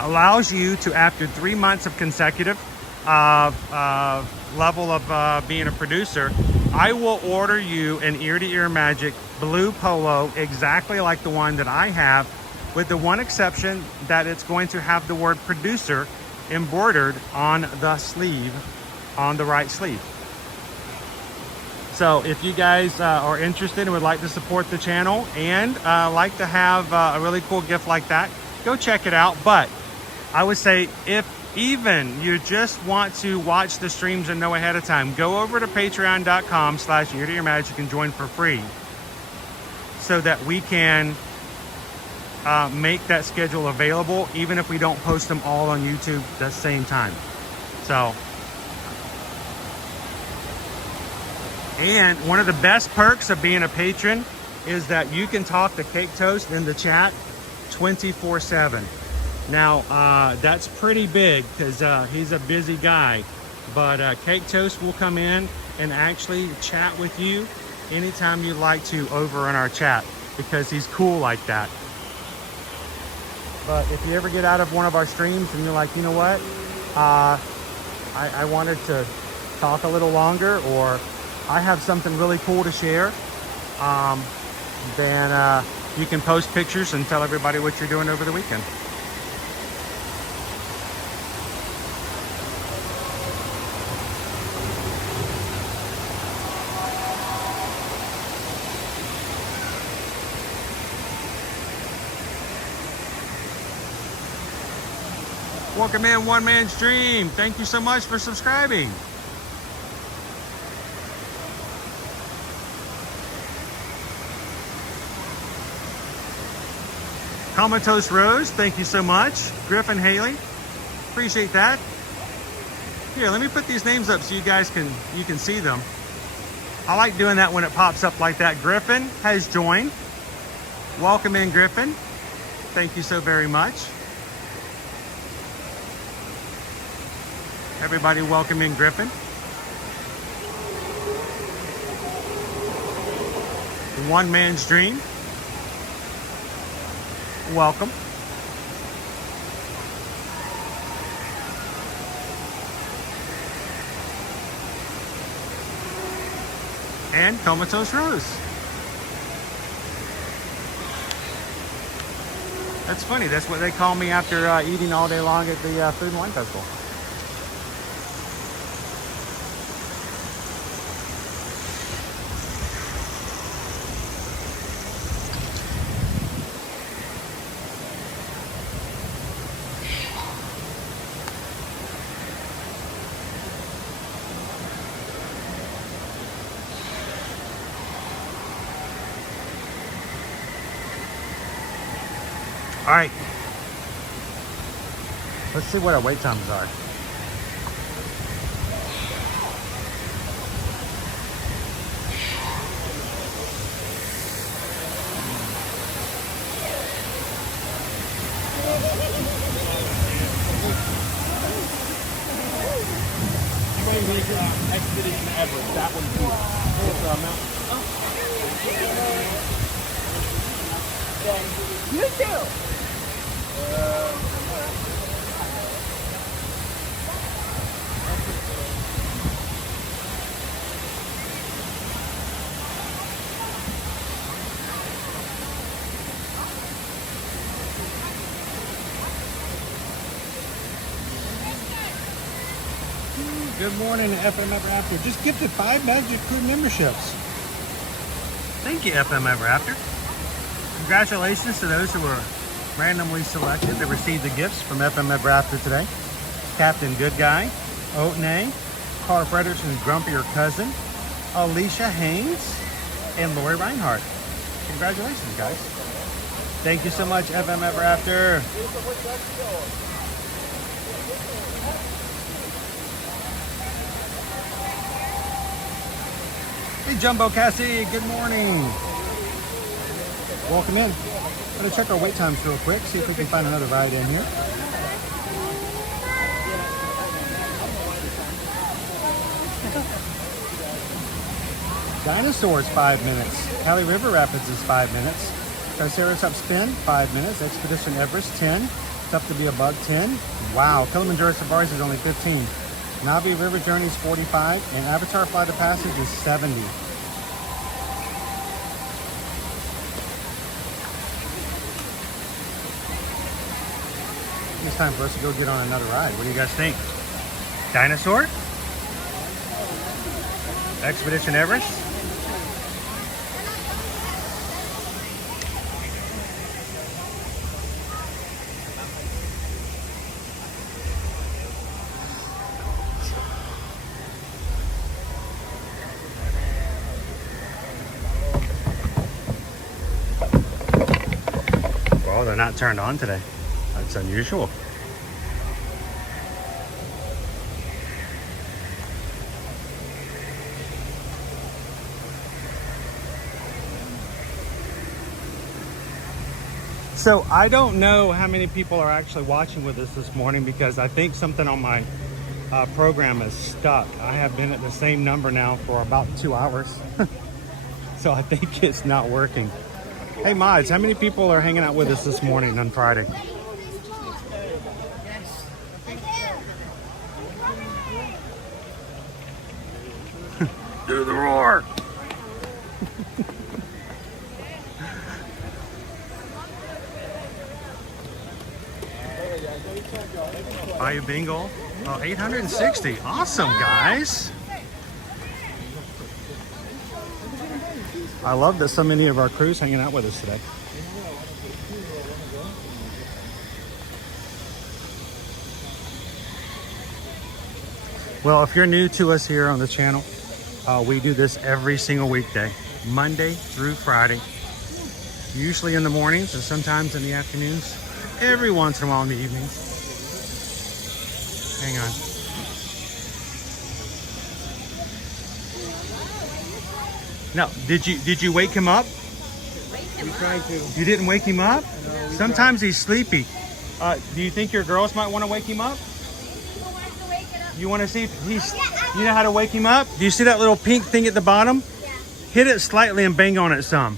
allows you to, after 3 months of consecutive level of being a producer, I will order you an Ear-to-Ear Magic blue polo exactly like the one that I have, with the one exception that it's going to have the word producer embroidered on the sleeve, on the right sleeve. So if you guys are interested and would like to support the channel and like to have a really cool gift like that, go check it out. But I would say, if even you just want to watch the streams and know ahead of time, go over to patreon.com /ear-to-ear-magic and join for free, so that we can make that schedule available, even if we don't post them all on YouTube at the same time. So, and one of the best perks of being a patron is that you can talk to Cake Toast in the chat 24/7. Now, that's pretty big because he's a busy guy, but Cake Toast will come in and actually chat with you anytime you'd like to over in our chat, because he's cool like that. But if you ever get out of one of our streams and you're like, you know what, I wanted to talk a little longer, or I have something really cool to share, then you can post pictures and tell everybody what you're doing over the weekend. Welcome in, One Man's Dream. Thank you so much for subscribing. Comatose Rose, thank you so much. Griffin Haley, appreciate that. Here, let me put these names up so you guys can see them. I like doing that when it pops up like that. Griffin has joined. Welcome in, Griffin. Thank you so very much. Everybody welcome in Griffin. One Man's Dream. Welcome. And Comatose Rose. That's funny. That's what they call me after eating all day long at the Food and Wine Festival. All right, let's see what our wait times are. Expedition Everest, that one too. You too. Good morning, FM Ever After. Just gifted 5 Magic Crew memberships. Thank you, FM Ever After. Congratulations to those who were randomly selected to receive the gifts from FM Ever After today. Captain Good Guy, Oatney, Carl Frederickson's grumpier cousin, Alicia Haynes, and Lori Reinhardt. Congratulations, guys. Thank you so much, FM Ever After. Hey, Jumbo Cassie, good morning. Welcome in. I'm gonna check our wait times real quick, see if we can find another ride in here. Dinosaur is 5 minutes. Cali River Rapids is 5 minutes. Triceratops Up Spin, 5 minutes. Expedition Everest, 10. Tough to be a Bug, 10. Wow, Kiliminjaro Safari is only 15. Navi River Journey is 45. And Avatar Flight of Passage is 70. It's time for us to go get on another ride. What do you guys think? Dinosaur? Expedition Everest? Well, they're not turned on today. That's unusual. So I don't know how many people are actually watching with us this morning because I think something on my program is stuck. I have been at the same number now for about 2 hours. So I think it's not working. Hey mods, how many people are hanging out with us this morning on Friday? Do the roar! Bayou Bingo, oh, 860. Awesome, guys. I love that so many of our crews hanging out with us today. Well, if you're new to us here on the channel, we do this every single weekday, Monday through Friday, usually in the mornings and sometimes in the afternoons, every once in a while in the evenings. Hang on. No, did you wake him up? We tried to. You didn't wake him up? Sometimes he's sleepy. Do you think your girls might want to wake him up? You want to see if he's, you know how to wake him up? Do you see that little pink thing at the bottom? Yeah. Hit it slightly and bang on it some.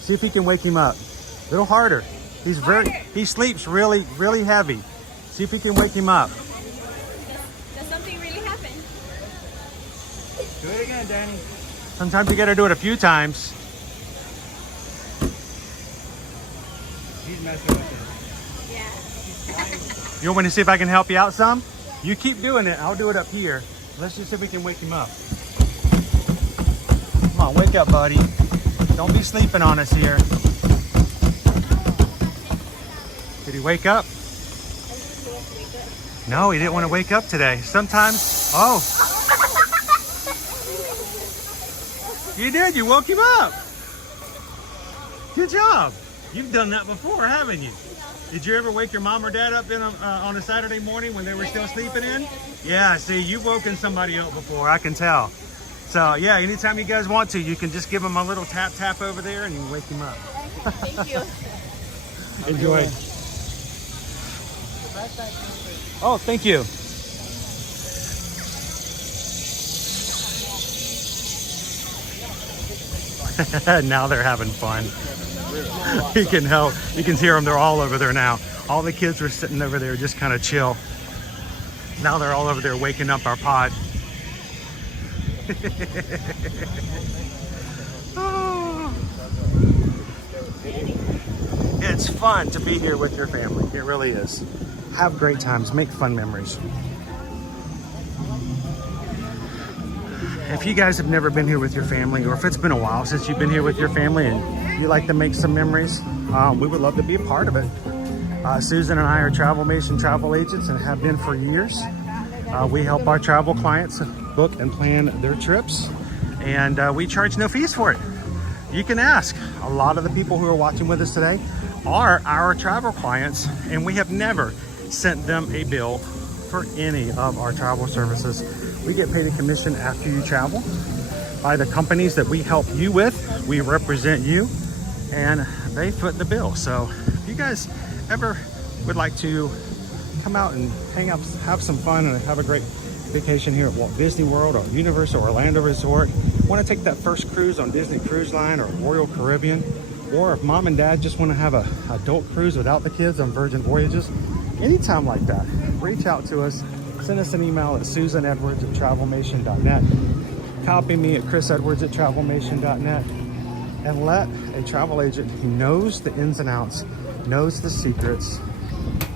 See if he can wake him up. A little harder. He sleeps really, really heavy. See if he can wake him up. Does something really happen? Do it again, Danny. Sometimes you gotta do it a few times. He's messing with it. You want me to see if I can help you out some? You keep doing it. I'll do it up here. Let's just see if we can wake him up. Come on, wake up, buddy. Don't be sleeping on us here. Did he wake up? No, he didn't want to wake up today. Sometimes, oh. You did, you woke him up. Good job. You've done that before, haven't you? Did you ever wake your mom or dad up on a Saturday morning when they were still sleeping in? Yeah, see, you've woken somebody up before, I can tell. So yeah, anytime you guys want to, you can just give them a little tap over there and you can wake him up. Thank you. Enjoy. Oh, thank you. Now they're having fun. You can help. You can hear them. They're all over there now. All the kids were sitting over there just kind of chill. Now they're all over there waking up our pod. Oh. It's fun to be here with your family. It really is. Have great times. Make fun memories. If you guys have never been here with your family, or if it's been a while since you've been here with your family and you like to make some memories, we would love to be a part of it. Susan and I are Travelmation travel agents and have been for years. We help our travel clients book and plan their trips, and we charge no fees for it. You can ask. A lot of the people who are watching with us today are our travel clients, and we have never sent them a bill for any of our travel services. We get paid a commission after you travel by the companies that we help you with. We represent you, and they foot the bill. So if you guys ever would like to come out and hang out, have some fun, and have a great vacation here at Walt Disney World or Universal Orlando Resort, want to take that first cruise on Disney Cruise Line or Royal Caribbean, or if mom and dad just want to have a adult cruise without the kids on Virgin Voyages, anytime like that, reach out to us. Send us an email at susanedwards@travelmation.net. Copy me at chrisedwards@travelmation.net, and let a travel agent who knows the ins and outs, knows the secrets,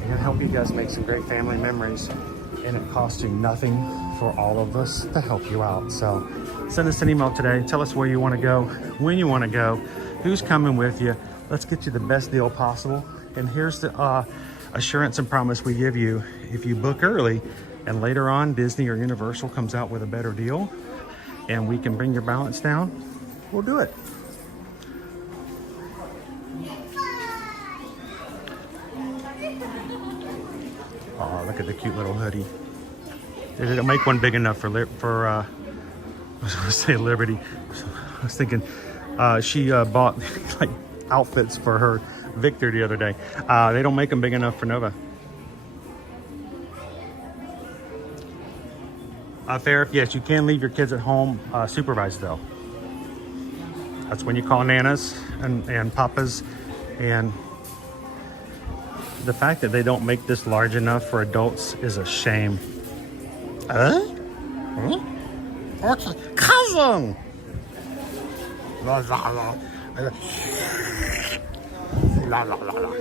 and help you guys make some great family memories. And it costs you nothing for all of us to help you out. So send us an email today. Tell us where you want to go, when you want to go, who's coming with you. Let's get you the best deal possible. And here's the assurance and promise we give you. If you book early and later on Disney or Universal comes out with a better deal and we can bring your balance down, we'll do it. Oh, look at the cute little hoodie. They didn't make one big enough for I was going to say Liberty. I was thinking she bought like outfits for her Victor the other day. They don't make them big enough for Nova. Fair, yes, you can leave your kids at home supervised though. That's when you call nanas and papas. And the fact that they don't make this large enough for adults is a shame. Cousin! La la la. La la la la.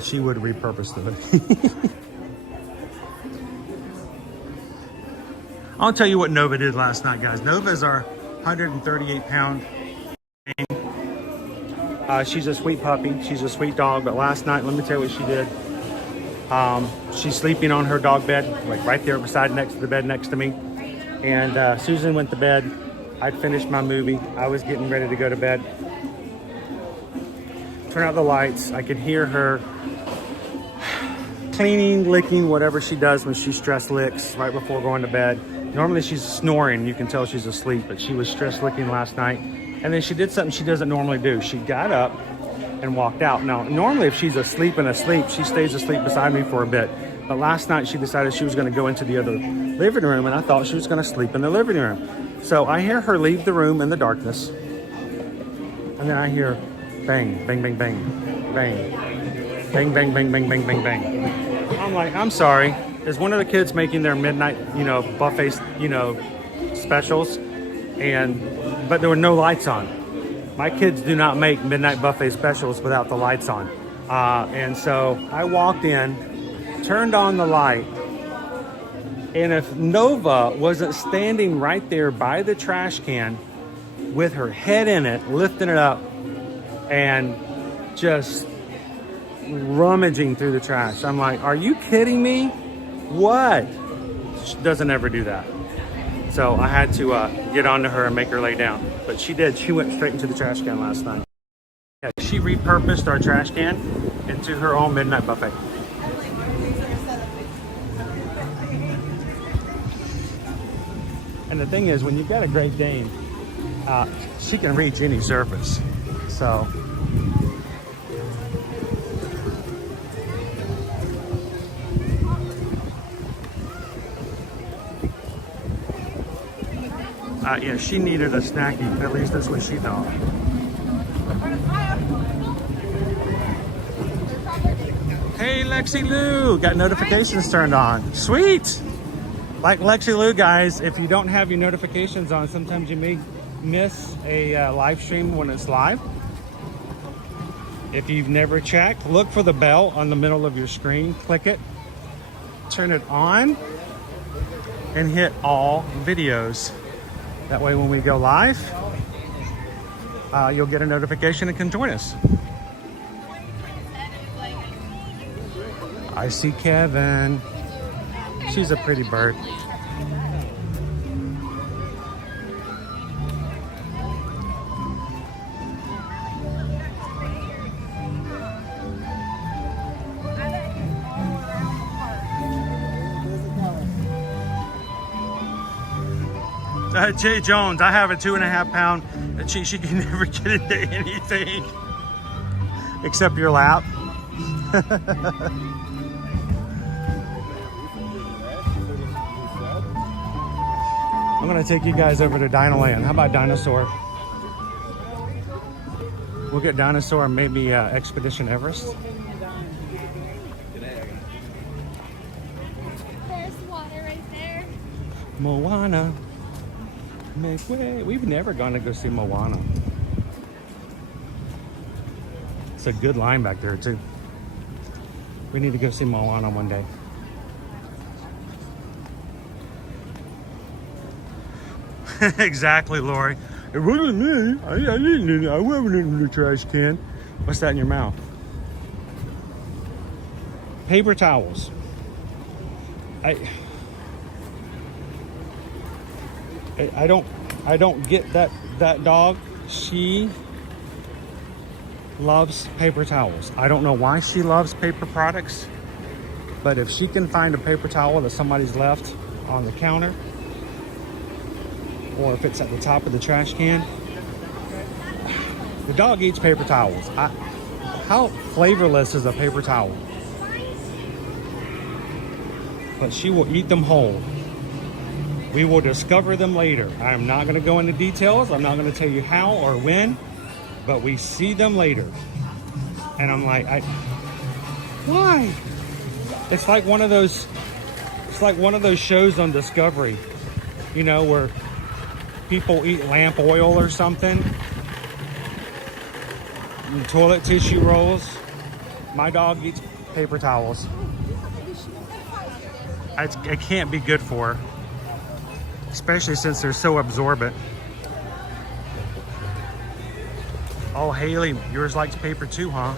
She would repurpose the hoodie. I'll tell you what Nova did last night, guys. Nova is our 138-pound. She's a sweet puppy. She's a sweet dog. But last night, let me tell you what she did. She's sleeping on her dog bed, like right there beside, next to the bed next to me. And Susan went to bed. I'd finished my movie. I was getting ready to go to bed. Turn out the lights. I could hear her cleaning, licking, whatever she does when she's stress licks right before going to bed. Normally she's snoring. You can tell she's asleep, but she was stress licking last night. And then she did something she doesn't normally do. She got up and walked out. Now, normally if she's asleep, she stays asleep beside me for a bit. But last night she decided she was going to go into the other living room, and I thought she was going to sleep in the living room. So I hear her leave the room in the darkness. And then I hear bang, bang, bang, bang, bang, bang, bang, bang, bang, bang, bang, bang. I'm like, I'm sorry. Is one of the kids making their midnight, buffet, specials? But there were no lights on. My kids do not make midnight buffet specials without the lights on. And so I walked in, turned on the light, and if Nova wasn't standing right there by the trash can with her head in it, lifting it up, and just rummaging through the trash. I'm like, are you kidding me? What? She doesn't ever do that. So I had to get onto her and make her lay down. But she did. She went straight into the trash can last night. Yeah, she repurposed our trash can into her own midnight buffet. And the thing is, when you've got a Great Dane, she can reach any surface. So yeah, she needed a snacky. At least that's what she thought. Hey, Lexi Lou, got notifications turned on. Sweet. Like Lexi Lou, guys, if you don't have your notifications on, sometimes you may miss a live stream when it's live. If you've never checked, look for the bell on the middle of your screen, click it, turn it on, and hit all videos. That way when we go live, you'll get a notification and can join us. I see Kevin. She's a pretty bird. Jay Jones, I have a 2.5 pound. She can never get into anything except your lap. I'm gonna take you guys over to Dinoland. How about Dinosaur? We'll get Dinosaur and maybe Expedition Everest. There's water right there. Moana. Make way. We've never gone to go see Moana. It's a good line back there too. We need to go see Moana one day. Exactly, Lori. It wasn't me. I didn't. I wasn't in the trash can. What's that in your mouth? Paper towels. I don't get that dog. She loves paper towels. I don't know why she loves paper products, but if she can find a paper towel that somebody's left on the counter, or if it's at the top of the trash can, the dog eats paper towels. How flavorless is a paper towel? But she will eat them whole. We will discover them later. I'm not going to go into details. I'm not going to tell you how or when, but we see them later. And I'm like, why? It's like one of those shows on Discovery, you know, where people eat lamp oil or something. And toilet tissue rolls. My dog eats paper towels. It can't be good for her. Especially since they're so absorbent. Oh, Haley, yours likes paper too, huh?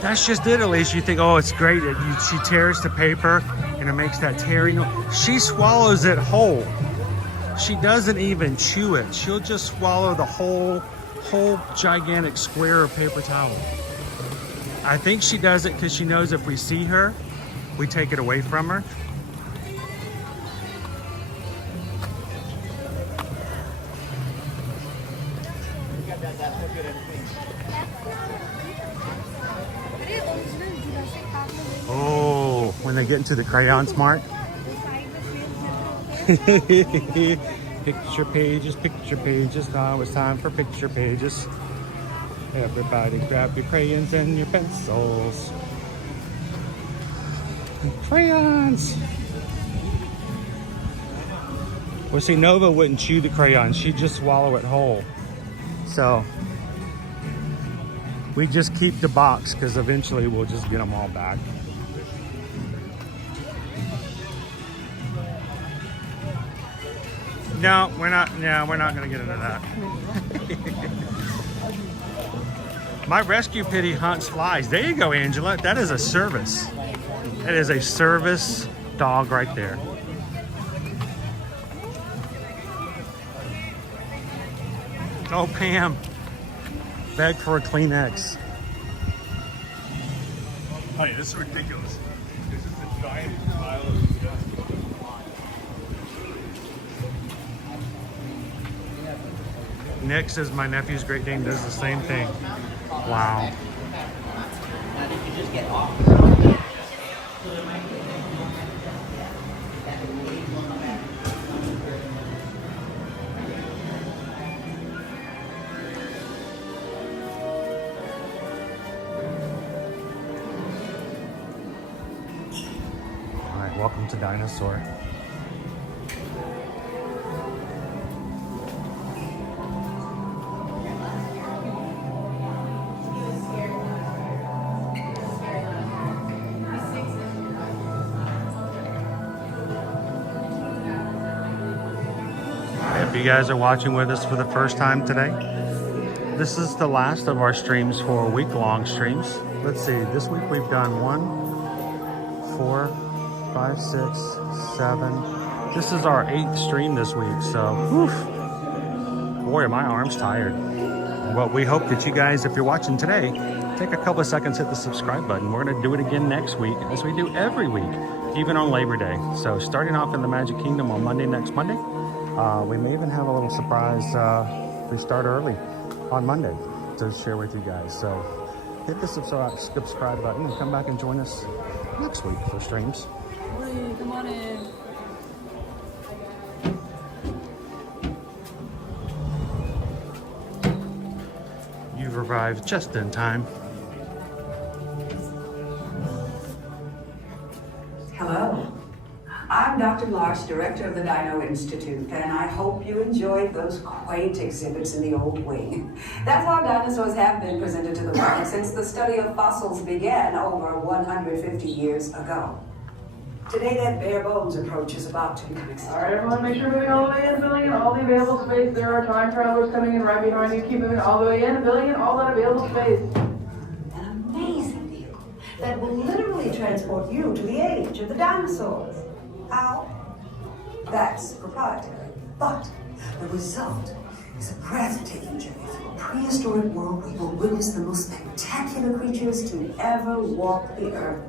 That's just it, at least. You think, oh, it's great. She tears the paper and it makes that tearing noise. She swallows it whole. She doesn't even chew it. She'll just swallow the whole gigantic square of paper towel. I think she does it because she knows if we see her, we take it away from her. Oh, when they get into the crayon smart. Picture pages, now it's time for picture pages. Everybody grab your crayons and your pencils. Crayons! Well, see, Nova wouldn't chew the crayon. She'd just swallow it whole. So, we just keep the box because eventually we'll just get them all back. No, we're not going to get into that. My rescue pitty hunts flies. There you go, Angela. That is a service. That is a service dog right there. Oh, Pam. Beg for a Kleenex. Honey, this is ridiculous. This is a giant pile of stuff. Nick says my nephew's Great Dane does the same thing. Wow. Now, did you just get off? Welcome to Dinosaur. If you guys are watching with us for the first time today, this is the last of our streams for week-long streams. Let's see, this week we've done 1, 4, 5, 6, 7. This is our 8th stream this week, so whew, boy, are my arms tired. Well, we hope that you guys, if you're watching today, take a couple of seconds, hit the subscribe button. We're gonna do it again next week, as we do every week, even on Labor Day. So starting off in the Magic Kingdom on Monday, next Monday. We may even have a little surprise. We start early on Monday to share with you guys. So hit the subscribe button and come back and join us next week for streams. Hey, come on in. You've arrived just in time. Hello. I'm Dr. Lars, director of the Dino Institute, and I hope you enjoyed those quaint exhibits in the old wing. That's how dinosaurs have been presented to the world since the study of fossils began over 150 years ago. Today, that bare bones approach is about to become extinct. All right, everyone, make sure moving all the way in, filling in all the available space. There are time travelers coming in right behind you. Keep moving all the way in, filling in all that available space. An amazing vehicle that will literally transport you to the age of the dinosaurs. How? That's proprietary. But the result is a breathtaking journey through a prehistoric world where you will witness the most spectacular creatures to ever walk the earth.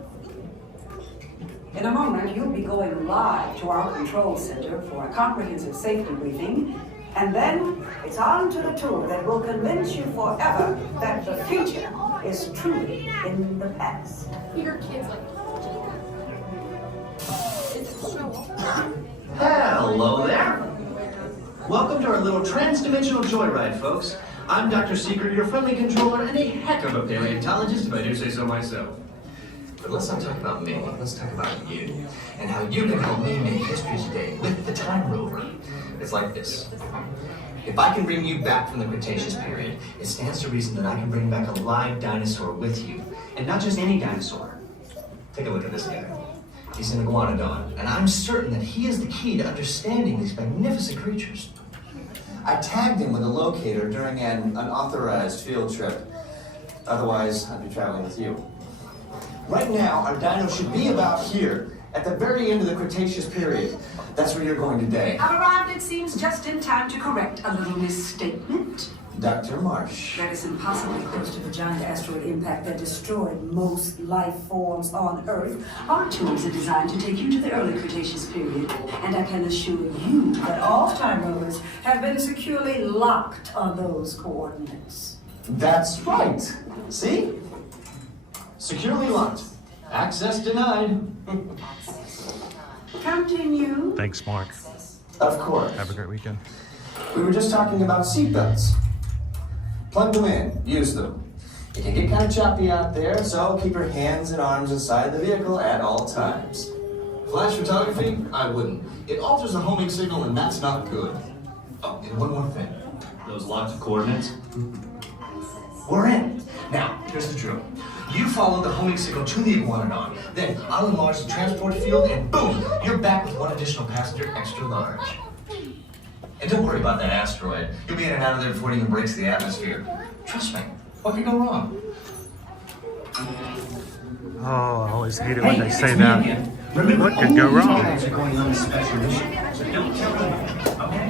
In a moment, you'll be going live to our control center for a comprehensive safety briefing, and then it's on to the tour that will convince you forever that the future is truly in the past. Your kids like, Hello there. Welcome to our little trans-dimensional joyride, folks. I'm Dr. Secret, your friendly controller, and a heck of a paleontologist, if I do say so myself. But let's not talk about me, let's talk about you, and how you can help me make history today with the Time Rover. It's like this. If I can bring you back from the Cretaceous period, it stands to reason that I can bring back a live dinosaur with you. And not just any dinosaur. Take a look at this guy. He's an iguanodon, and I'm certain that he is the key to understanding these magnificent creatures. I tagged him with a locator during an unauthorized field trip. Otherwise, I'd be traveling with you. Right now, our dino should be about here, at the very end of the Cretaceous period. That's where you're going today. I've arrived, it seems, just in time to correct a little misstatement. Dr. Marsh. That is impossibly close to the giant asteroid impact that destroyed most life forms on Earth. Our tours are designed to take you to the early Cretaceous period, and I can assure you that all time rovers have been securely locked on those coordinates. That's right. See? Securely locked. Access denied. Continue. Thanks, Mark. Of course. Have a great weekend. We were just talking about seatbelts. Plug them in, use them. It can get kind of choppy out there, so keep your hands and arms inside the vehicle at all times. Flash photography? I wouldn't. It alters the homing signal, and that's not good. Oh, and one more thing. Those lots of coordinates? We're in. Now, here's the drill. You follow the homing signal to the iguanodon, then I'll enlarge the transport field, and boom, you're back with one additional passenger extra large. And don't worry about that asteroid. You'll be in and out of there before it even breaks the atmosphere. Trust me, what could go wrong? Oh, I always hate it when they say that. What could go wrong? Are going on a special mission, so don't tell them. Okay?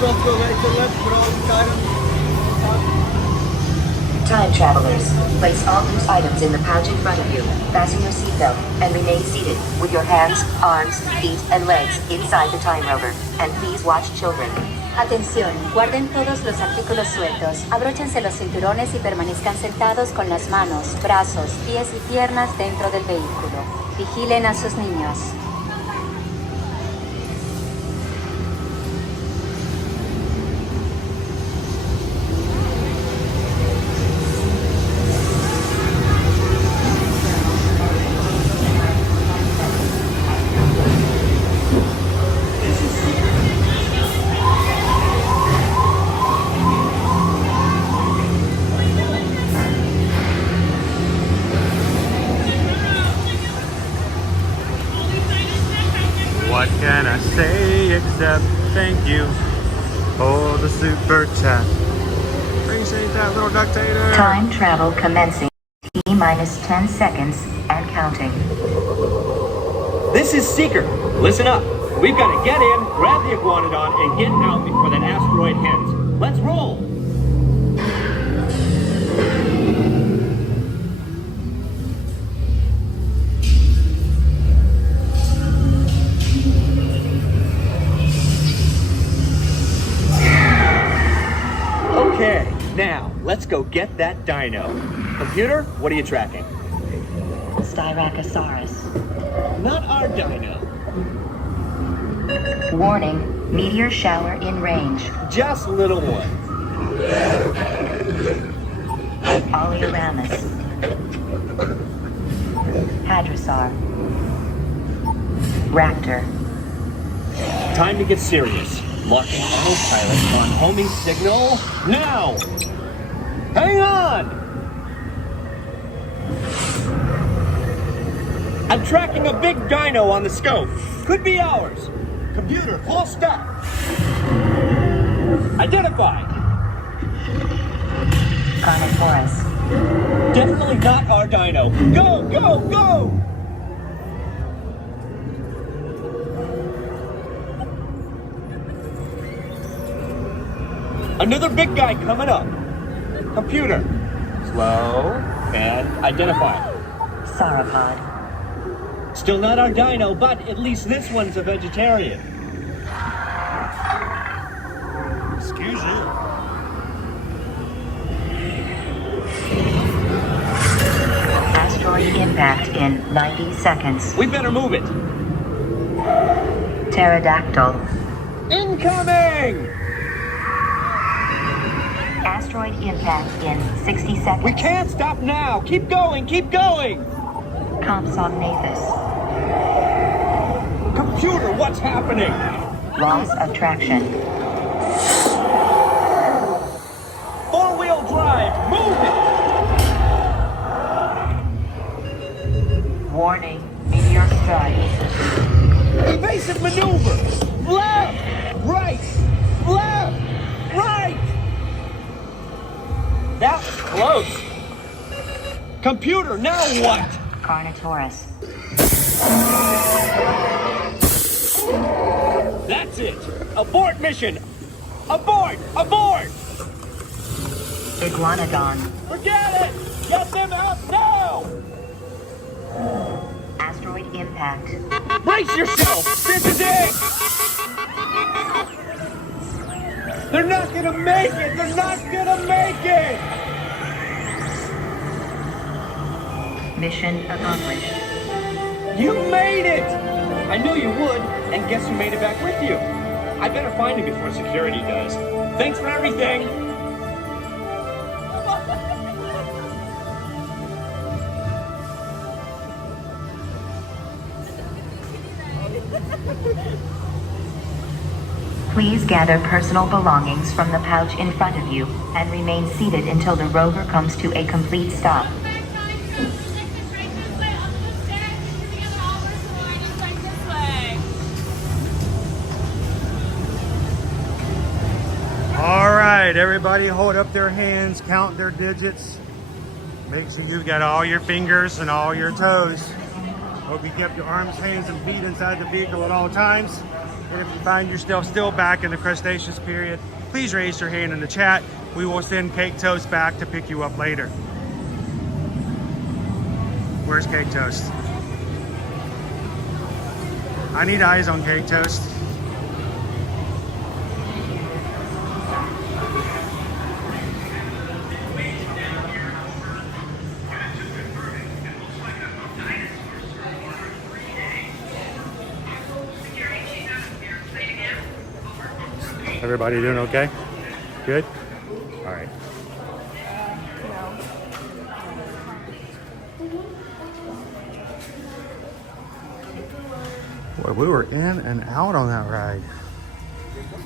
seatbelts go right to left, put all these items. Time travelers, place all loose items in the pouch in front of you, fasten your seatbelt, and remain seated with your hands, arms, feet, and legs inside the time rover. And please watch children. Atención, guarden todos los artículos sueltos, abróchense los cinturones y permanezcan sentados con las manos, brazos, pies y piernas dentro del vehículo. Vigilen a sus niños. What can I say except thank you for the super chat? Appreciate that, little ductator. Time travel commencing. T-minus 10 seconds and counting. This is Seeker. Listen up. We've got to get in, grab the iguanodon, and get out before that asteroid hits. Let's roll! Okay, now, let's go get that dino. Computer, what are you tracking? Styracosaurus. Not our dino. Warning, meteor shower in range. Just little one. Oleoramus. Hadrosaur. Raptor. Time to get serious. Locking autopilot on homing signal now! Hang on! I'm tracking a big dino on the scope. Could be ours. Computer, full stop. Identified. Carnotaurus. Definitely not our dino. Go, go, go! Another big guy coming up. Computer. Slow and identify. Sauropod. Still not our dino, but at least this one's a vegetarian. Excuse you. Asteroid impact in 90 seconds. We better move it. Pterodactyl. Incoming! Asteroid impact in 60 seconds. We can't stop now. Keep going, keep going. Compsognathus. Computer, what's happening? Loss of traction. Four-wheel drive, move it! Warning, meteor strike. Evasive maneuver! Left! Right! Left! Right! That was close. Computer, now what? Carnotaurus. That's it. Abort mission. Abort! Abort! Iguanodon. Forget it! Get them out now! Asteroid impact. Brace yourself! This is it! They're not gonna make it! They're not gonna make it! Mission accomplished. You made it! I knew you would, and guess who made it back with you? I better find him before security does. Thanks for everything! Please gather personal belongings from the pouch in front of you and remain seated until the rover comes to a complete stop. All right, everybody hold up their hands, count their digits. Make sure you've got all your fingers and all your toes. Hope you kept your arms, hands, and feet inside the vehicle at all times. And if you find yourself still back in the crustaceous period, please raise your hand in the chat. We will send Cake Toast back to pick you up later. Where's Cake Toast? I need eyes on Cake Toast. Everybody doing okay? Good? All right. Boy, we were in and out on that ride.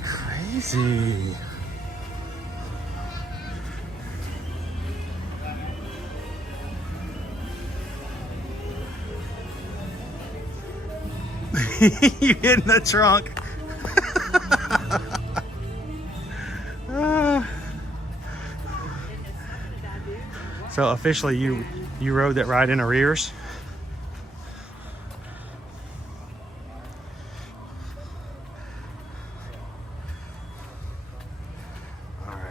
Crazy. You hid in the trunk. So officially you rode that ride in arrears? All right.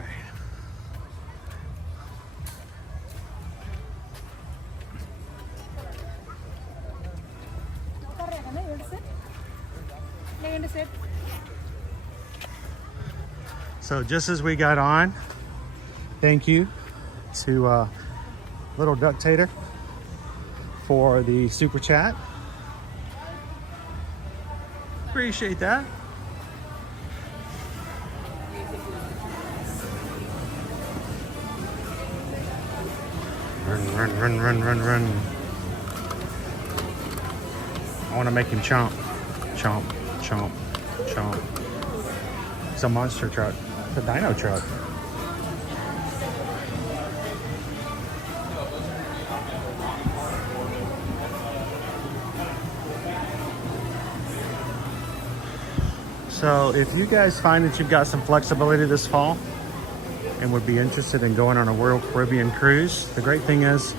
So just as we got on, thank you to Little Duck Tater for the super chat. Appreciate that. Run, run, run, run, run, run. I want to make him chomp. Chomp, chomp, chomp. It's a monster truck. It's a dino truck. So if you guys find that you've got some flexibility this fall and would be interested in going on a Royal Caribbean cruise, the great thing is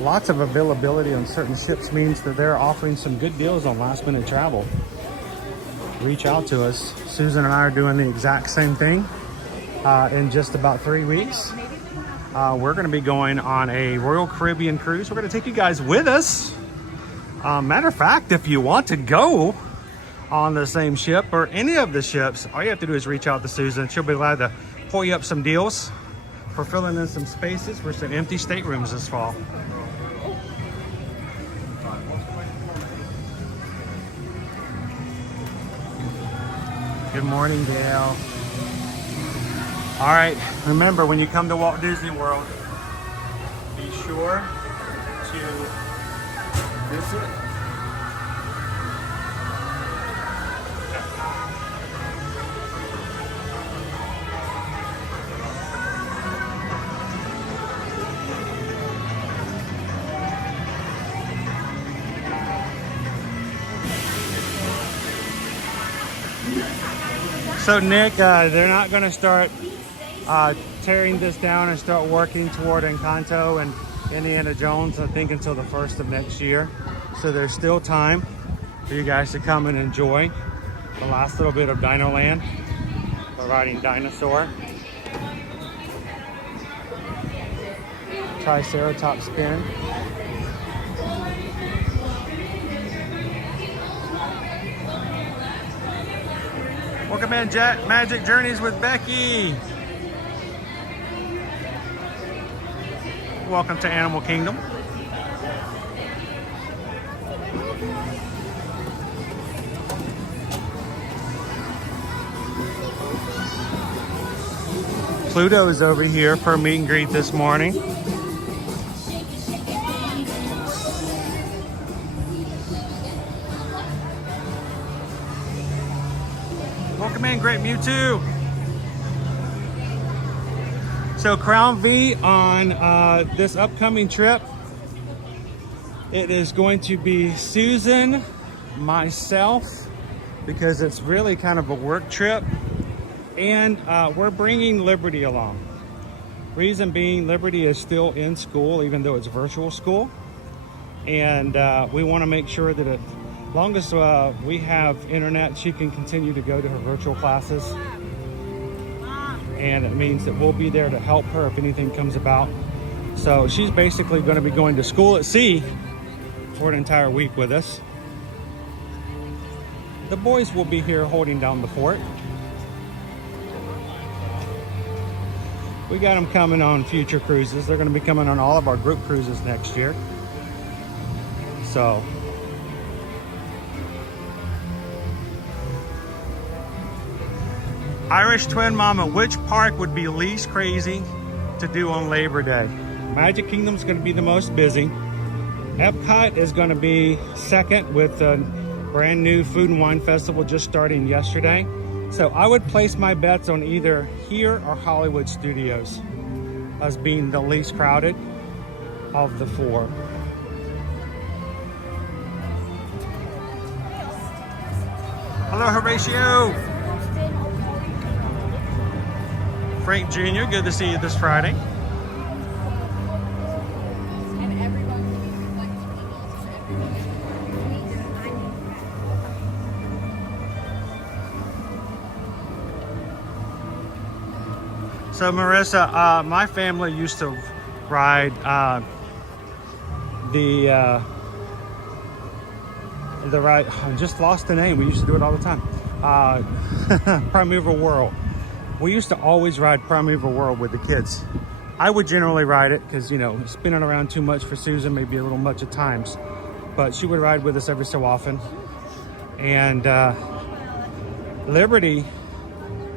lots of availability on certain ships means that they're offering some good deals on last minute travel. Reach out to us. Susan and I are doing the exact same thing in just about 3 weeks. We're going to be going on a Royal Caribbean cruise. We're going to take you guys with us. Matter of fact, if you want to go on the same ship or any of the ships, all you have to do is reach out to Susan. She'll be glad to pull you up some deals for filling in some spaces for some empty staterooms this fall. Good morning, Dale. All right, remember when you come to Walt Disney World, be sure to visit So Nick, they're not going to start tearing this down and start working toward Encanto and Indiana Jones, I think, until the 1st of next year. So there's still time for you guys to come and enjoy the last little bit of Dino Land. We're riding Dinosaur. Triceratops spin. Welcome in, Jet Magic Journeys with Becky. Welcome to Animal Kingdom. Pluto is over here for a meet and greet this morning. Welcome in, Great Mewtwo. So Crown V on this upcoming trip, it is going to be Susan, myself, because it's really kind of a work trip, and we're bringing Liberty along. Reason being, Liberty is still in school, even though it's virtual school, and we want to make sure that long as we have internet, she can continue to go to her virtual classes. And it means that we'll be there to help her if anything comes about. So she's basically going to be going to school at sea for an entire week with us. The boys will be here holding down the fort. We got them coming on future cruises. They're going to be coming on all of our group cruises next year. So Irish Twin Mama, which park would be least crazy to do on Labor Day? Magic Kingdom's going to be the most busy. Epcot is going to be second with a brand new Food and Wine Festival just starting yesterday. So I would place my bets on either here or Hollywood Studios as being the least crowded of the four. Hello, Horatio. Frank Jr., good to see you this Friday. So Marissa, my family used to ride the ride. I just lost the name. We used to do it all the time. Primeval Whirl. We used to always ride Primeval Whirl with the kids. I would generally ride it because, you know, spinning around too much for Susan may be a little much at times. But she would ride with us every so often. And Liberty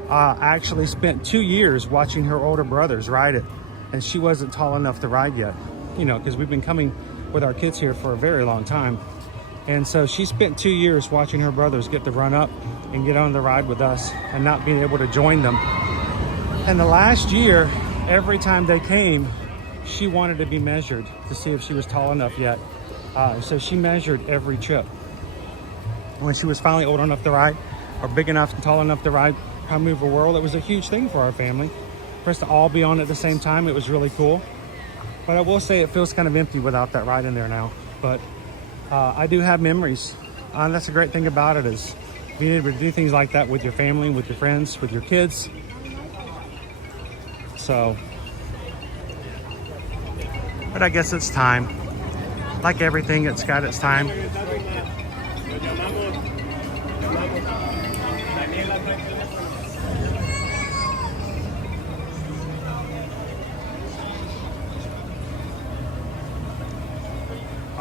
actually spent 2 years watching her older brothers ride it. And she wasn't tall enough to ride yet, you know, because we've been coming with our kids here for a very long time. And so she spent 2 years watching her brothers get the run up and get on the ride with us and not being able to join them. And the last year, every time they came, she wanted to be measured to see if she was tall enough yet. So she measured every trip. When she was finally old enough to ride, or big enough and tall enough to ride Primeval Whirl, it was a huge thing for our family. For us to all be on at the same time, it was really cool. But I will say it feels kind of empty without that ride in there now. But I do have memories. And that's the great thing about it, is being able to do things like that with your family, with your friends, with your kids. So, but I guess it's time. Like everything, it's got its time.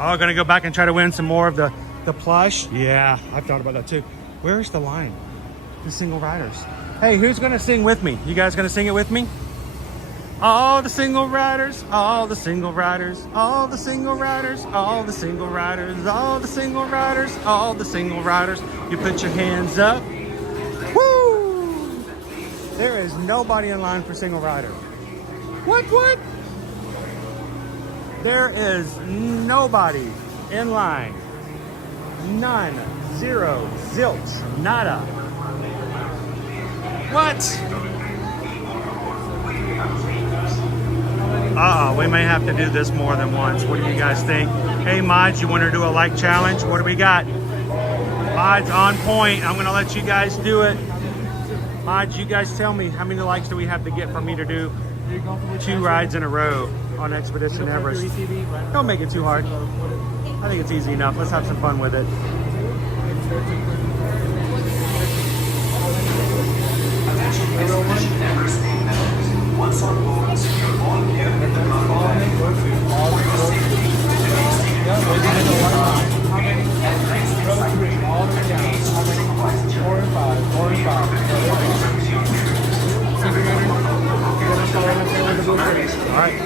Oh, gonna go back and try to win some more of the plush? Yeah, I've thought about that too. Where's the line? The single riders. Hey, who's gonna sing with me? You guys gonna sing it with me? All the single riders, all the single riders, all the single riders, all the single riders, all the single riders, all the single riders. You put your hands up. Woo! There is nobody in line for single rider. What? There is nobody in line. None. Zero. Zilch. Nada. What? We may have to do this more than once. What do you guys think? Hey, mods, you want to do a like challenge? What do we got? Mods on point. I'm going to let you guys do it. Mods, you guys tell me, how many likes do we have to get for me to do 2 rides in a row on Expedition Everest? Don't make it too hard. I think it's easy enough. Let's have some fun with it. Once on board, secure all gear in the cargo bag. For your safety, and thanks to cycling, supervised All right.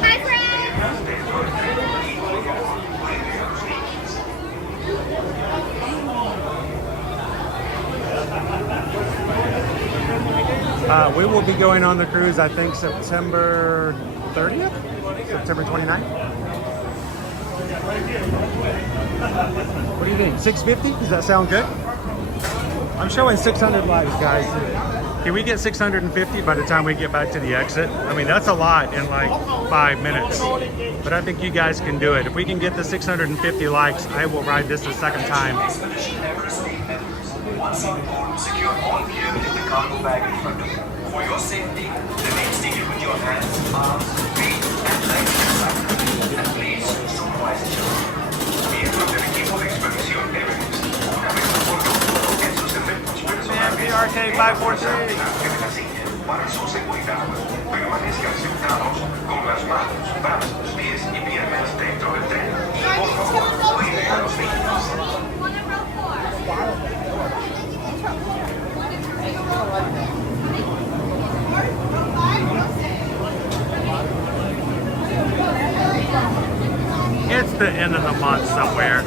Hi, friends. We will be going on the cruise, I think, September 30th? September 29th? What do you think? 650? Does that sound good? I'm showing 600 lives, guys. Can we get 650 by the time we get back to the exit? I mean, that's a lot in like 5 minutes, but I think you guys can do it. If we can get the 650 likes, I will ride this a second time. Expedition Everest team members. Once on board, secure all gear in the cargo bag in front of you. For your safety, remain seated with your hands, arms, feet, and legs inside. And please, supervise each other. Miembros del equipo de expedición Everest, una vez a bordo, coloquen sus efectos personales PRK 543 en la silla para su seguridad. Permanezcan sentados con las manos, brazos, pies y piernas dentro del tren. Y por favor, cuide a los niños. It's the end of the month somewhere.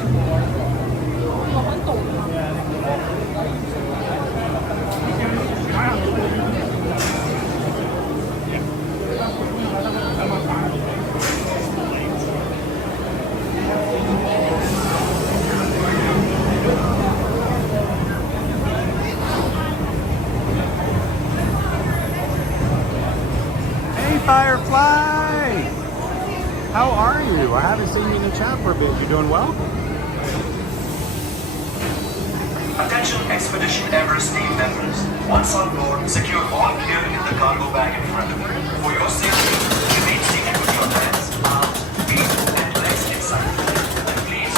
Hey, Firefly! How are you? I haven't seen you in the chat for a bit. You doing well? Attention Expedition Everest team members. Once on board, secure all gear in the cargo bag in front of you. For your safety, remain seated with your hands, arms, feet, and legs inside. And please,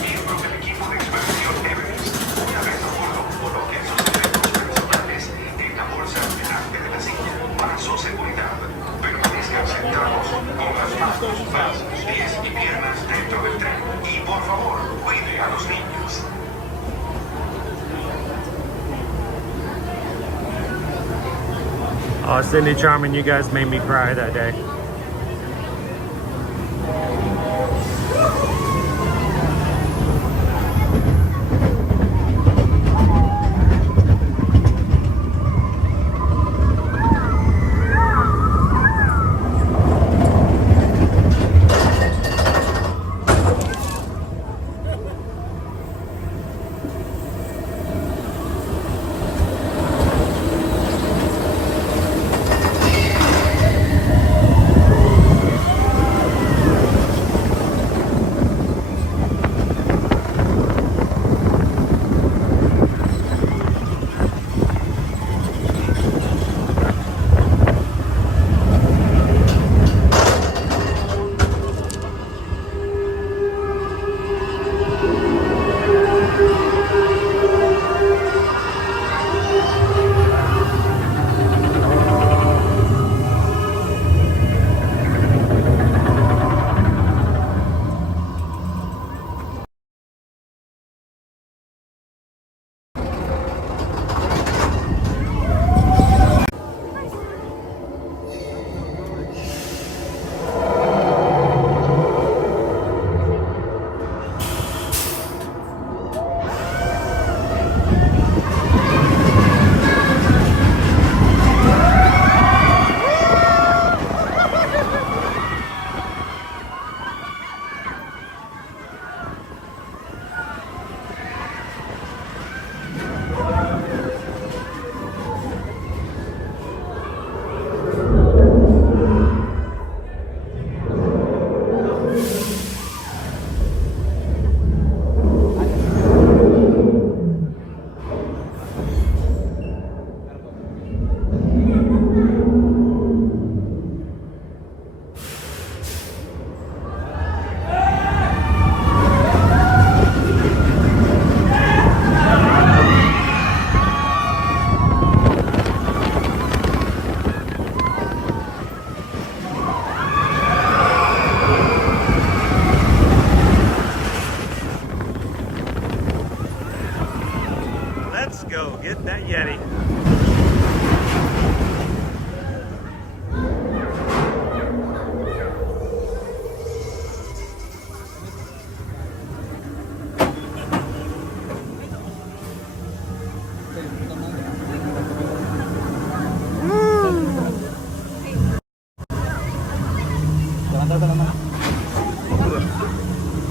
miembros del equipo de expedición Everest, una vez a bordo, coloquen sus efectos personales en la bolsa delante de la silla para su seguridad. Permanezcan sentados con las manos, brazos, pies y piernas dentro del tren. Y por favor, cuide a los niños. Oh, Cindy Charmin, you guys made me cry that day.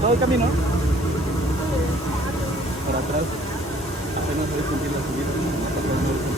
Todo el camino. Para atrás. Apenas voy a sentir la subida.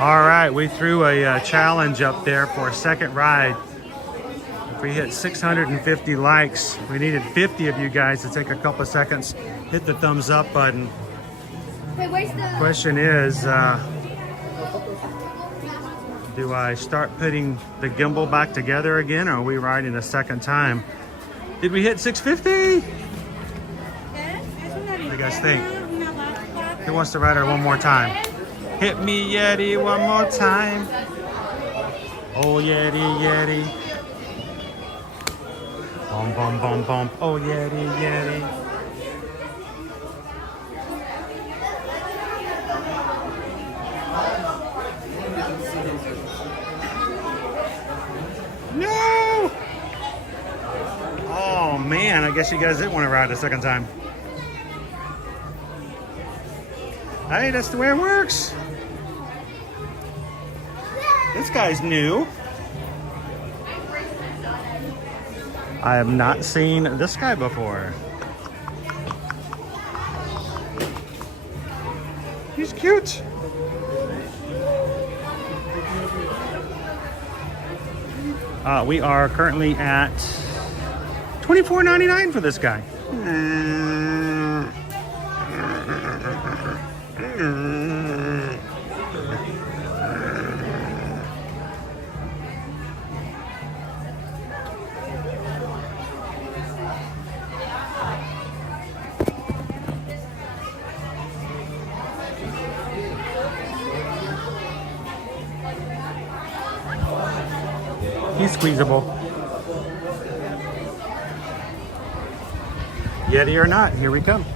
All right, we threw a challenge up there for a second ride. If we hit 650 likes, we needed 50 of you guys to take a couple seconds, hit the thumbs up button. Hey, where's the Question is, do I start putting the gimbal back together again, or are we riding a second time? Did we hit 650? What do you guys think? Who wants to ride her one more time? Hit me, Yeti, one more time. Oh, Yeti, Yeti. Bum, bum, bum, bum. Oh, Yeti, Yeti. No! Oh, man, I guess you guys didn't want to ride a second time. Hey, that's the way it works. This guy's new. I have not seen this guy before. He's cute. We are currently at $24.99 for this guy. He's squeezable. Yeti or not, here we come.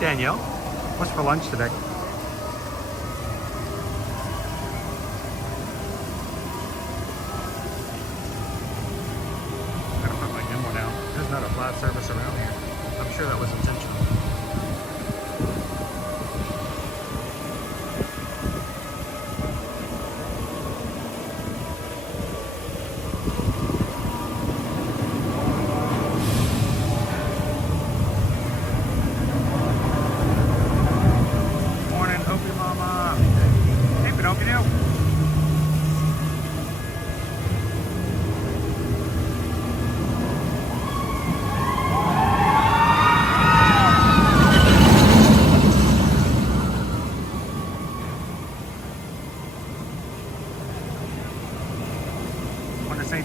Danielle, what's for lunch today? I'm gonna put my gimbal down. There's not a flat surface around here. I'm sure that was intentional.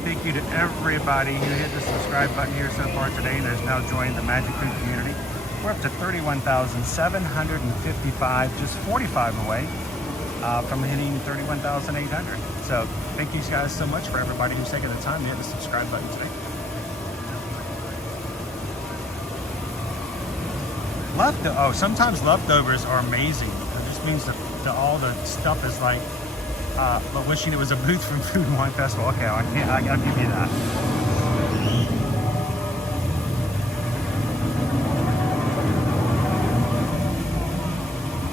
Thank you to everybody who hit the subscribe button here so far today and has now joined the Magic Food community. We're up to 31,755, just 45 away from hitting 31,800. So thank you guys so much for everybody who's taking the time to hit the subscribe button today. Sometimes leftovers are amazing. It just means that all the stuff is like, but wishing it was a booth from Food and Wine Festival. Okay, I'll give you that.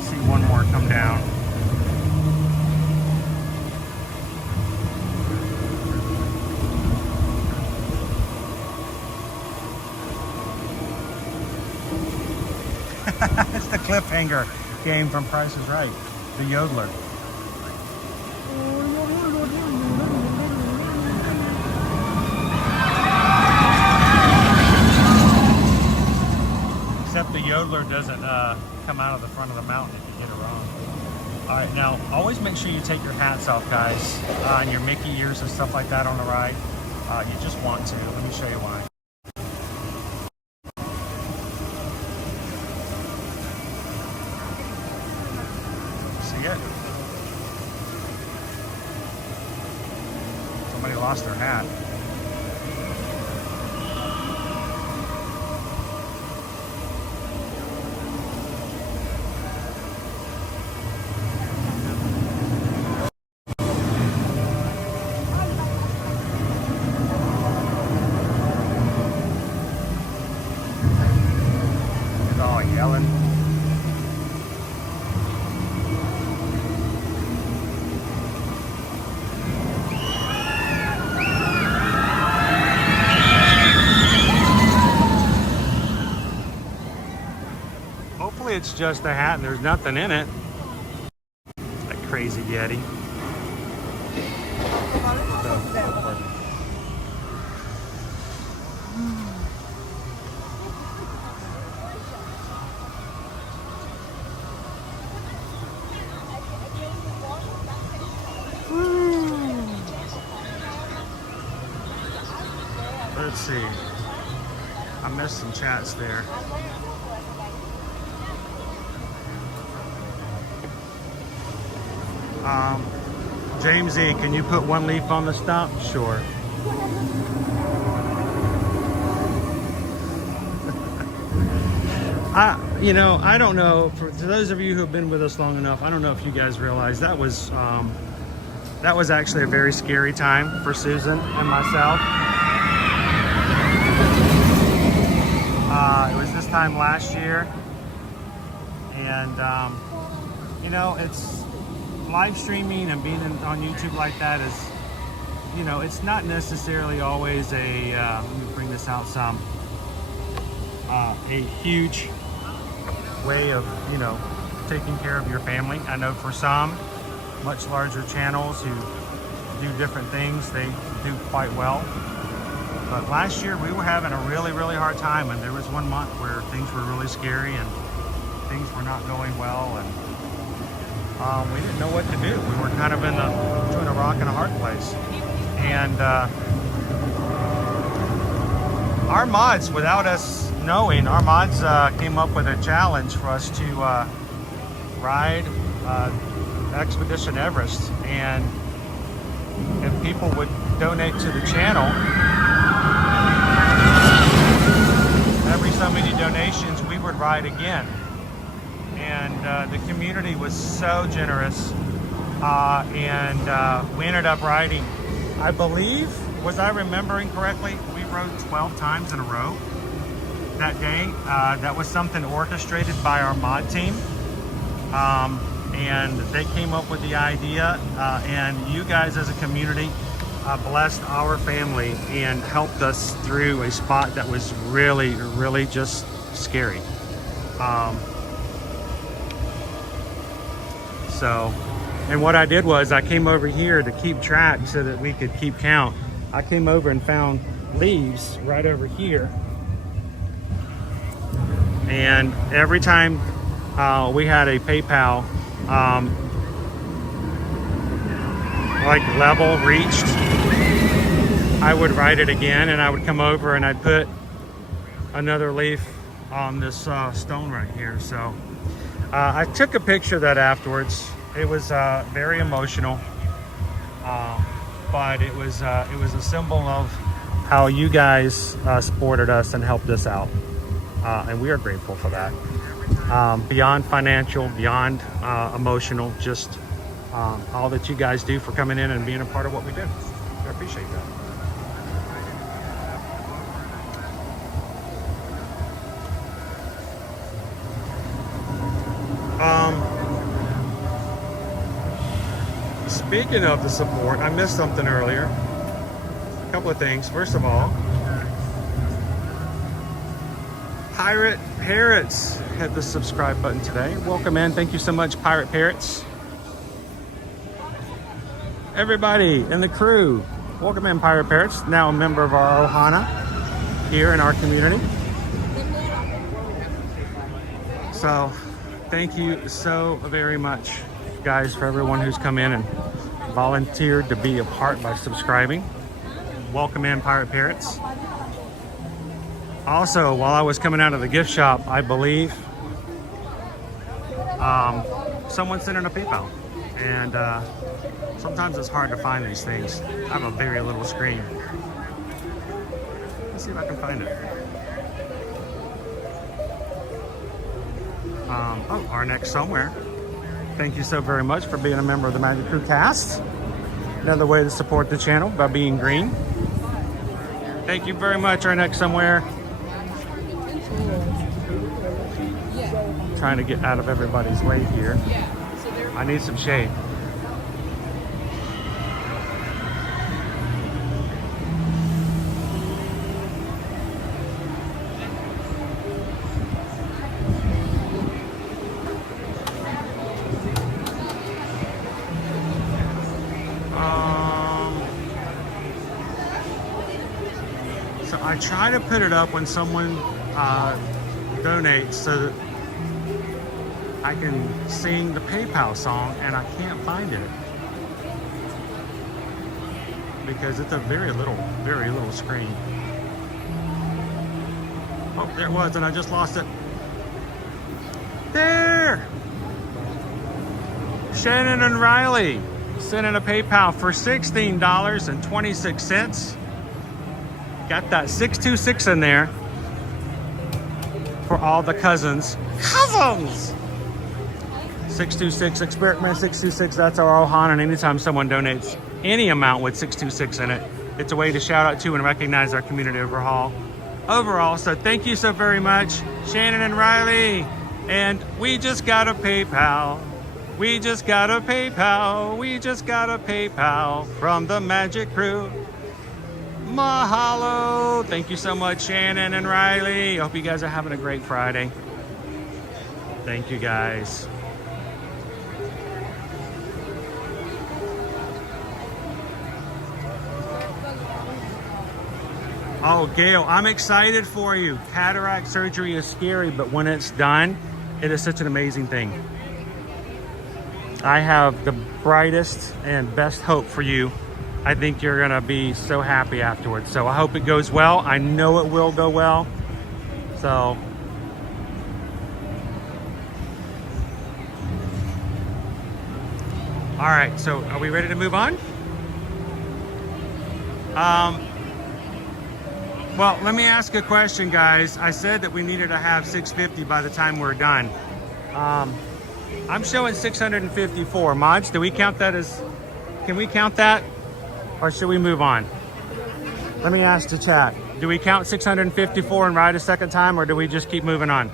See one more come down. It's the cliffhanger game from Price is Right, the yodeler. Except the yodeler doesn't come out of the front of the mountain if you get it wrong. All right, now always make sure you take your hats off, guys, and your Mickey ears and stuff like that on the ride. You just want to. Let me show you why. Somebody lost their hat. It's all yelling. Hopefully it's just a hat and there's nothing in it. That crazy Yeti. Let's see. I missed some chats there. James E, can you put one leaf on the stump? Sure. I don't know, to those of you who have been with us long enough, I don't know if you guys realize that was actually a very scary time for Susan and myself. It was this time last year, and it's live streaming and being on YouTube like that is, it's not necessarily always a, let me bring this out some, a huge way of, taking care of your family. I know for some much larger channels who do different things, they do quite well. But last year we were having a really, really hard time, and there was one month where things were really scary and things were not going well, and we didn't know what to do. We were kind of between a rock and a hard place. And our mods, without us knowing, our mods came up with a challenge for us to ride Expedition Everest. And if people would donate to the channel, every so many donations, we would ride again. And the community was so generous, and we ended up riding, I believe, was I remembering correctly, we rode 12 times in a row that day. That was something orchestrated by our mod team, and they came up with the idea, and you guys as a community blessed our family and helped us through a spot that was really, really just scary. And what I did was I came over here to keep track so that we could keep count. I came over and found leaves right over here. And every time we had a PayPal level reached, I would write it again, and I would come over and I'd put another leaf on this stone right here. So I took a picture of that afterwards. It was very emotional, but it was a symbol of how you guys supported us and helped us out, and we are grateful for that. Beyond financial, beyond emotional, just all that you guys do for coming in and being a part of what we do. I appreciate that. Speaking of the support, I missed something earlier. A couple of things. First of all, Pirate Parrots hit the subscribe button today. Welcome in. Thank you so much, Pirate Parrots. Everybody in the crew, welcome in, Pirate Parrots. Now a member of our Ohana here in our community. So thank you so very much, guys, for everyone who's come in and volunteered to be a part by subscribing. Welcome in, Pirate Parrots. Also, while I was coming out of the gift shop, I believe someone sent in a PayPal. And sometimes it's hard to find these things. I have a very little screen. Let's see if I can find it. Oh, our next somewhere. Thank you so very much for being a member of the Magic Crew cast. Another way to support the channel by being green. Thank you very much, our next somewhere. Trying to get out of everybody's way here. I need some shade. So I try to put it up when someone donates so that I can sing the PayPal song, and I can't find it because it's a very little screen. Oh, there it was, and I just lost it. There! Shannon and Riley sent in a PayPal for $16.26. Got that 626 in there for all the cousins. 626, Experiment 626, that's our Ohan, and anytime someone donates any amount with 626 in it, it's a way to shout out to and recognize our community overall. So thank you so very much, Shannon and Riley. And we just got a PayPal. We just got a PayPal. We just got a PayPal from the Magic Crew. Mahalo. Thank you so much, Shannon and Riley. I hope you guys are having a great Friday. Thank you, guys. Oh, Gail, I'm excited for you. Cataract surgery is scary, but when it's done, it is such an amazing thing. I have the brightest and best hope for you. I think you're gonna be so happy afterwards. So I hope it goes well. I know it will go well. So. All right, so are we ready to move on? Well, let me ask a question, guys. I said that we needed to have 650 by the time we're done. I'm showing 654. Mods, do we count that as, can we count that? Or should we move on? Let me ask the chat. Do we count 654 and ride a second time, or do we just keep moving on?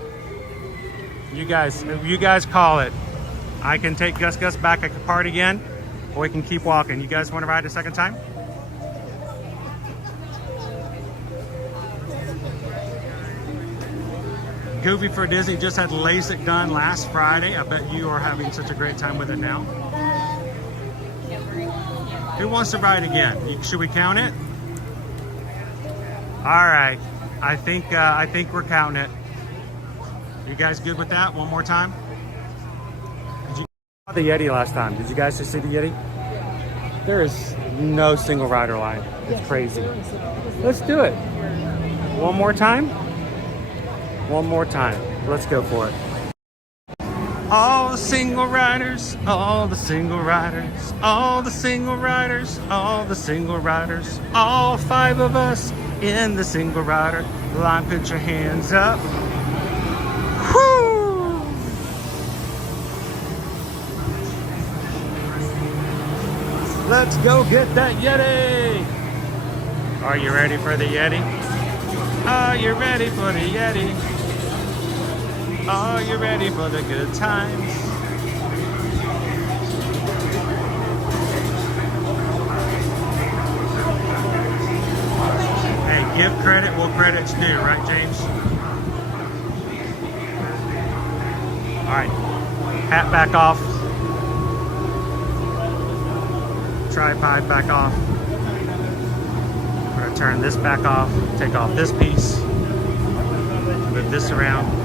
You guys call it. I can take Gus back at the part again, or we can keep walking. You guys want to ride a second time? Goofy for Disney just had LASIK done last Friday. I bet you are having such a great time with it now. Who wants to ride again? Should we count it? All right. I think we're counting it. You guys good with that? One more time? Did you saw the Yeti last time? Did you guys just see the Yeti? There is no single rider line. It's crazy. Let's do it. One more time? One more time. Let's go for it. All the single riders, all the single riders, all the single riders, all the single riders, all 5 of us in the single rider line. Put your hands up. Whoo! Let's go get that Yeti. Are you ready for the Yeti? Are you ready for the Yeti? Are you ready for the good times? Hey, give credit where credit's due, right, James? All right, hat back off. Tripod back off. We're gonna turn this back off, take off this piece, move this around.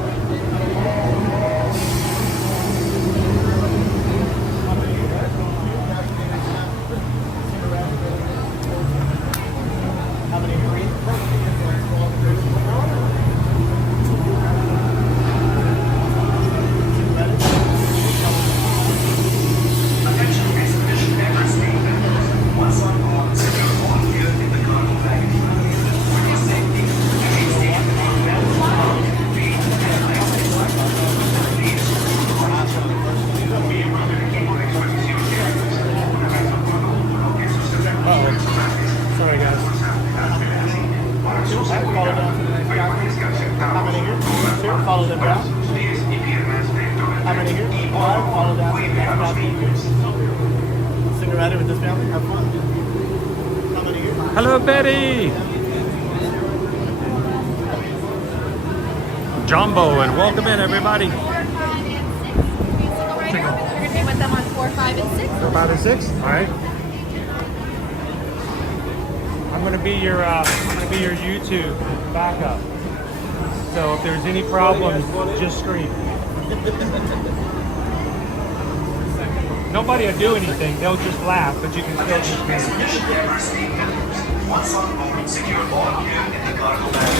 the ground. How many here? 5. Follow down to the Okapi. Sing around with this family. Have fun. How many here? Hello, Betty. Jumbo, and welcome in, everybody. 4, 5, and 6. We're going to be with them on 4, 5, and 6. 4, 5, and 6. All right. I'm gonna be your YouTube backup. So if there's any problems, just scream. Nobody will do anything. They'll just laugh, but you can still just scream. Once on board, secure all gear in the cargo bag.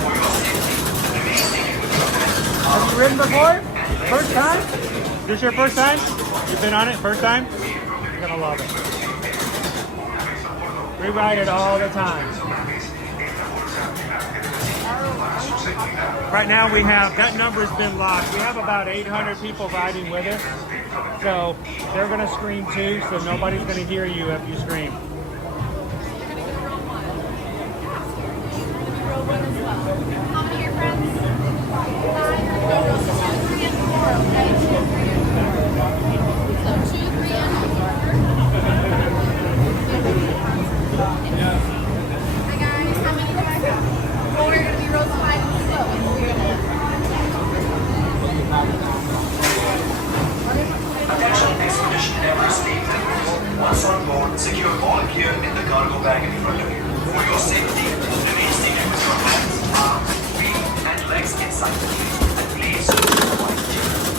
For your safety, remain seated with your hands. Have you ridden before? First time? This your first time? You've been on it first time? You're gonna love it. We ride it all the time. Right now we have, that number's been locked. We have about 800 people riding with us. So they're gonna scream too, so nobody's gonna hear you if you scream. How many of your friends? 5. 2, 3, and 4. Hi guys, how many do I have? Well, we're going to be rows 5 and 6. Attention Expedition Everest team members. Once on board, secure all gear in the cargo bag in front of you. For your safety, remain seated with your hands, arms, feet, and legs inside the cage. And please, avoid children.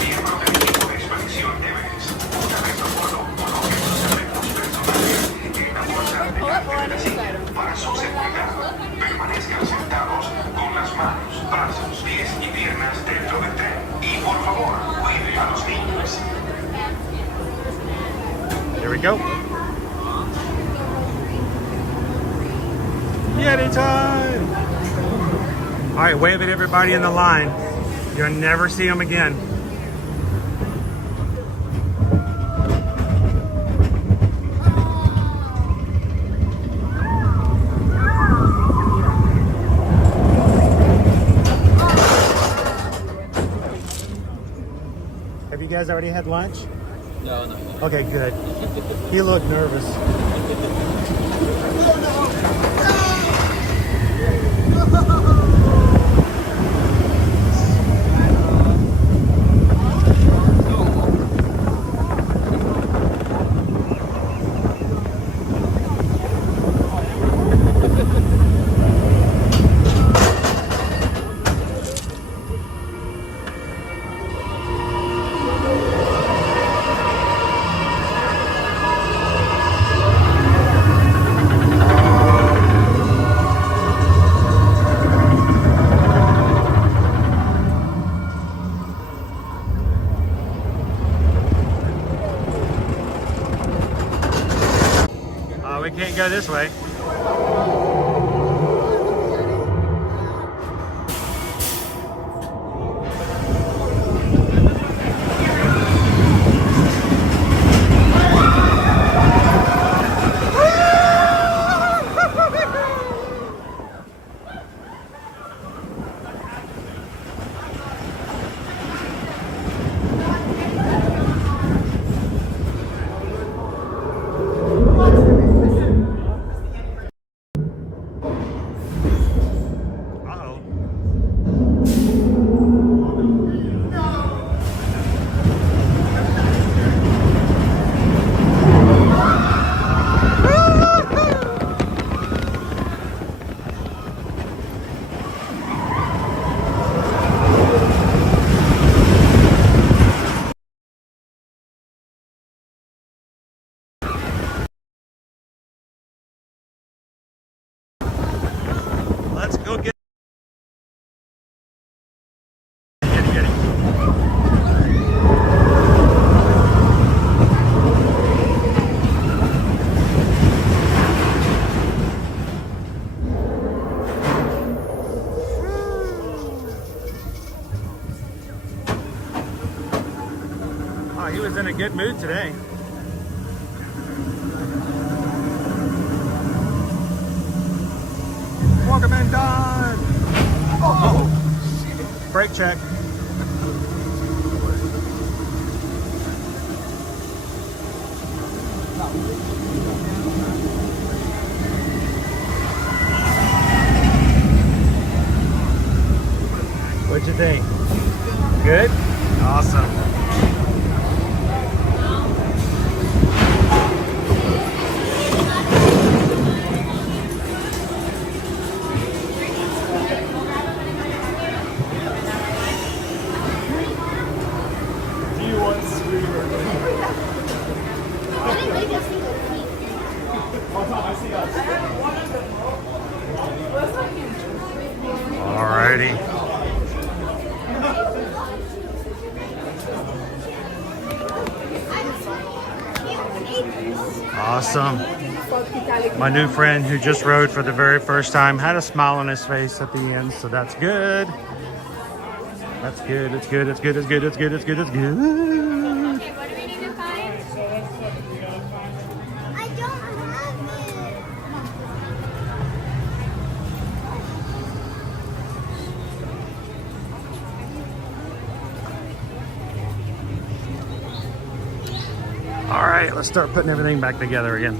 Miembros del equipo de expedición Everest. Una vez a bordo, coloque sus efectos personales en la bolsa de característica para su seguridad. Permanezcan sentados con las manos, brazos, pies y piernas dentro del tren. Y por favor, cuide a los niños. Here we go. Yeti time! All right, wave at everybody in the line. You'll never see them again. Have you guys already had lunch? No, no. Okay, good. He looked nervous. We can't go this way. Let's go get Oh, he was in a good mood today. Welcome in, Don. Oh, shit. brake check. What'd you think? Good? Awesome. Do you want Zuri or Alrighty. Awesome. My new friend who just rode for the very first time had a smile on his face at the end, so that's good. That's good, it's good, it's good, it's good, it's good, it's good, it's good. Okay, what do we need to find? I don't All right, let's start putting everything back together again.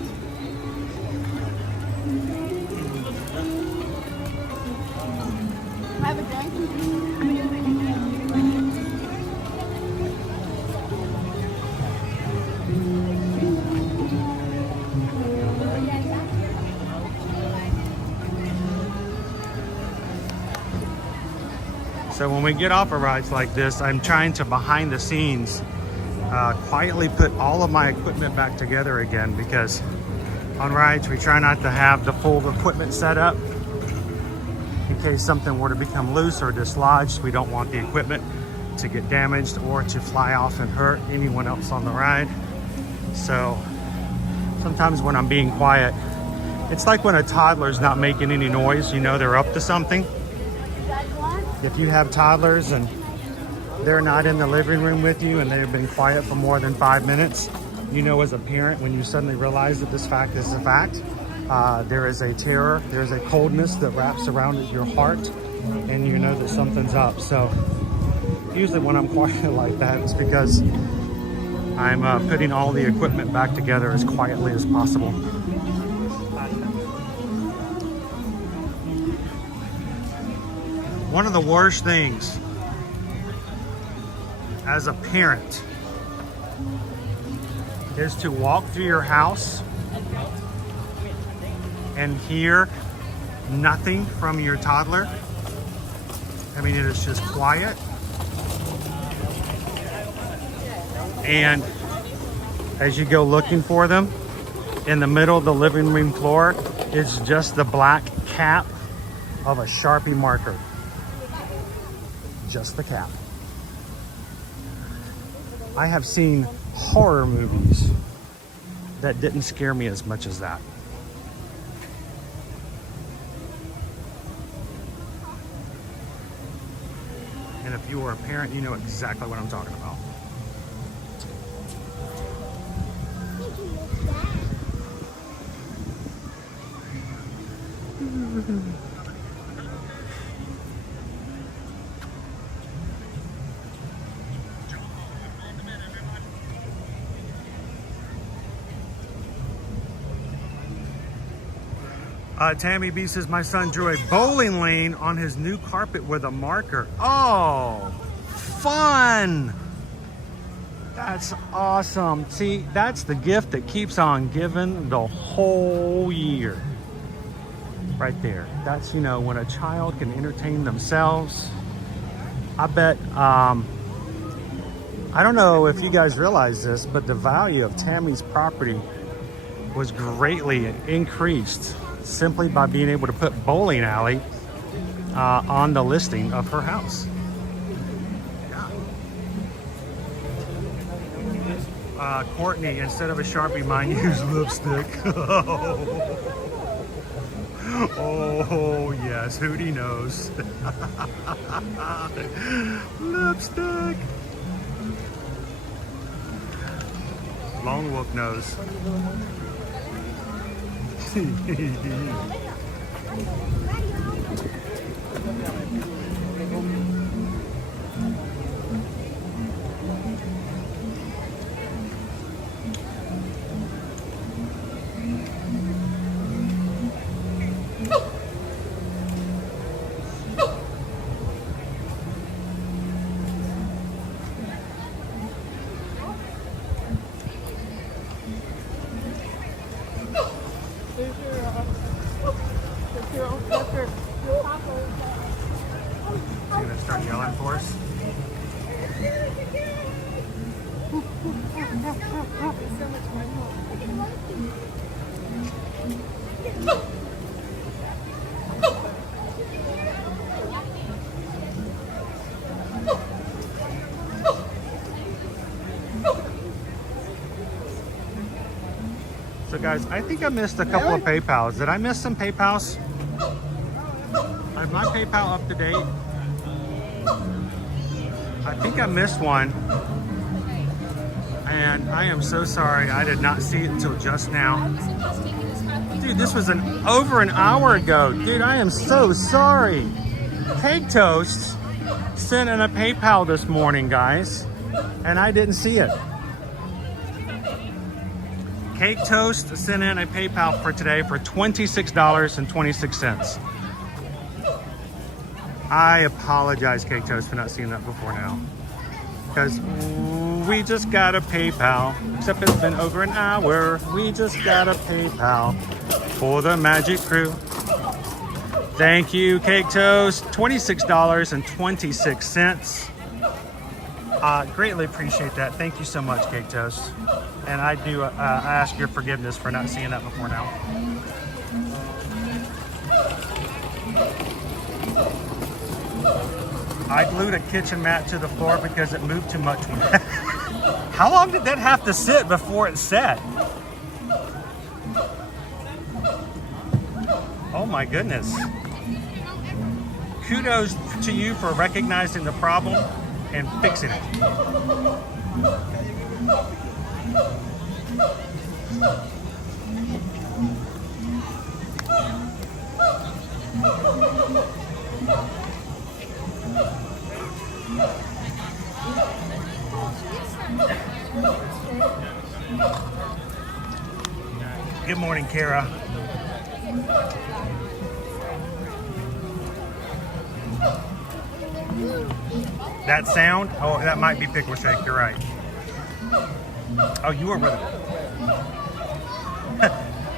have a drink. So when we get off of rides like this, I'm trying to behind the scenes quietly put all of my equipment back together again, because on rides we try not to have the full equipment set up in case something were to become loose or dislodged. We don't want the equipment to get damaged or to fly off and hurt anyone else on the ride. So sometimes when I'm being quiet, it's like when a toddler's not making any noise, you know they're up to something. If you have toddlers and they're not in the living room with you and they've been quiet for more than 5 minutes, you know as a parent, when you suddenly realize that this fact is a fact, there is a terror, there's a coldness that wraps around your heart, and you know that something's up. So usually when I'm quiet like that, it's because I'm putting all the equipment back together as quietly as possible. One of the worst things as a parent is to walk through your house and hear nothing from your toddler. I mean, it is just quiet. And as you go looking for them, in the middle of the living room floor is just the black cap of a Sharpie marker. Just the cap. I have seen horror movies that didn't scare me as much as that. And if you are a parent, you know exactly what I'm talking about. Tammy B says, my son drew a bowling lane on his new carpet with a marker. Oh, fun. That's awesome. See, that's the gift that keeps on giving the whole year. Right there. That's, you know, when a child can entertain themselves. I bet, I don't know if you guys realize this, but the value of Tammy's property was greatly increased simply by being able to put bowling alley on the listing of her house. Courtney, instead of a Sharpie, mine used lipstick. Oh yes, Hootie knows. Lipstick. Lone Wolf knows. So guys, I think I missed a couple of PayPals. Did I miss some PayPals? Is my PayPal up to date? I think I missed one. And I am so sorry. I did not see it until just now. Dude, this was over an hour ago. Dude, I am so sorry. Cake Toast sent in a PayPal this morning, guys. And I didn't see it. Cake Toast sent in a PayPal for today for $26.26. I apologize, Cake Toast, for not seeing that before now. Because we just got a PayPal, except it's been over an hour. We just got a PayPal for the Magic Crew. Thank you, Cake Toast. $26.26. Greatly appreciate that. Thank you so much, Cake Toast. And I do ask your forgiveness for not seeing that before now. I glued a kitchen mat to the floor because it moved too much. How long did that have to sit before it set? Oh my goodness. Kudos to you for recognizing the problem and fixing it. Good morning, Kara. That sound? Oh, that might be pickle shake. You're right. Oh, you were with it.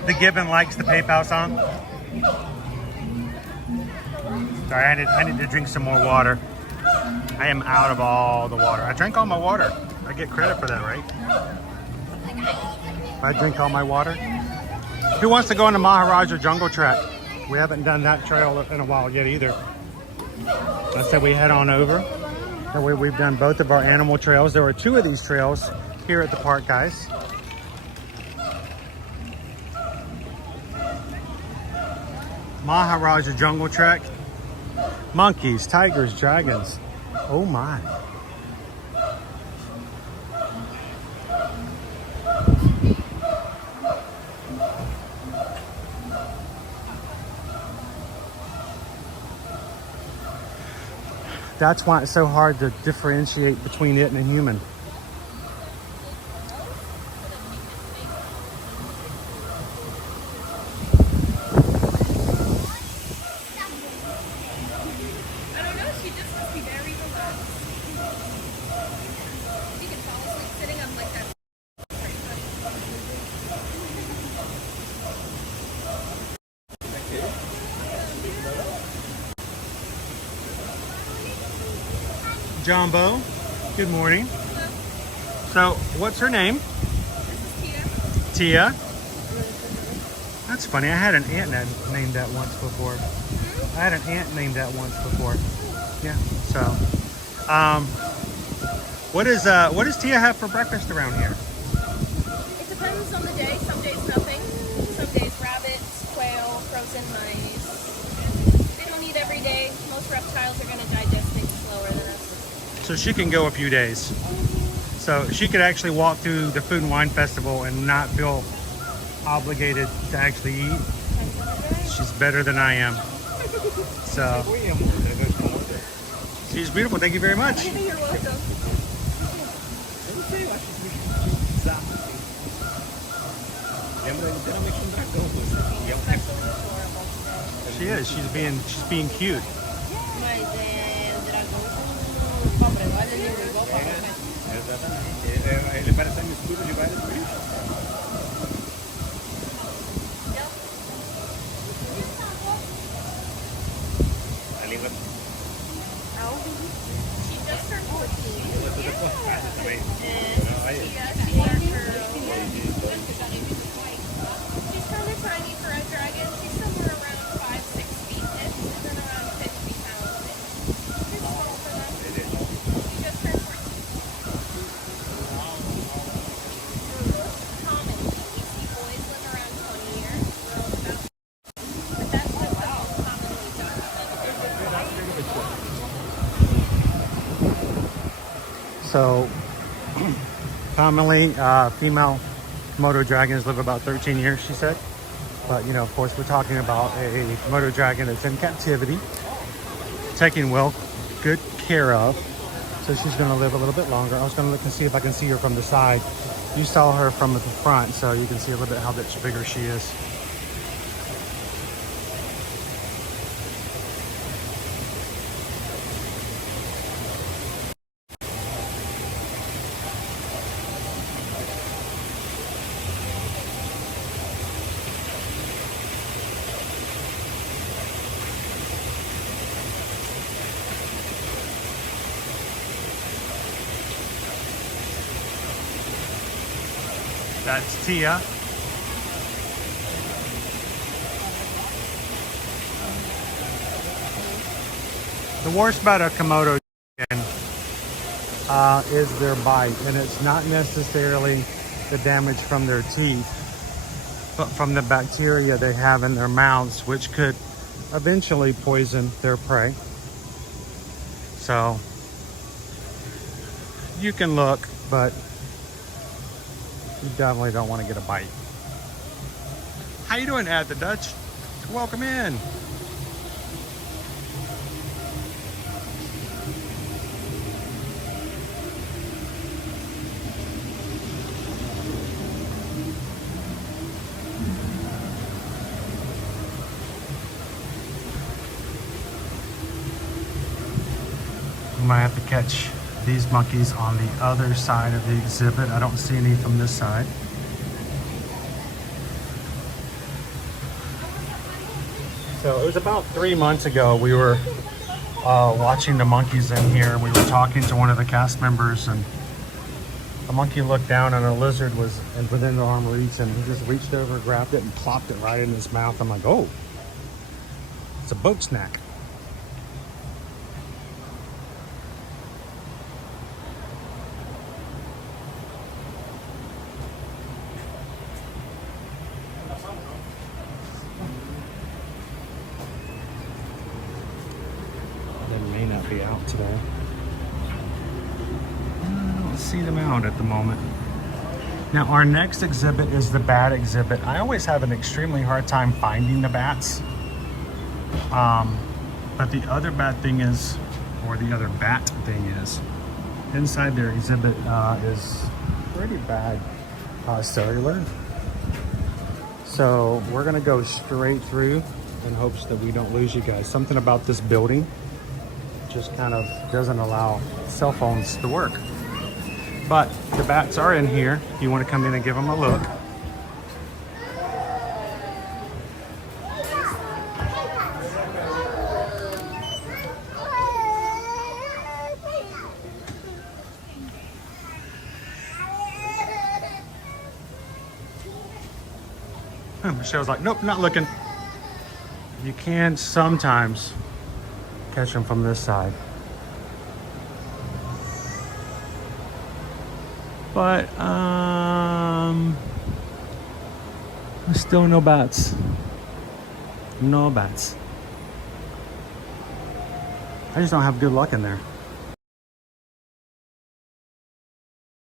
The Gibbon likes the PayPal song. Sorry, I need to drink some more water. I am out of all the water. I drank all my water. I get credit for that, right? I drink all my water. Who wants to go on the Maharaja Jungle Track? We haven't done that trail in a while yet either. I said we head on over. That way we've done both of our animal trails. There are 2 of these trails here at the park, guys. Maharaja Jungle Track. Monkeys, tigers, dragons. Oh my. That's why it's so hard to differentiate between it and a human. Jumbo, good morning. So, what's her name? Tia. That's funny. I had an aunt named that once before. I had an aunt named that once before. Yeah. So, what does Tia have for breakfast around here? It depends on the day. Some days nothing. Some days rabbits, quail, frozen mice. They don't eat every day. Most reptiles are going to digest things slower than us. So she can go a few days. So she could actually walk through the Food and Wine Festival and not feel obligated to actually eat. She's better than I am. So she's beautiful. Thank you very much. You're welcome. She is. She's being cute. She just turned 14. She's kind of tiny for a dragon. She's somewhere around 5-6 feet and then around 50 pounds. She's small for them. She just turned 14. So commonly, female Kimodo dragons live about 13 years, she said. But, you know, of course, we're talking about a Kimodo dragon that's in captivity, taken well good care of. So she's going to live a little bit longer. I was going to look and see if I can see her from the side. You saw her from the front, so you can see a little bit how much bigger she is. That's Tia. The worst about a Kimodo is their bite, and it's not necessarily the damage from their teeth, but from the bacteria they have in their mouths, which could eventually poison their prey. So you can look, but you definitely don't want to get a bite. How you doing, Ad the Dutch? Welcome in. We might have to catch these monkeys on the other side of the exhibit. I don't see any from this side. So it was about 3 months ago we were watching the monkeys in here. We were talking to one of the cast members, and a monkey looked down and a lizard was within the arm reach, and he just reached over, grabbed it, and plopped it right in his mouth. I'm like, oh, it's a boat snack. Be out today. I don't see them out at the moment. Now our next exhibit is the bat exhibit. I always have an extremely hard time finding the bats. But the other bad thing is, or the other bat thing is, inside their exhibit is pretty bad cellular. So we're gonna go straight through in hopes that we don't lose you guys. Something about this building just kind of doesn't allow cell phones to work. But the bats are in here if you want to come in and give them a look. Michelle's like, nope, not looking. You can sometimes catch them from this side, but still no bats. No bats. I just don't have good luck in there.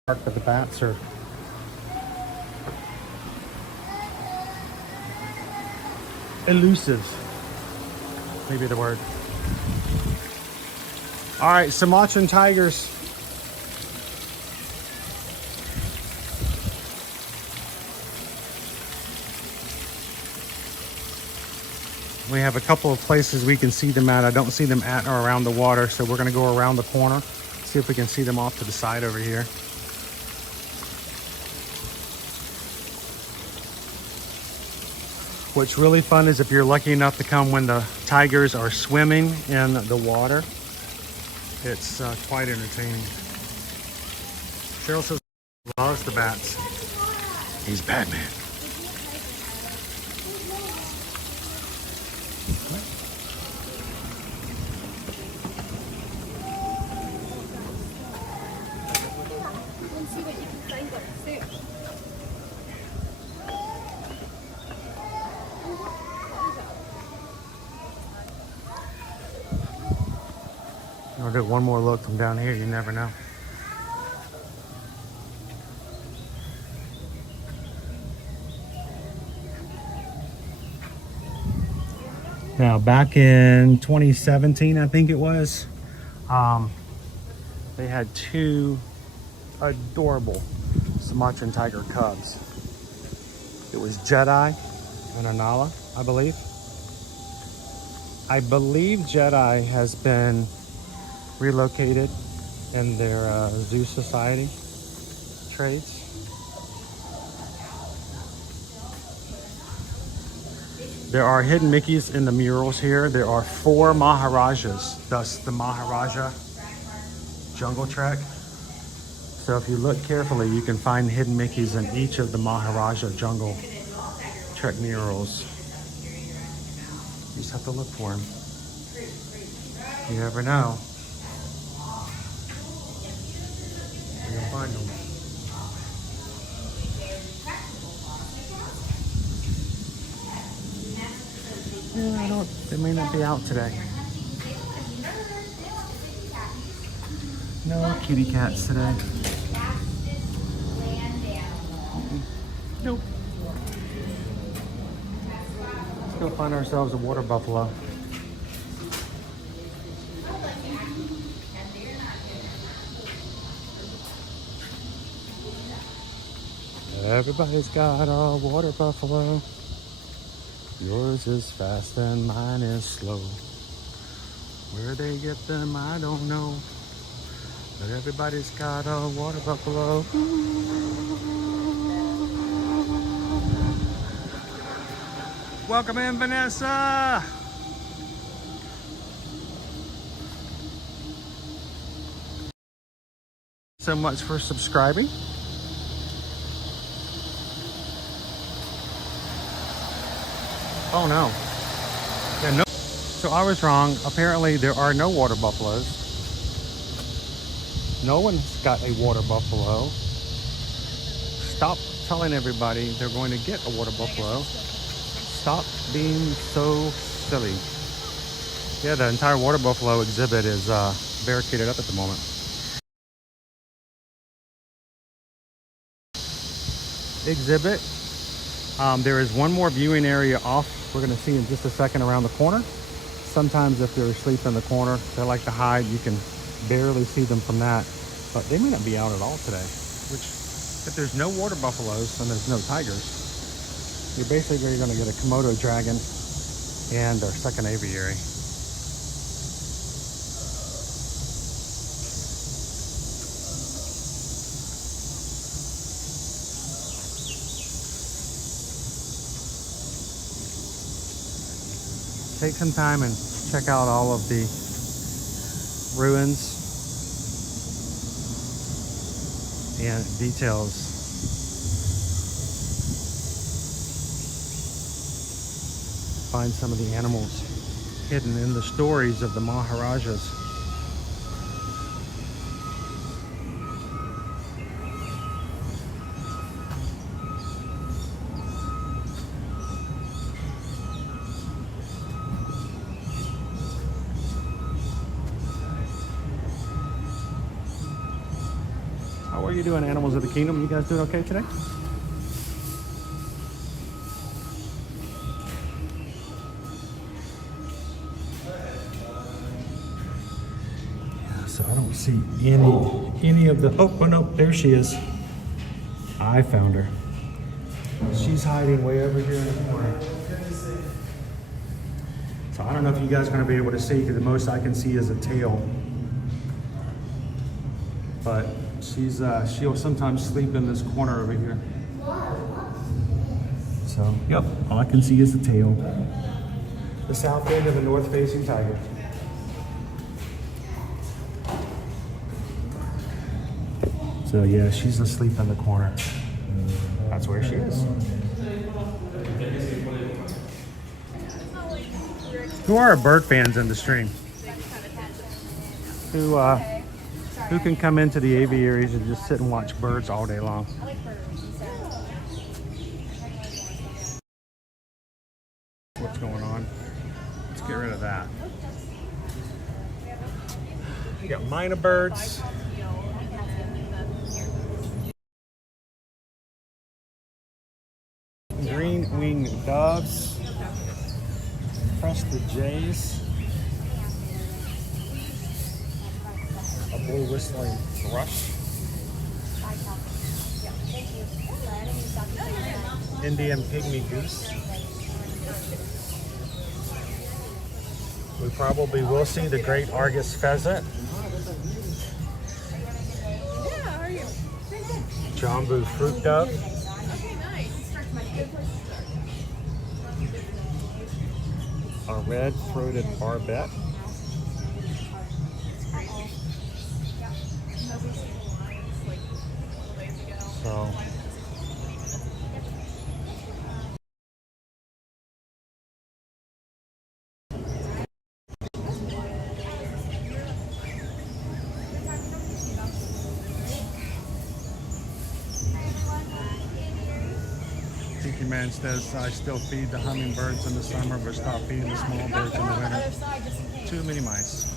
But the bats are elusive, maybe the word. All right, Sumatran tigers. We have a couple of places we can see them at. I don't see them at or around the water, so we're gonna go around the corner, see if we can see them off to the side over here. What's really fun is if you're lucky enough to come when the tigers are swimming in the water. It's quite entertaining. Cheryl says he loves the bats. He's Batman. I'll get one more look from down here, you never know. Now, back in 2017, I think it was, they had two adorable Sumatran tiger cubs. It was Jedi and Anala, I believe. I believe Jedi has been relocated in their zoo society trades. There are hidden Mickeys in the murals here. There are 4 Maharajas, thus the Maharaja Jungle Trek. So if you look carefully, you can find hidden Mickeys in each of the Maharaja Jungle Trek murals. You just have to look for them. You never know. You'll find them. Yeah, they may not be out today. No kitty cats today. Nope. Let's go find ourselves a water buffalo. Everybody's got a water buffalo. Yours is fast and mine is slow. Where they get them, I don't know. But everybody's got a water buffalo. Welcome in, Vanessa. So much for subscribing. Oh no. Yeah, no. So I was wrong. Apparently there are no water buffaloes. No one's got a water buffalo. Stop telling everybody they're going to get a water buffalo. Stop being so silly. Yeah, the entire water buffalo exhibit is barricaded up at the moment. Exhibit. There is one more viewing area off. We're going to see in just a second around the corner. Sometimes if they're asleep in the corner, they like to hide. You can barely see them from that, but they may not be out at all today. Which, if there's no water buffaloes and there's no tigers, you're basically going to get a Kimodo dragon and our second aviary. Take some time and check out all of the ruins and details. Find some of the animals hidden in the stories of the Maharajas. How are you doing, animals of the kingdom? You guys doing okay today? Yeah, so I don't see any of the, oh no, there she is. I found her. She's hiding way over here in the corner. So I don't know if you guys are going to be able to see, because the most I can see is a tail. But she'll sometimes sleep in this corner over here. So, yep, all I can see is the tail. The south end of a north-facing tiger. So yeah, she's asleep in the corner. That's where she is. Who are bird fans in the stream? Who can come into the aviaries and just sit and watch birds all day long? What's going on? Let's get rid of that. You got myna birds. Green-winged doves. crested jays, a blue whistling thrush, Indian pygmy goose. We probably will see the great Argus pheasant, Jambu fruit dove, a red-throated barbet, so Tiki Man says, I still feed the hummingbirds in the summer, but stop feeding the small birds in the winter. Too many mice.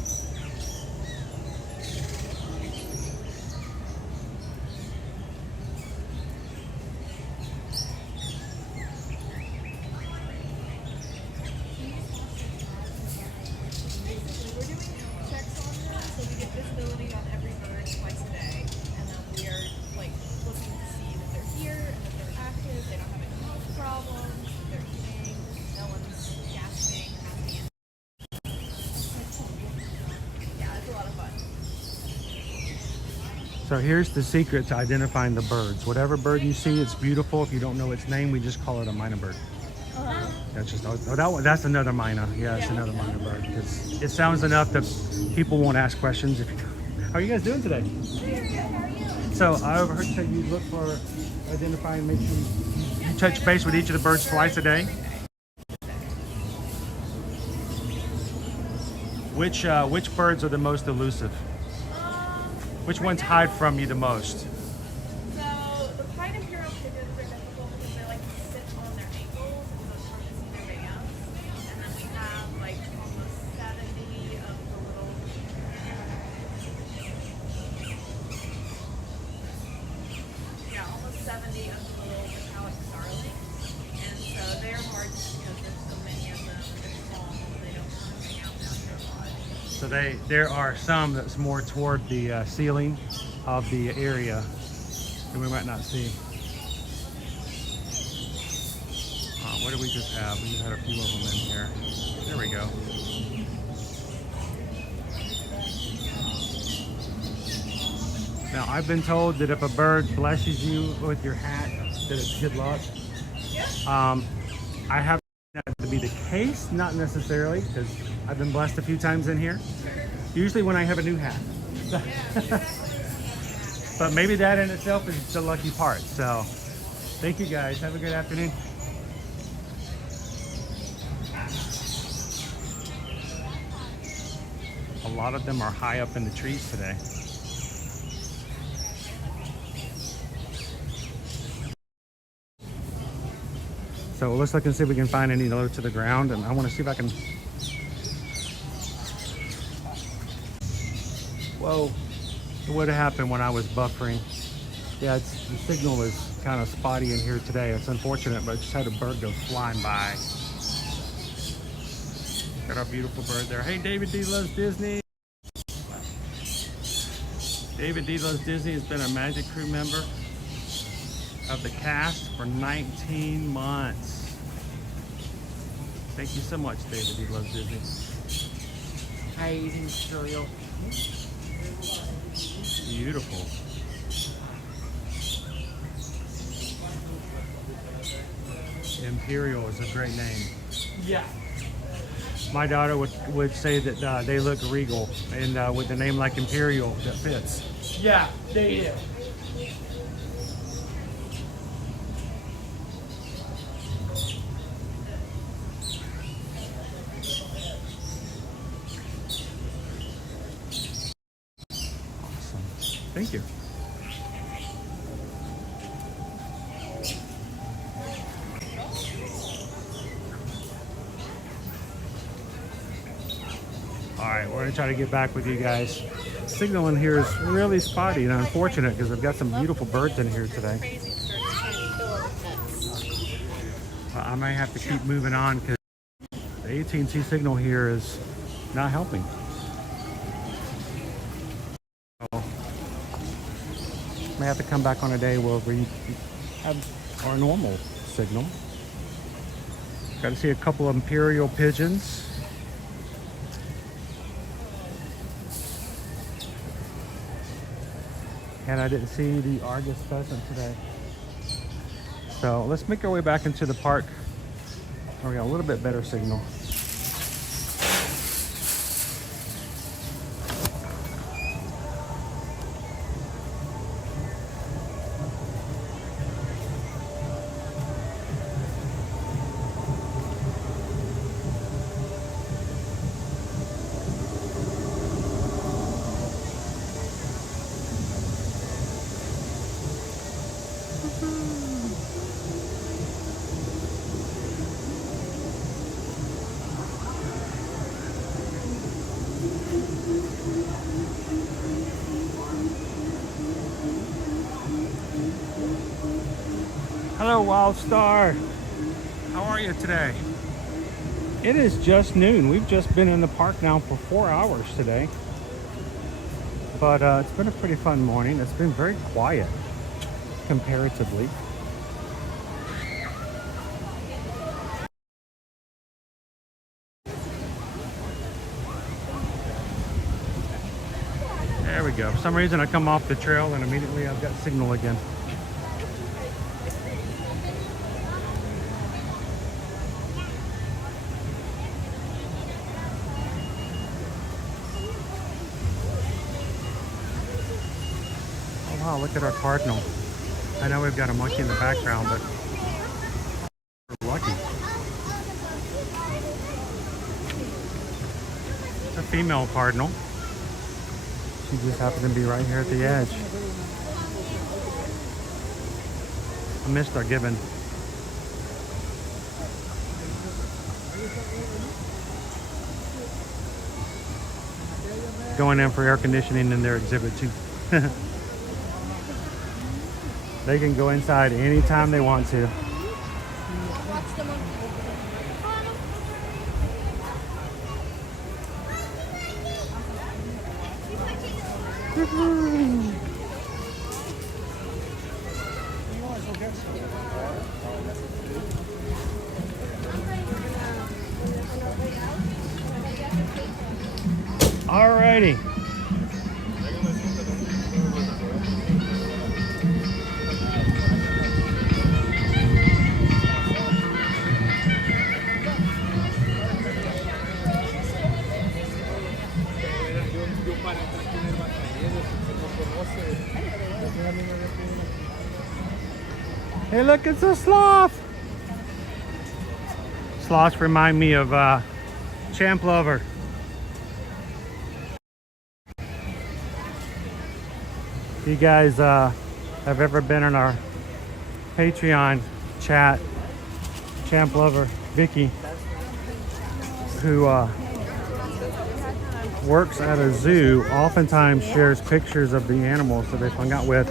So here's the secret to identifying the birds. Whatever bird you see, it's beautiful. If you don't know its name, we just call it a minor bird. That's just, that's another minor. Yeah, it's another minor bird. Because it sounds enough that people won't ask questions. How are you guys doing today? So I overheard you say you look for identifying, make sure you touch base with each of the birds twice a day. Which birds are the most elusive? Which ones hide from you the most? So the pine imperial pigeons are difficult because they like to sit on their ankles, so it's hard to see their bands. And then we have like almost 70 of the little. Yeah, almost 70 of the little metallic starlings. And so they're hard because there's so many of them. They're small, they don't hang out down here a lot. So there are some that's more toward the ceiling of the area that we might not see. What did we just have? We just had a few of them in here. There we go. Now I've been told that if a bird blesses you with your hat, that it's good luck. I have that to be the case, not necessarily, because I've been blessed a few times in here. Usually when I have a new hat. But maybe that in itself is the lucky part. So thank you guys. Have a good afternoon. A lot of them are high up in the trees today. So let's look and see if we can find any low to the ground, and I want to see if I can. Whoa, what happened when I was buffering? Yeah, the signal is kind of spotty in here today. It's unfortunate, but I just had a bird go flying by. Got our beautiful bird there. Hey, David D Loves Disney. David D Loves Disney has been a Magic Crew member of the cast for 19 months. Thank you so much, David D Loves Disney. Hi, eating cereal. Beautiful. Imperial is a great name. Yeah. My daughter would say that they look regal, and with a name like Imperial, that fits. Yeah, they do. Awesome. Thank you. All right, we're gonna try to get back with you guys. Signal in here is really spotty and unfortunate because I've got some beautiful birds in here today. I might have to keep moving on because The AT&T signal here is not helping. So, may have to come back on a day where we have our normal signal. Got to see a couple of imperial pigeons. And I didn't see the Argus pheasant today. So let's make our way back into the park where we got a little bit better signal. Hello, Wild Star. How are you today? It is just noon. We've just been in the park now for 4 hours today. But it's been a pretty fun morning. It's been very quiet comparatively. There we go. For some reason I come off the trail and immediately I've got signal again. Wow, look at our cardinal. I know we've got a monkey in the background, but we're lucky. It's a female cardinal. She just happened to be right here at the edge. I missed our gibbon. Going in for air conditioning in their exhibit too. They can go inside anytime they want to. Alrighty. Hey, look, it's a sloth. Sloths remind me of champ lover. If you guys have ever been in our Patreon chat, champ lover Vicky, who works at a zoo, oftentimes shares pictures of the animals that they've hung out with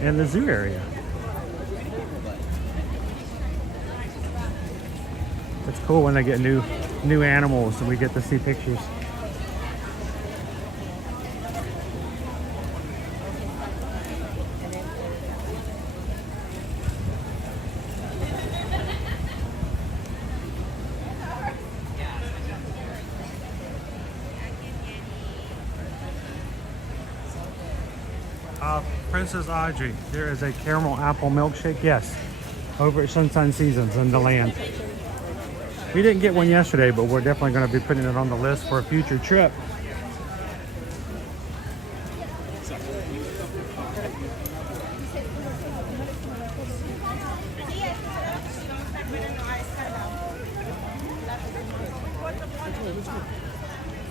in the zoo area. It's cool when they get new animals and we get to see pictures. Princess Audrey, there is a caramel apple milkshake, yes, over at Sunshine Seasons in the land. We didn't get one yesterday, but we're definitely going to be putting it on the list for a future trip.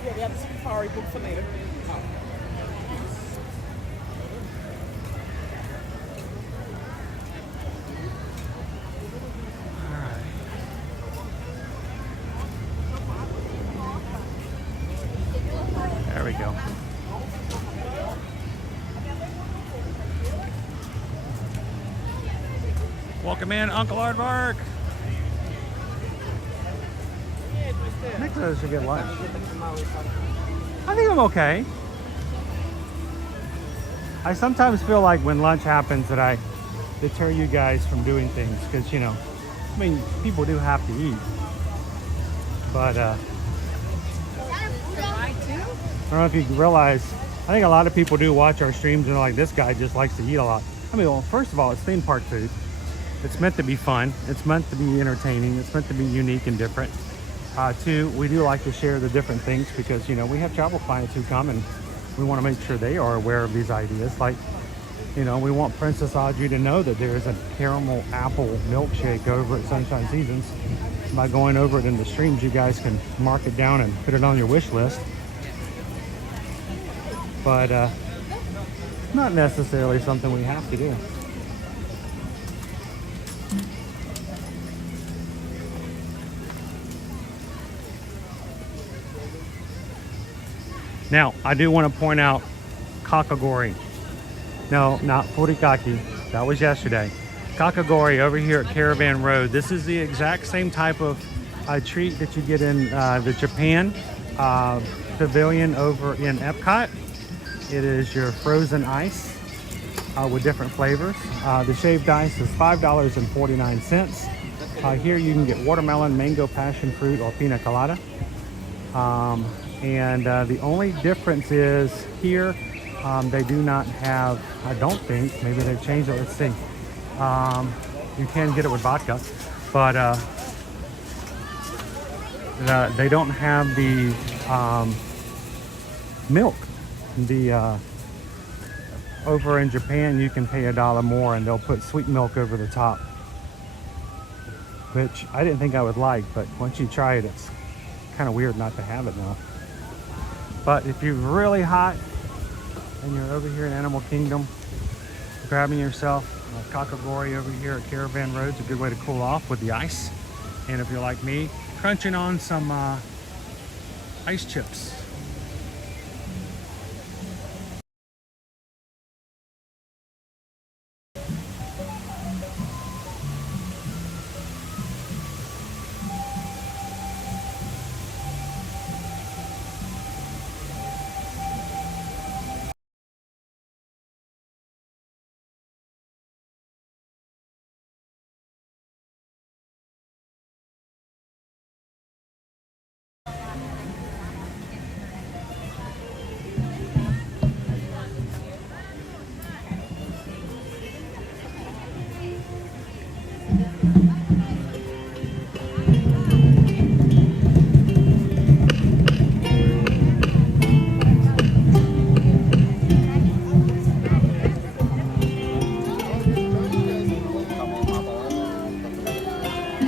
Yeah, we have the safari book for later. There we go. Welcome in, Uncle Aardvark. Nicholas should get lunch. I think I'm okay. I sometimes feel like when lunch happens that I deter you guys from doing things because, you know, I mean, people do have to eat. But I don't know if you realize, I think a lot of people do watch our streams and they're like, this guy just likes to eat a lot. I mean, well, first of all, it's theme park food. It's meant to be fun. It's meant to be entertaining. It's meant to be unique and different. Two, we do like to share the different things because, you know, we have travel clients who come and we want to make sure they are aware of these ideas. Like, you know, we want Princess Audrey to know that there is a caramel apple milkshake over at Sunshine Seasons. By going over it in the streams, you guys can mark it down and put it on your wish list. But not necessarily something we have to do. Now, I do want to point out Kakagori. No, not Furikake. That was yesterday. Kakagori over here at Caravan Road. This is the exact same type of treat that you get in the Japan pavilion over in Epcot. It is your frozen ice with different flavors. The shaved ice is $5.49. Here you can get watermelon, mango, passion fruit, or pina colada. And the only difference is here they do not have, I don't think, maybe they've changed it, let's see. You can get it with vodka, but they don't have the milk. The over in Japan you can pay $1 more and they'll put sweet milk over the top, which I didn't think I would like, but once you try it, it's kind of weird not to have it now. But if you're really hot and you're over here in Animal Kingdom grabbing yourself a Kakagori over here at Caravan Road, it's a good way to cool off with the ice. And if you're like me, crunching on some ice chips.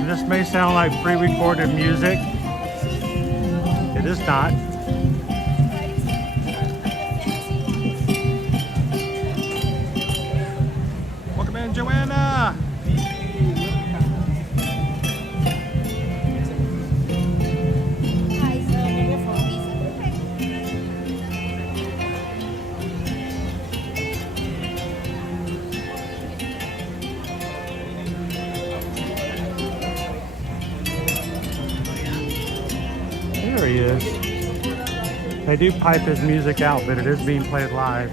This may sound like pre-recorded music. It is not. Welcome in, Joanna. There he is. They do pipe his music out, but it is being played live.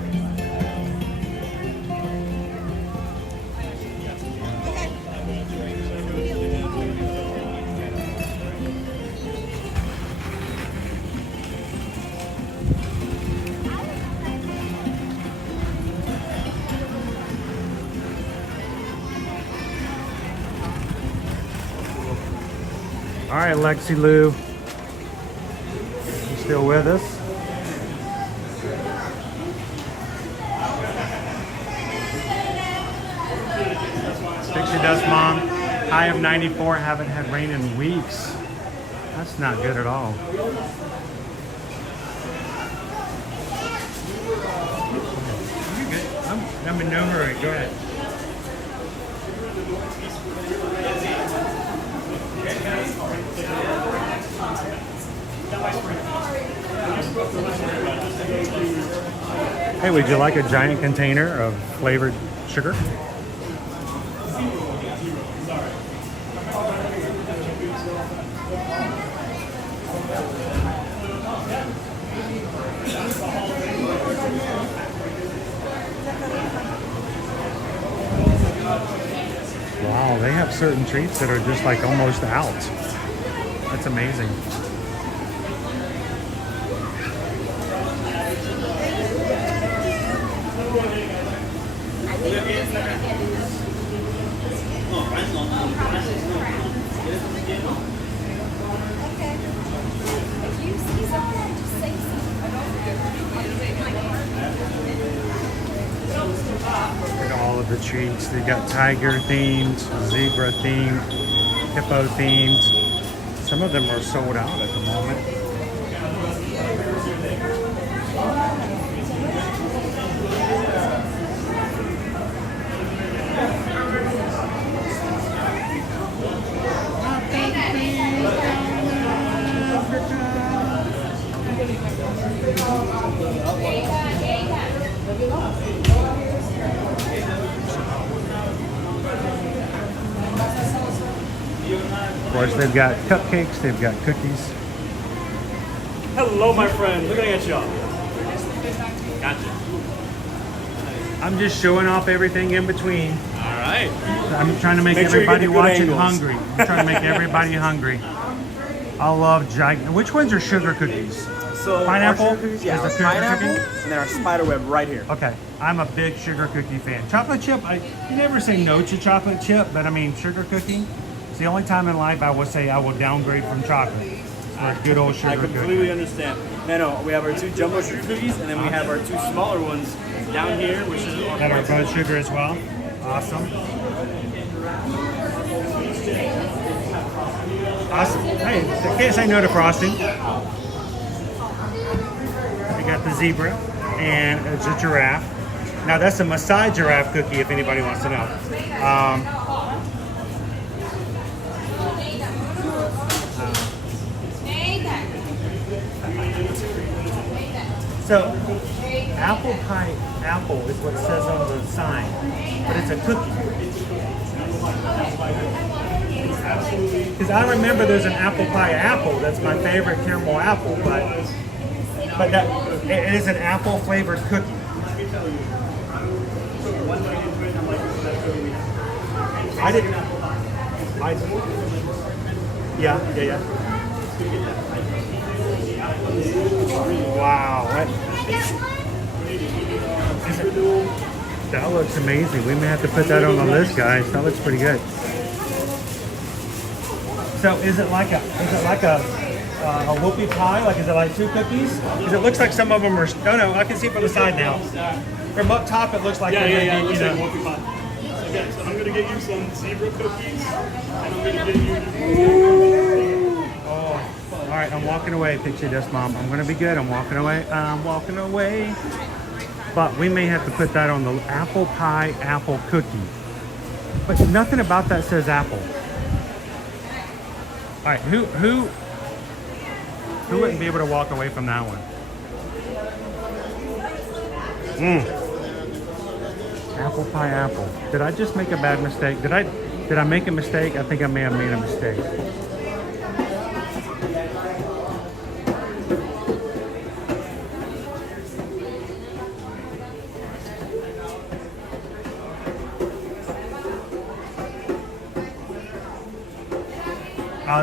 All right, Lexi Lou. Still with us? Pixie Dust Mom, high of 94, haven't had rain in weeks. That's not good at all. You're good. I'm in no hurry. Go ahead. Hey, would you like a giant container of flavored sugar? Wow, they have certain treats that are just like almost out. That's amazing. Look at all of the treats. They got tiger themed, zebra themed, hippo themed. Some of them are sold out at the moment. Of course, they've got cupcakes, they've got cookies. Hello, my friend. Looking at y'all. Gotcha. I'm just showing off everything in between. All right. I'm trying to make Make sure you get everybody the good watching angles. hungry. I'm trying to make everybody hungry. I love giant. Which ones are sugar cookies? So Pineapple? our sugar cookies, yeah, Is our the sugar pineapple, cookie? and then our spider web right here. Okay, I'm a big sugar cookie fan. Chocolate chip, you never say no to chocolate chip, but I mean sugar cookie. It's the only time in life I will say I will downgrade from chocolate for a good old sugar I cookie. completely understand. No, we have our 2 jumbo sugar cookies, and then we have our 2 smaller ones down here, which is That are both sugar as well. Awesome. Awesome. Hey, I can't say no to frosting. We got the zebra and it's a giraffe. Now that's a Maasai giraffe cookie if anybody wants to know. So, apple pie apple is what it says on the sign, but it's a cookie. Because I remember there's an apple pie apple. That's my favorite caramel apple, but that it is an apple flavored cookie. I didn't. Yeah. Wow. That looks amazing. We may have to put that on the list, guys. That looks pretty good. So is it like a whoopie pie? Like, is it like 2 cookies? Because it looks like some of them are. No, I can see from the side now. From up top, it looks like yeah, they're it looks like know. whoopie pie. Okay, so I'm gonna get you some zebra cookies, and I'm gonna get you. Oh, all right. I'm walking away. Picture this, Mom. I'm gonna be good. I'm walking away. I'm walking away. But we may have to put that on the apple pie apple cookie. But nothing about that says apple. All right, who wouldn't be able to walk away from that one? Apple pie apple. Did I just make a bad mistake? Did I make a mistake? I think I may have made a mistake.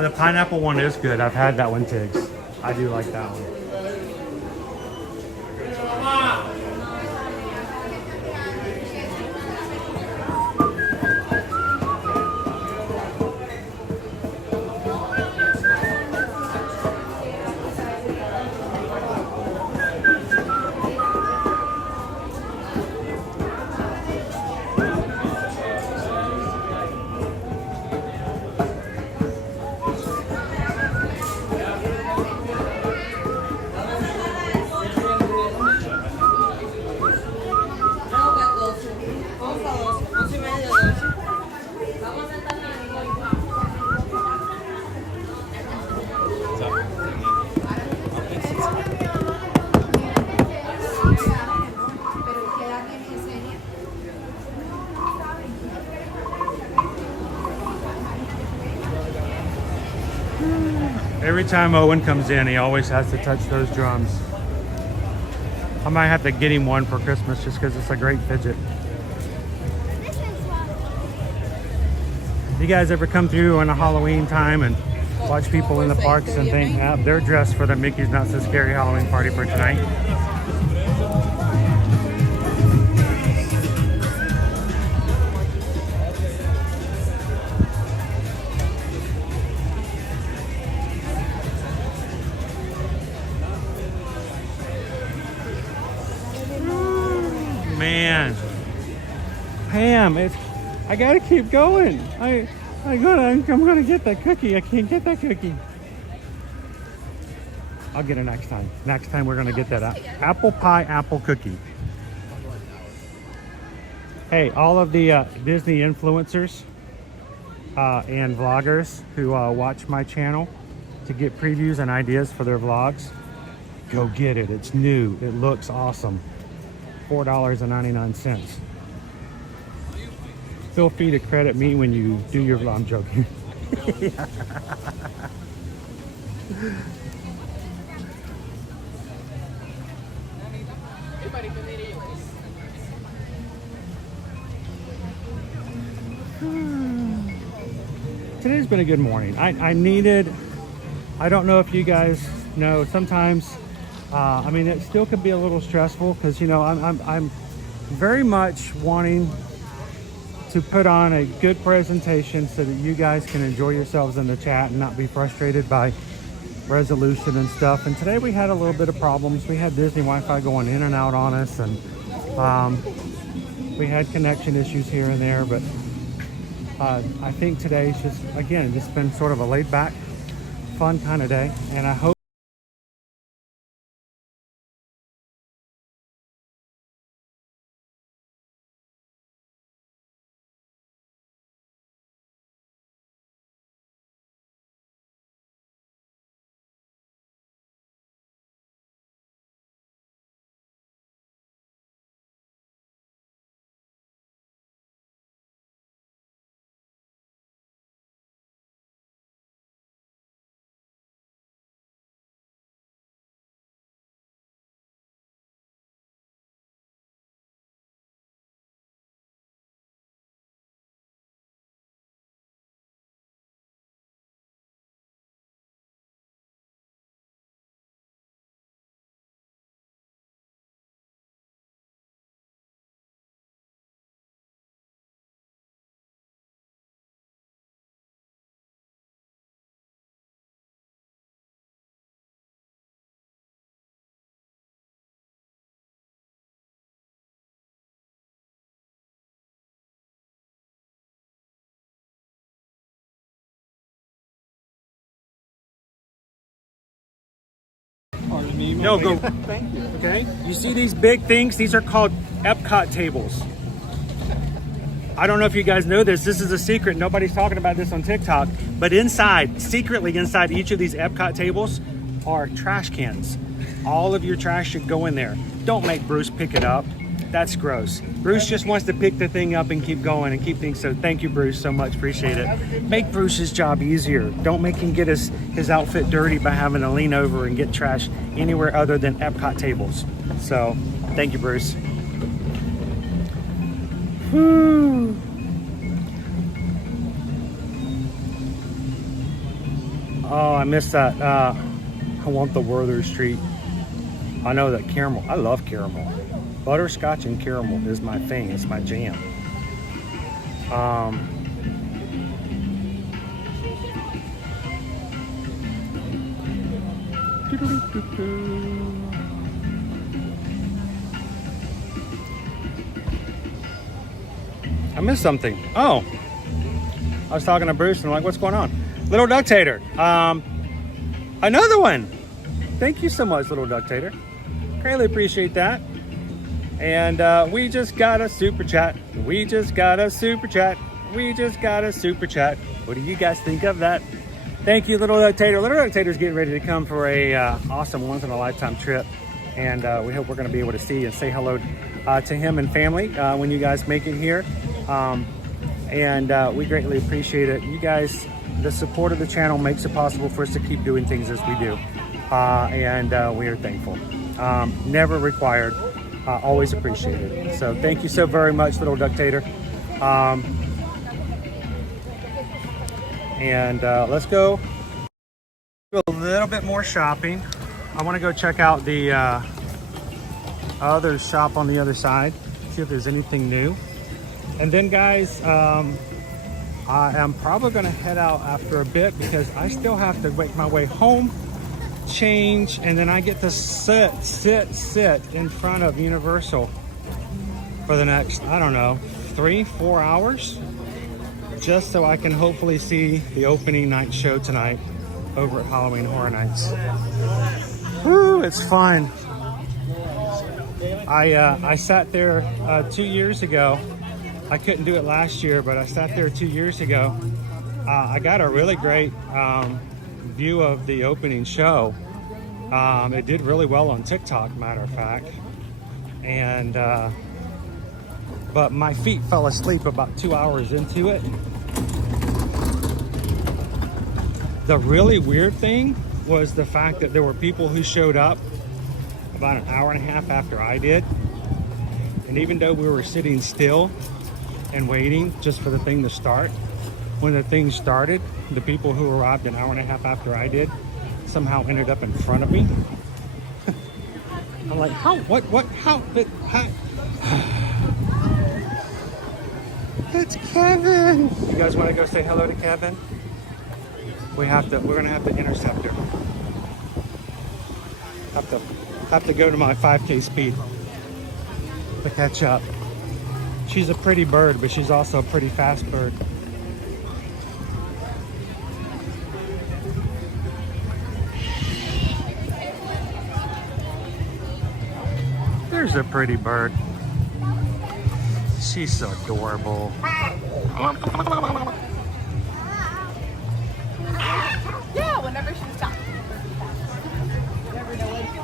The pineapple one is good. I've had that one, Tiggs. I do like that one. Every time Owen comes in, he always has to touch those drums. I might have to get him one for Christmas just because it's a great fidget. You guys ever come through on a Halloween time and watch people in the parks and think, yeah, they're dressed for the Mickey's Not So Scary Halloween party for tonight? Man, Pam, I gotta keep going. I'm gonna get that cookie. I can't get that cookie. I'll get it next time. Next time we're gonna get that apple pie apple cookie. Hey, all of the Disney influencers and vloggers who watch my channel to get previews and ideas for their vlogs, go get it. It's new. It looks awesome. $4.99. Feel free to credit me when you do your vlog. I'm joking. Today's been a good morning. I don't know if you guys know, sometimes I mean, it still could be a little stressful because, you know, I'm very much wanting to put on a good presentation so that you guys can enjoy yourselves in the chat and not be frustrated by resolution and stuff. And today we had a little bit of problems. We had Disney Wi-Fi going in and out on us, and we had connection issues here and there. But I think today's just, again, just been sort of a laid back, fun kind of day. And I hope no, go. Thank you. Okay. You see these big things? These are called Epcot tables. I don't know if you guys know this. This is a secret. Nobody's talking about this on TikTok. But inside, secretly inside each of these Epcot tables are trash cans. All of your trash should go in there. Don't make Bruce pick it up. That's gross. Bruce just wants to pick the thing up and keep going and keep things. So thank you, Bruce, so much. Appreciate it. Make Bruce's job easier. Don't make him get his outfit dirty by having to lean over and get trash anywhere other than Epcot tables. So thank you, Bruce. Whew. Oh, I missed that. I want the Werther Street. I know that caramel. I love caramel. Butterscotch and caramel is my thing. It's my jam. I missed something. Oh, I was talking to Bruce and I'm like, what's going on? Little Ductator. Another one. Thank you so much, Little Ductator. Greatly appreciate that. And we just got a super chat. We just got a super chat. We just got a super chat. What do you guys think of that? Thank you, Little Ductator. Little Ductator's getting ready to come for a awesome once-in-a-lifetime trip. And we hope we're going to be able to see and say hello to him and family when you guys make it here. And we greatly appreciate it. You guys The support of the channel makes it possible for us to keep doing things as we do. And we are thankful. Never required, always appreciated. So thank you so very much, Little Ductator. Let's go do a little bit more shopping. I want to go check out the other shop on the other side, see if there's anything new. And then guys, I am probably going to head out after a bit because I still have to make my way home, change, and then I get to sit in front of Universal for the next, I don't know, 3-4 hours, just so I can hopefully see the opening night show tonight over at Halloween Horror Nights. Woo, it's fun. I sat there 2 years ago. I couldn't do it last year, but I sat there 2 years ago. I got a really great view of the opening show. It did really well on TikTok, matter of fact. And but my feet fell asleep about 2 hours into it. The really weird thing was the fact that there were people who showed up about an hour and a half after I did. And even though we were sitting still and waiting just for the thing to start, when the thing started, the people who arrived an hour and a half after I did somehow ended up in front of me. I'm like, how, what, how, it's Kevin. You guys want to go say hello to Kevin? We're gonna have to intercept her. Have to go to my 5K speed to catch up. She's a pretty bird, but she's also a pretty fast bird. There's a pretty bird. She's so adorable. Yeah, whenever she's done. Never know when she's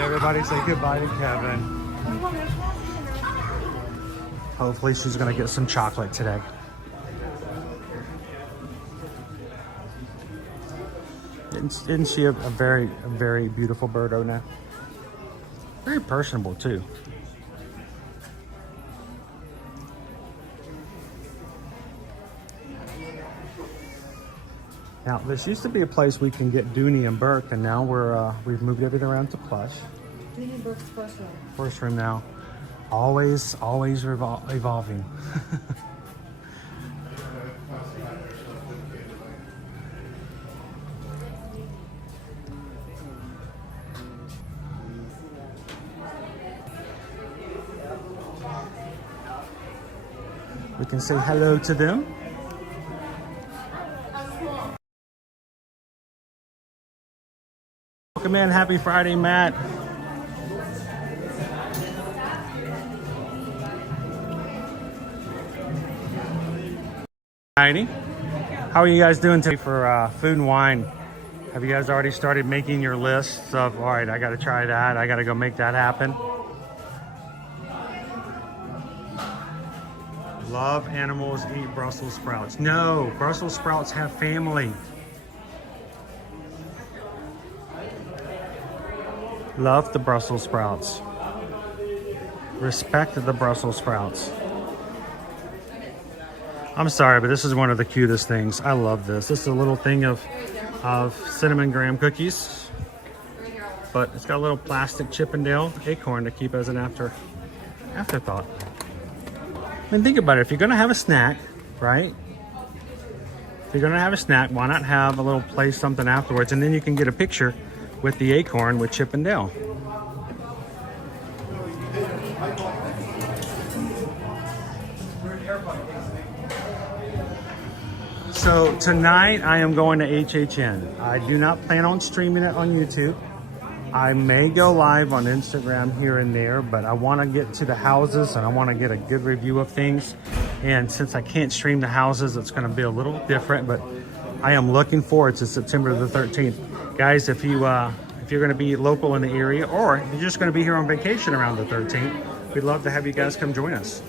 Everybody say goodbye to Kevin. Hopefully she's gonna get some chocolate today. Isn't she a very beautiful bird, Ona? Very personable too. Now, this used to be a place we can get Dooney and Burke, and now we've moved everything around to plush. Dooney and Burke's first room. First room now. Always evolving. We can say hello to them. Welcome in. Happy Friday, Matt. Heidi, how are you guys doing today for food and wine? Have you guys already started making your lists of, all right, I got to try that. I got to go make that happen. Love animals, eat Brussels sprouts. No, Brussels sprouts have family. Love the Brussels sprouts. Respect the Brussels sprouts. I'm sorry, but this is one of the cutest things. I love this. This is a little thing of cinnamon graham cookies, but it's got a little plastic Chippendale acorn to keep as an afterthought. I mean, think about it. If you're gonna have a snack, right? If you're gonna have a snack, why not have a little play something afterwards, and then you can get a picture with the acorn with Chip and Dale. So tonight I am going to HHN. I do not plan on streaming it on YouTube. I may go live on Instagram here and there, but I want to get to the houses and I want to get a good review of things. And since I can't stream the houses, it's going to be a little different, but I am looking forward to September the 13th. Guys, if you're going to be local in the area, or if you're just going to be here on vacation around the 13th, we'd love to have you guys come join us.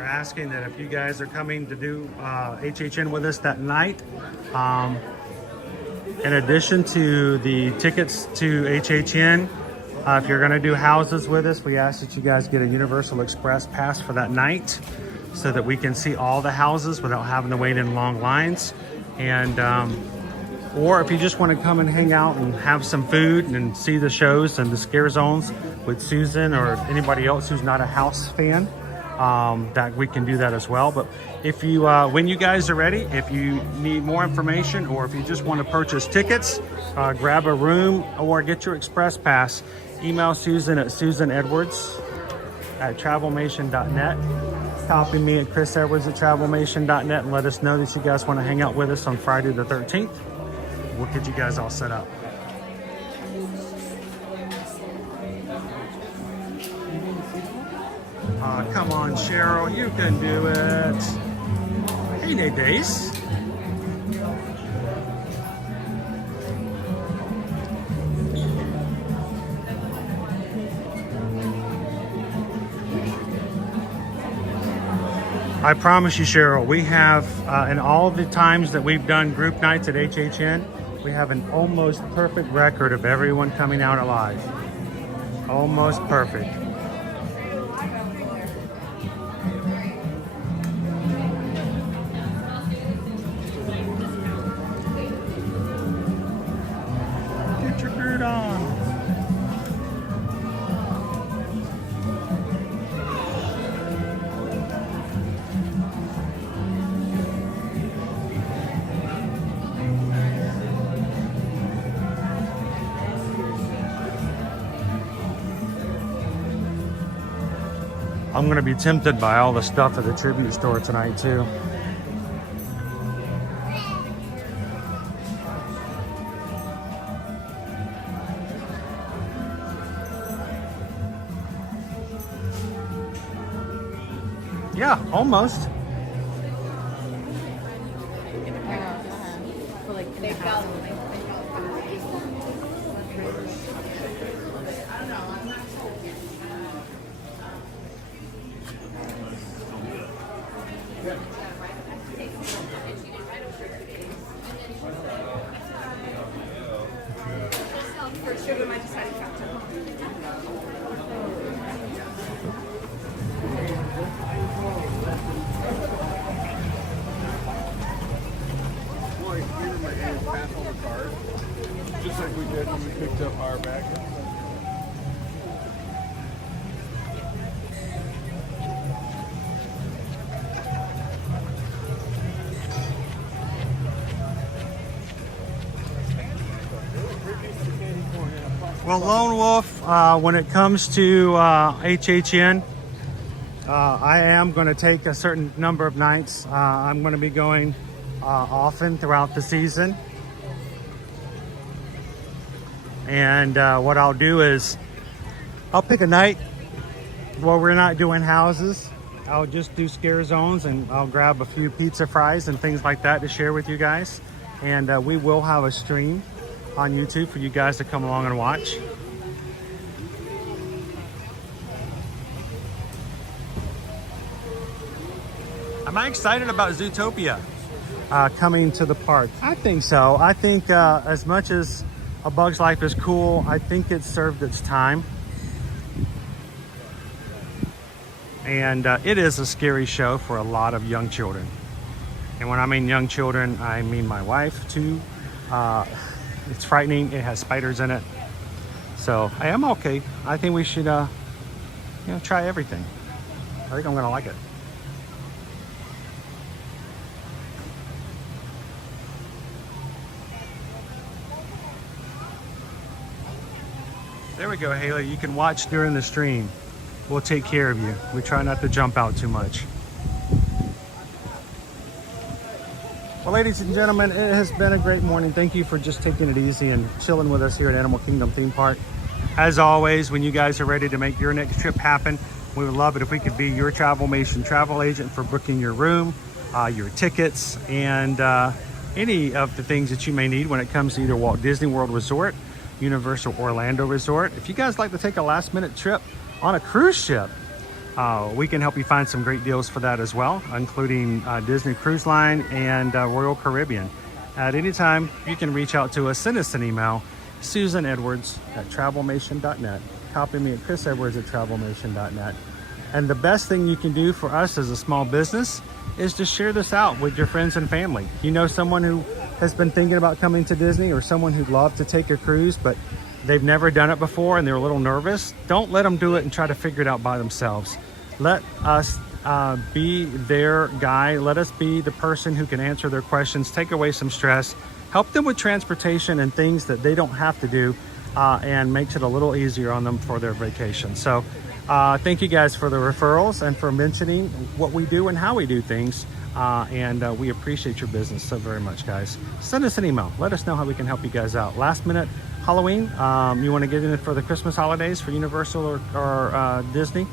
Asking that if you guys are coming to do HHN with us that night, in addition to the tickets to HHN, if you're going to do houses with us, we ask that you guys get a Universal Express pass for that night so that we can see all the houses without having to wait in long lines. And or if you just want to come and hang out and have some food and see the shows and the scare zones with Susan or anybody else who's not a house fan, that we can do that as well. But if you when you guys are ready, if you need more information or if you just want to purchase tickets, grab a room or get your express pass, email Susan at susanedwards@travelmation.net. Copy me at chrisedwards@travelmation.net and let us know that you guys want to hang out with us on Friday the 13th. We'll get you guys all set up. Come on, Cheryl, you can do it. Hey, Nate Days. I promise you, Cheryl, we have, in all the times that we've done group nights at HHN, we have an almost perfect record of everyone coming out alive. Almost perfect. I'm going to be tempted by all the stuff at the tribute store tonight, too. Yeah, almost. Just like we did when we picked up our bag. Well, Lone Wolf, when it comes to HHN, I am going to take a certain number of nights. I'm going to be going often throughout the season. And what I'll do is I'll pick a night where we're not doing houses. I'll just do scare zones and I'll grab a few pizza fries and things like that to share with you guys. And we will have a stream on YouTube for you guys to come along and watch. Am I excited about Zootopia coming to the park? I think so. I think as much as A Bug's Life is cool, I think it served its time. And it is a scary show for a lot of young children. And when I mean young children, I mean my wife too. It's frightening. It has spiders in it. So I am okay. I think we should try everything. I think I'm gonna like it. There we go, Haley. You can watch during the stream. We'll take care of you. We try not to jump out too much. Well, ladies and gentlemen, it has been a great morning. Thank you for just taking it easy and chilling with us here at Animal Kingdom Theme Park. As always, when you guys are ready to make your next trip happen, we would love it if we could be your Travelmation travel agent for booking your room, your tickets, and any of the things that you may need when it comes to either Walt Disney World Resort, Universal Orlando Resort. If you guys like to take a last-minute trip on a cruise ship, we can help you find some great deals for that as well, including Disney Cruise Line and Royal Caribbean. At any time, you can reach out to us. Send us an email, susanedwards@travelmation.net. Copy me at chrisedwards@travelmation.net. And the best thing you can do for us as a small business is to share this out with your friends and family. You know someone who has been thinking about coming to Disney, or someone who'd love to take a cruise, but they've never done it before and they're a little nervous. Don't let them do it and try to figure it out by themselves. Let us be their guy. Let us be the person who can answer their questions, take away some stress, help them with transportation and things that they don't have to do, and makes it a little easier on them for their vacation. So thank you guys for the referrals and for mentioning what we do and how we do things. And we appreciate your business so very much, guys. Send us an email. Let us know how we can help you guys out. Last minute Halloween, you want to get in it for the Christmas holidays for Universal or Disney?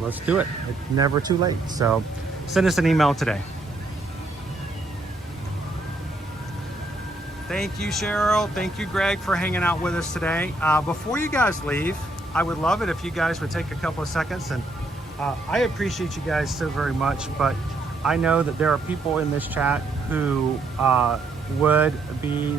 Let's do it. It's never too late. So send us an email today. Thank you, Cheryl. Thank you, Greg, for hanging out with us today. Before you guys leave, I would love it if you guys would take a couple of seconds, and I appreciate you guys so very much, but I know that there are people in this chat who would be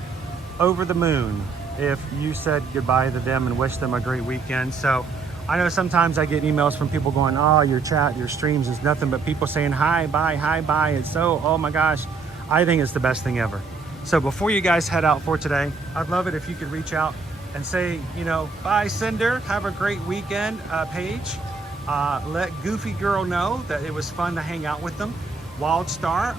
over the moon if you said goodbye to them and wish them a great weekend. So I know sometimes I get emails from people going, oh, your chat, your streams is nothing but people saying hi, bye, hi, bye. It's so, oh my gosh, I think it's the best thing ever. So before you guys head out for today, I'd love it if you could reach out and say, bye, Cinder, have a great weekend, Paige. Let Goofy Girl know that it was fun to hang out with them. Wild Star,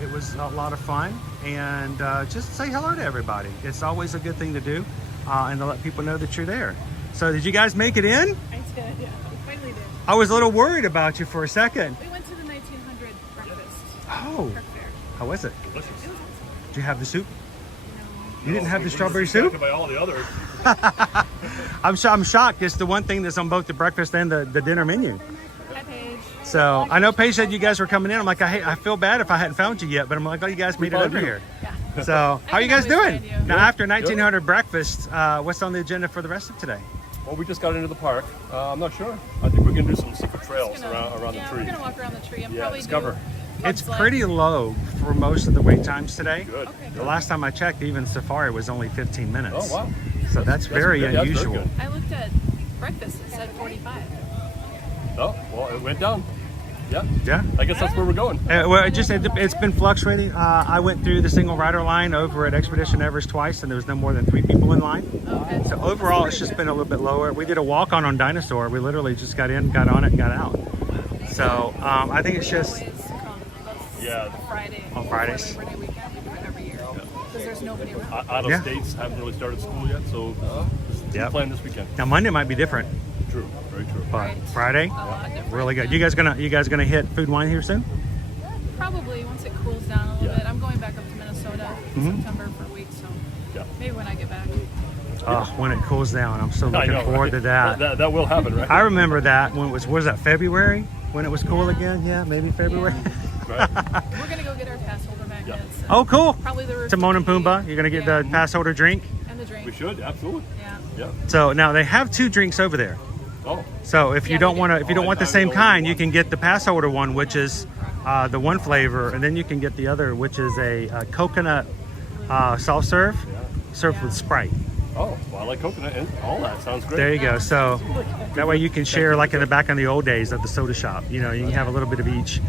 it was a lot of fun. And just say hello to everybody. It's always a good thing to do, and to let people know that you're there. So did you guys make it in? I did, yeah. We finally did. I was a little worried about you for a second. We went to the 1900 breakfast. Oh, how was it? Delicious. It was awesome. Did you have the soup? No. You didn't have the strawberry soup? By all the others. I'm shocked. It's the one thing that's on both the breakfast and the dinner menu. Hi, Paige. So I know Paige said you guys were coming in. I'm like, I feel bad if I hadn't found you yet, but I'm like, oh, you guys made it over here. Yeah. So how are you guys doing? You. Now after 1900 breakfast, what's on the agenda for the rest of today? Well, we just got into the park. I'm not sure. I think we're gonna do some secret trails around the tree. Yeah, we're gonna walk around the tree and Yeah, probably discover. It's pretty low for most of the wait times today. Good. Okay. The last time I checked, even Safari was only 15 minutes. Oh, wow. So that's very unusual. Very good. I looked at breakfast. It said 45. Oh, well, it went down. Yeah. Yeah. I guess that's where we're going. Well, it's been fluctuating. I went through the single rider line over at Expedition Everest twice, and there was no more than 3 people in line. Okay. So overall, it's just been a little bit lower. We did a walk on Dinosaur. We literally just got in, got on it, got out. So I think it's just Friday. On Fridays. Labor Day weekend, we do it every year because there's nobody around. Out of states haven't really started school yet, so we're playing this weekend. Now Monday might be different. True, very true. But Friday, really good. You guys gonna hit Food and Wine here soon? Probably once it cools down a little bit. I'm going back up to Minnesota in September for a week, so maybe when I get back. Oh, when it cools down, I'm so looking forward to that. That will happen, right? I remember that when it was that February when it was cool again? Yeah, maybe February. Right. We're gonna go get our pass holder back Yeah. kids. Oh, cool. Probably the Timon and Pumbaa. You're gonna get the pass holder drink. And the drink. We should, absolutely. Yeah. Yeah. So now they have 2 drinks over there. Oh. So if you don't want to, if you don't want the same kind, you one. can get the pass holder one, which is the one flavor, and then you can get the other, which is a coconut soft serve, served with Sprite. Oh, well, I like coconut and all that. Sounds great. There you go. So that way you can share like in the back in the old days at the soda shop. You know, you can have a little bit of each.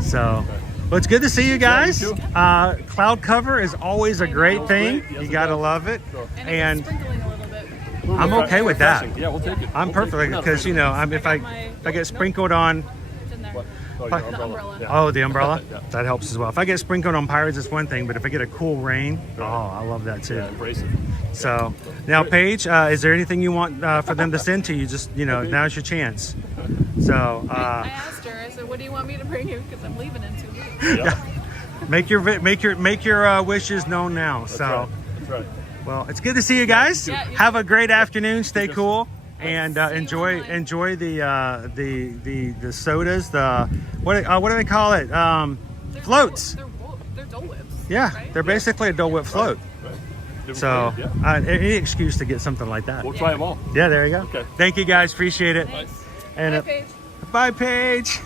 So, well, it's good to see you guys. Cloud cover is always a great thing. You gotta love it. And I'm okay with that. Yeah, we'll take it. I'm perfectly because you know if I get sprinkled on. Oh, your umbrella. Yeah. Oh, the umbrella? Yeah. That helps as well. If I get sprinkled on Pirates, it's one thing, but if I get a cool rain, oh, I love that too. Yeah, embrace it. So, now, Paige, is there anything you want for them to send to you? Just, you know, now's your chance. So, I asked her, I said, what do you want me to bring you? Because I'm leaving in 2 weeks. Yeah. make your wishes known now. That's so, right. That's right. Well, it's good to see you guys. Yeah, have a great afternoon. Stay cool. And enjoy the sodas. What do they call it? Floats. They're Dole Whips. Yeah, right? they're basically a Dole Whip float. Right. So Yeah. any excuse to get something like that. We'll try them all. Yeah, there you go. Okay. Thank you guys. Appreciate it. Thanks. And Bye, Paige. bye, Paige.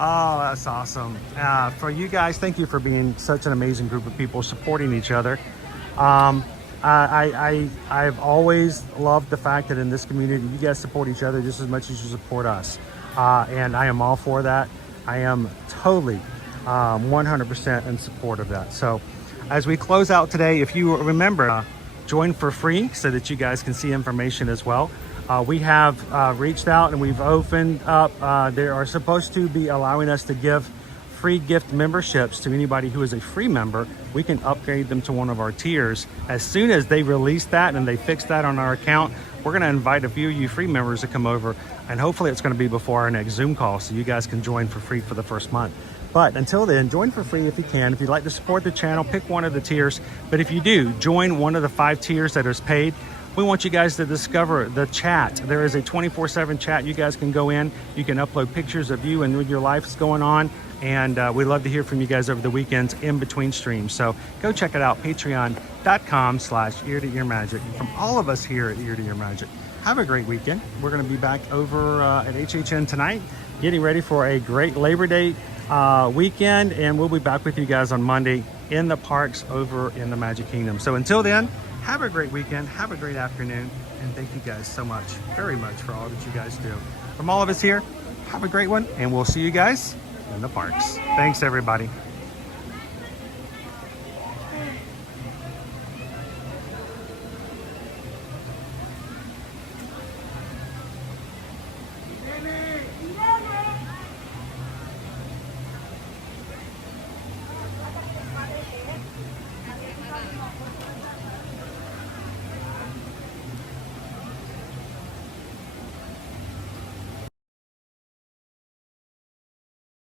Oh, that's awesome. For you guys, thank you for being such an amazing group of people supporting each other. I've always loved the fact that in this community, you guys support each other just as much as you support us. And I am all for that. I am totally 100% in support of that. So as we close out today, if you remember, join for free so that you guys can see information as well. We have reached out and we've opened up. They are supposed to be allowing us to give free gift memberships to anybody who is a free member. We can upgrade them to one of our tiers. As soon as they release that and they fix that on our account, we're going to invite a few of you free members to come over, and hopefully it's going to be before our next Zoom call so you guys can join for free for the first month. But until then, join for free if you can. If you'd like to support the channel, pick one of the tiers. But if you do, join one of the 5 tiers that is paid. We want you guys to discover the chat. There is a 24/7 chat. You guys can go in. You can upload pictures of you and what your life is going on. And we love to hear from you guys over the weekends in between streams. So go check it out, patreon.com/ear-to-ear-magic. From all of us here at Ear to Ear Magic, have a great weekend. We're going to be back over at HHN tonight, getting ready for a great Labor Day weekend. And we'll be back with you guys on Monday in the parks over in the Magic Kingdom. So until then, have a great weekend. Have a great afternoon. And thank you guys so much, very much, for all that you guys do. From all of us here, have a great one. And we'll see you guys in the parks. Thanks, everybody. Yeah.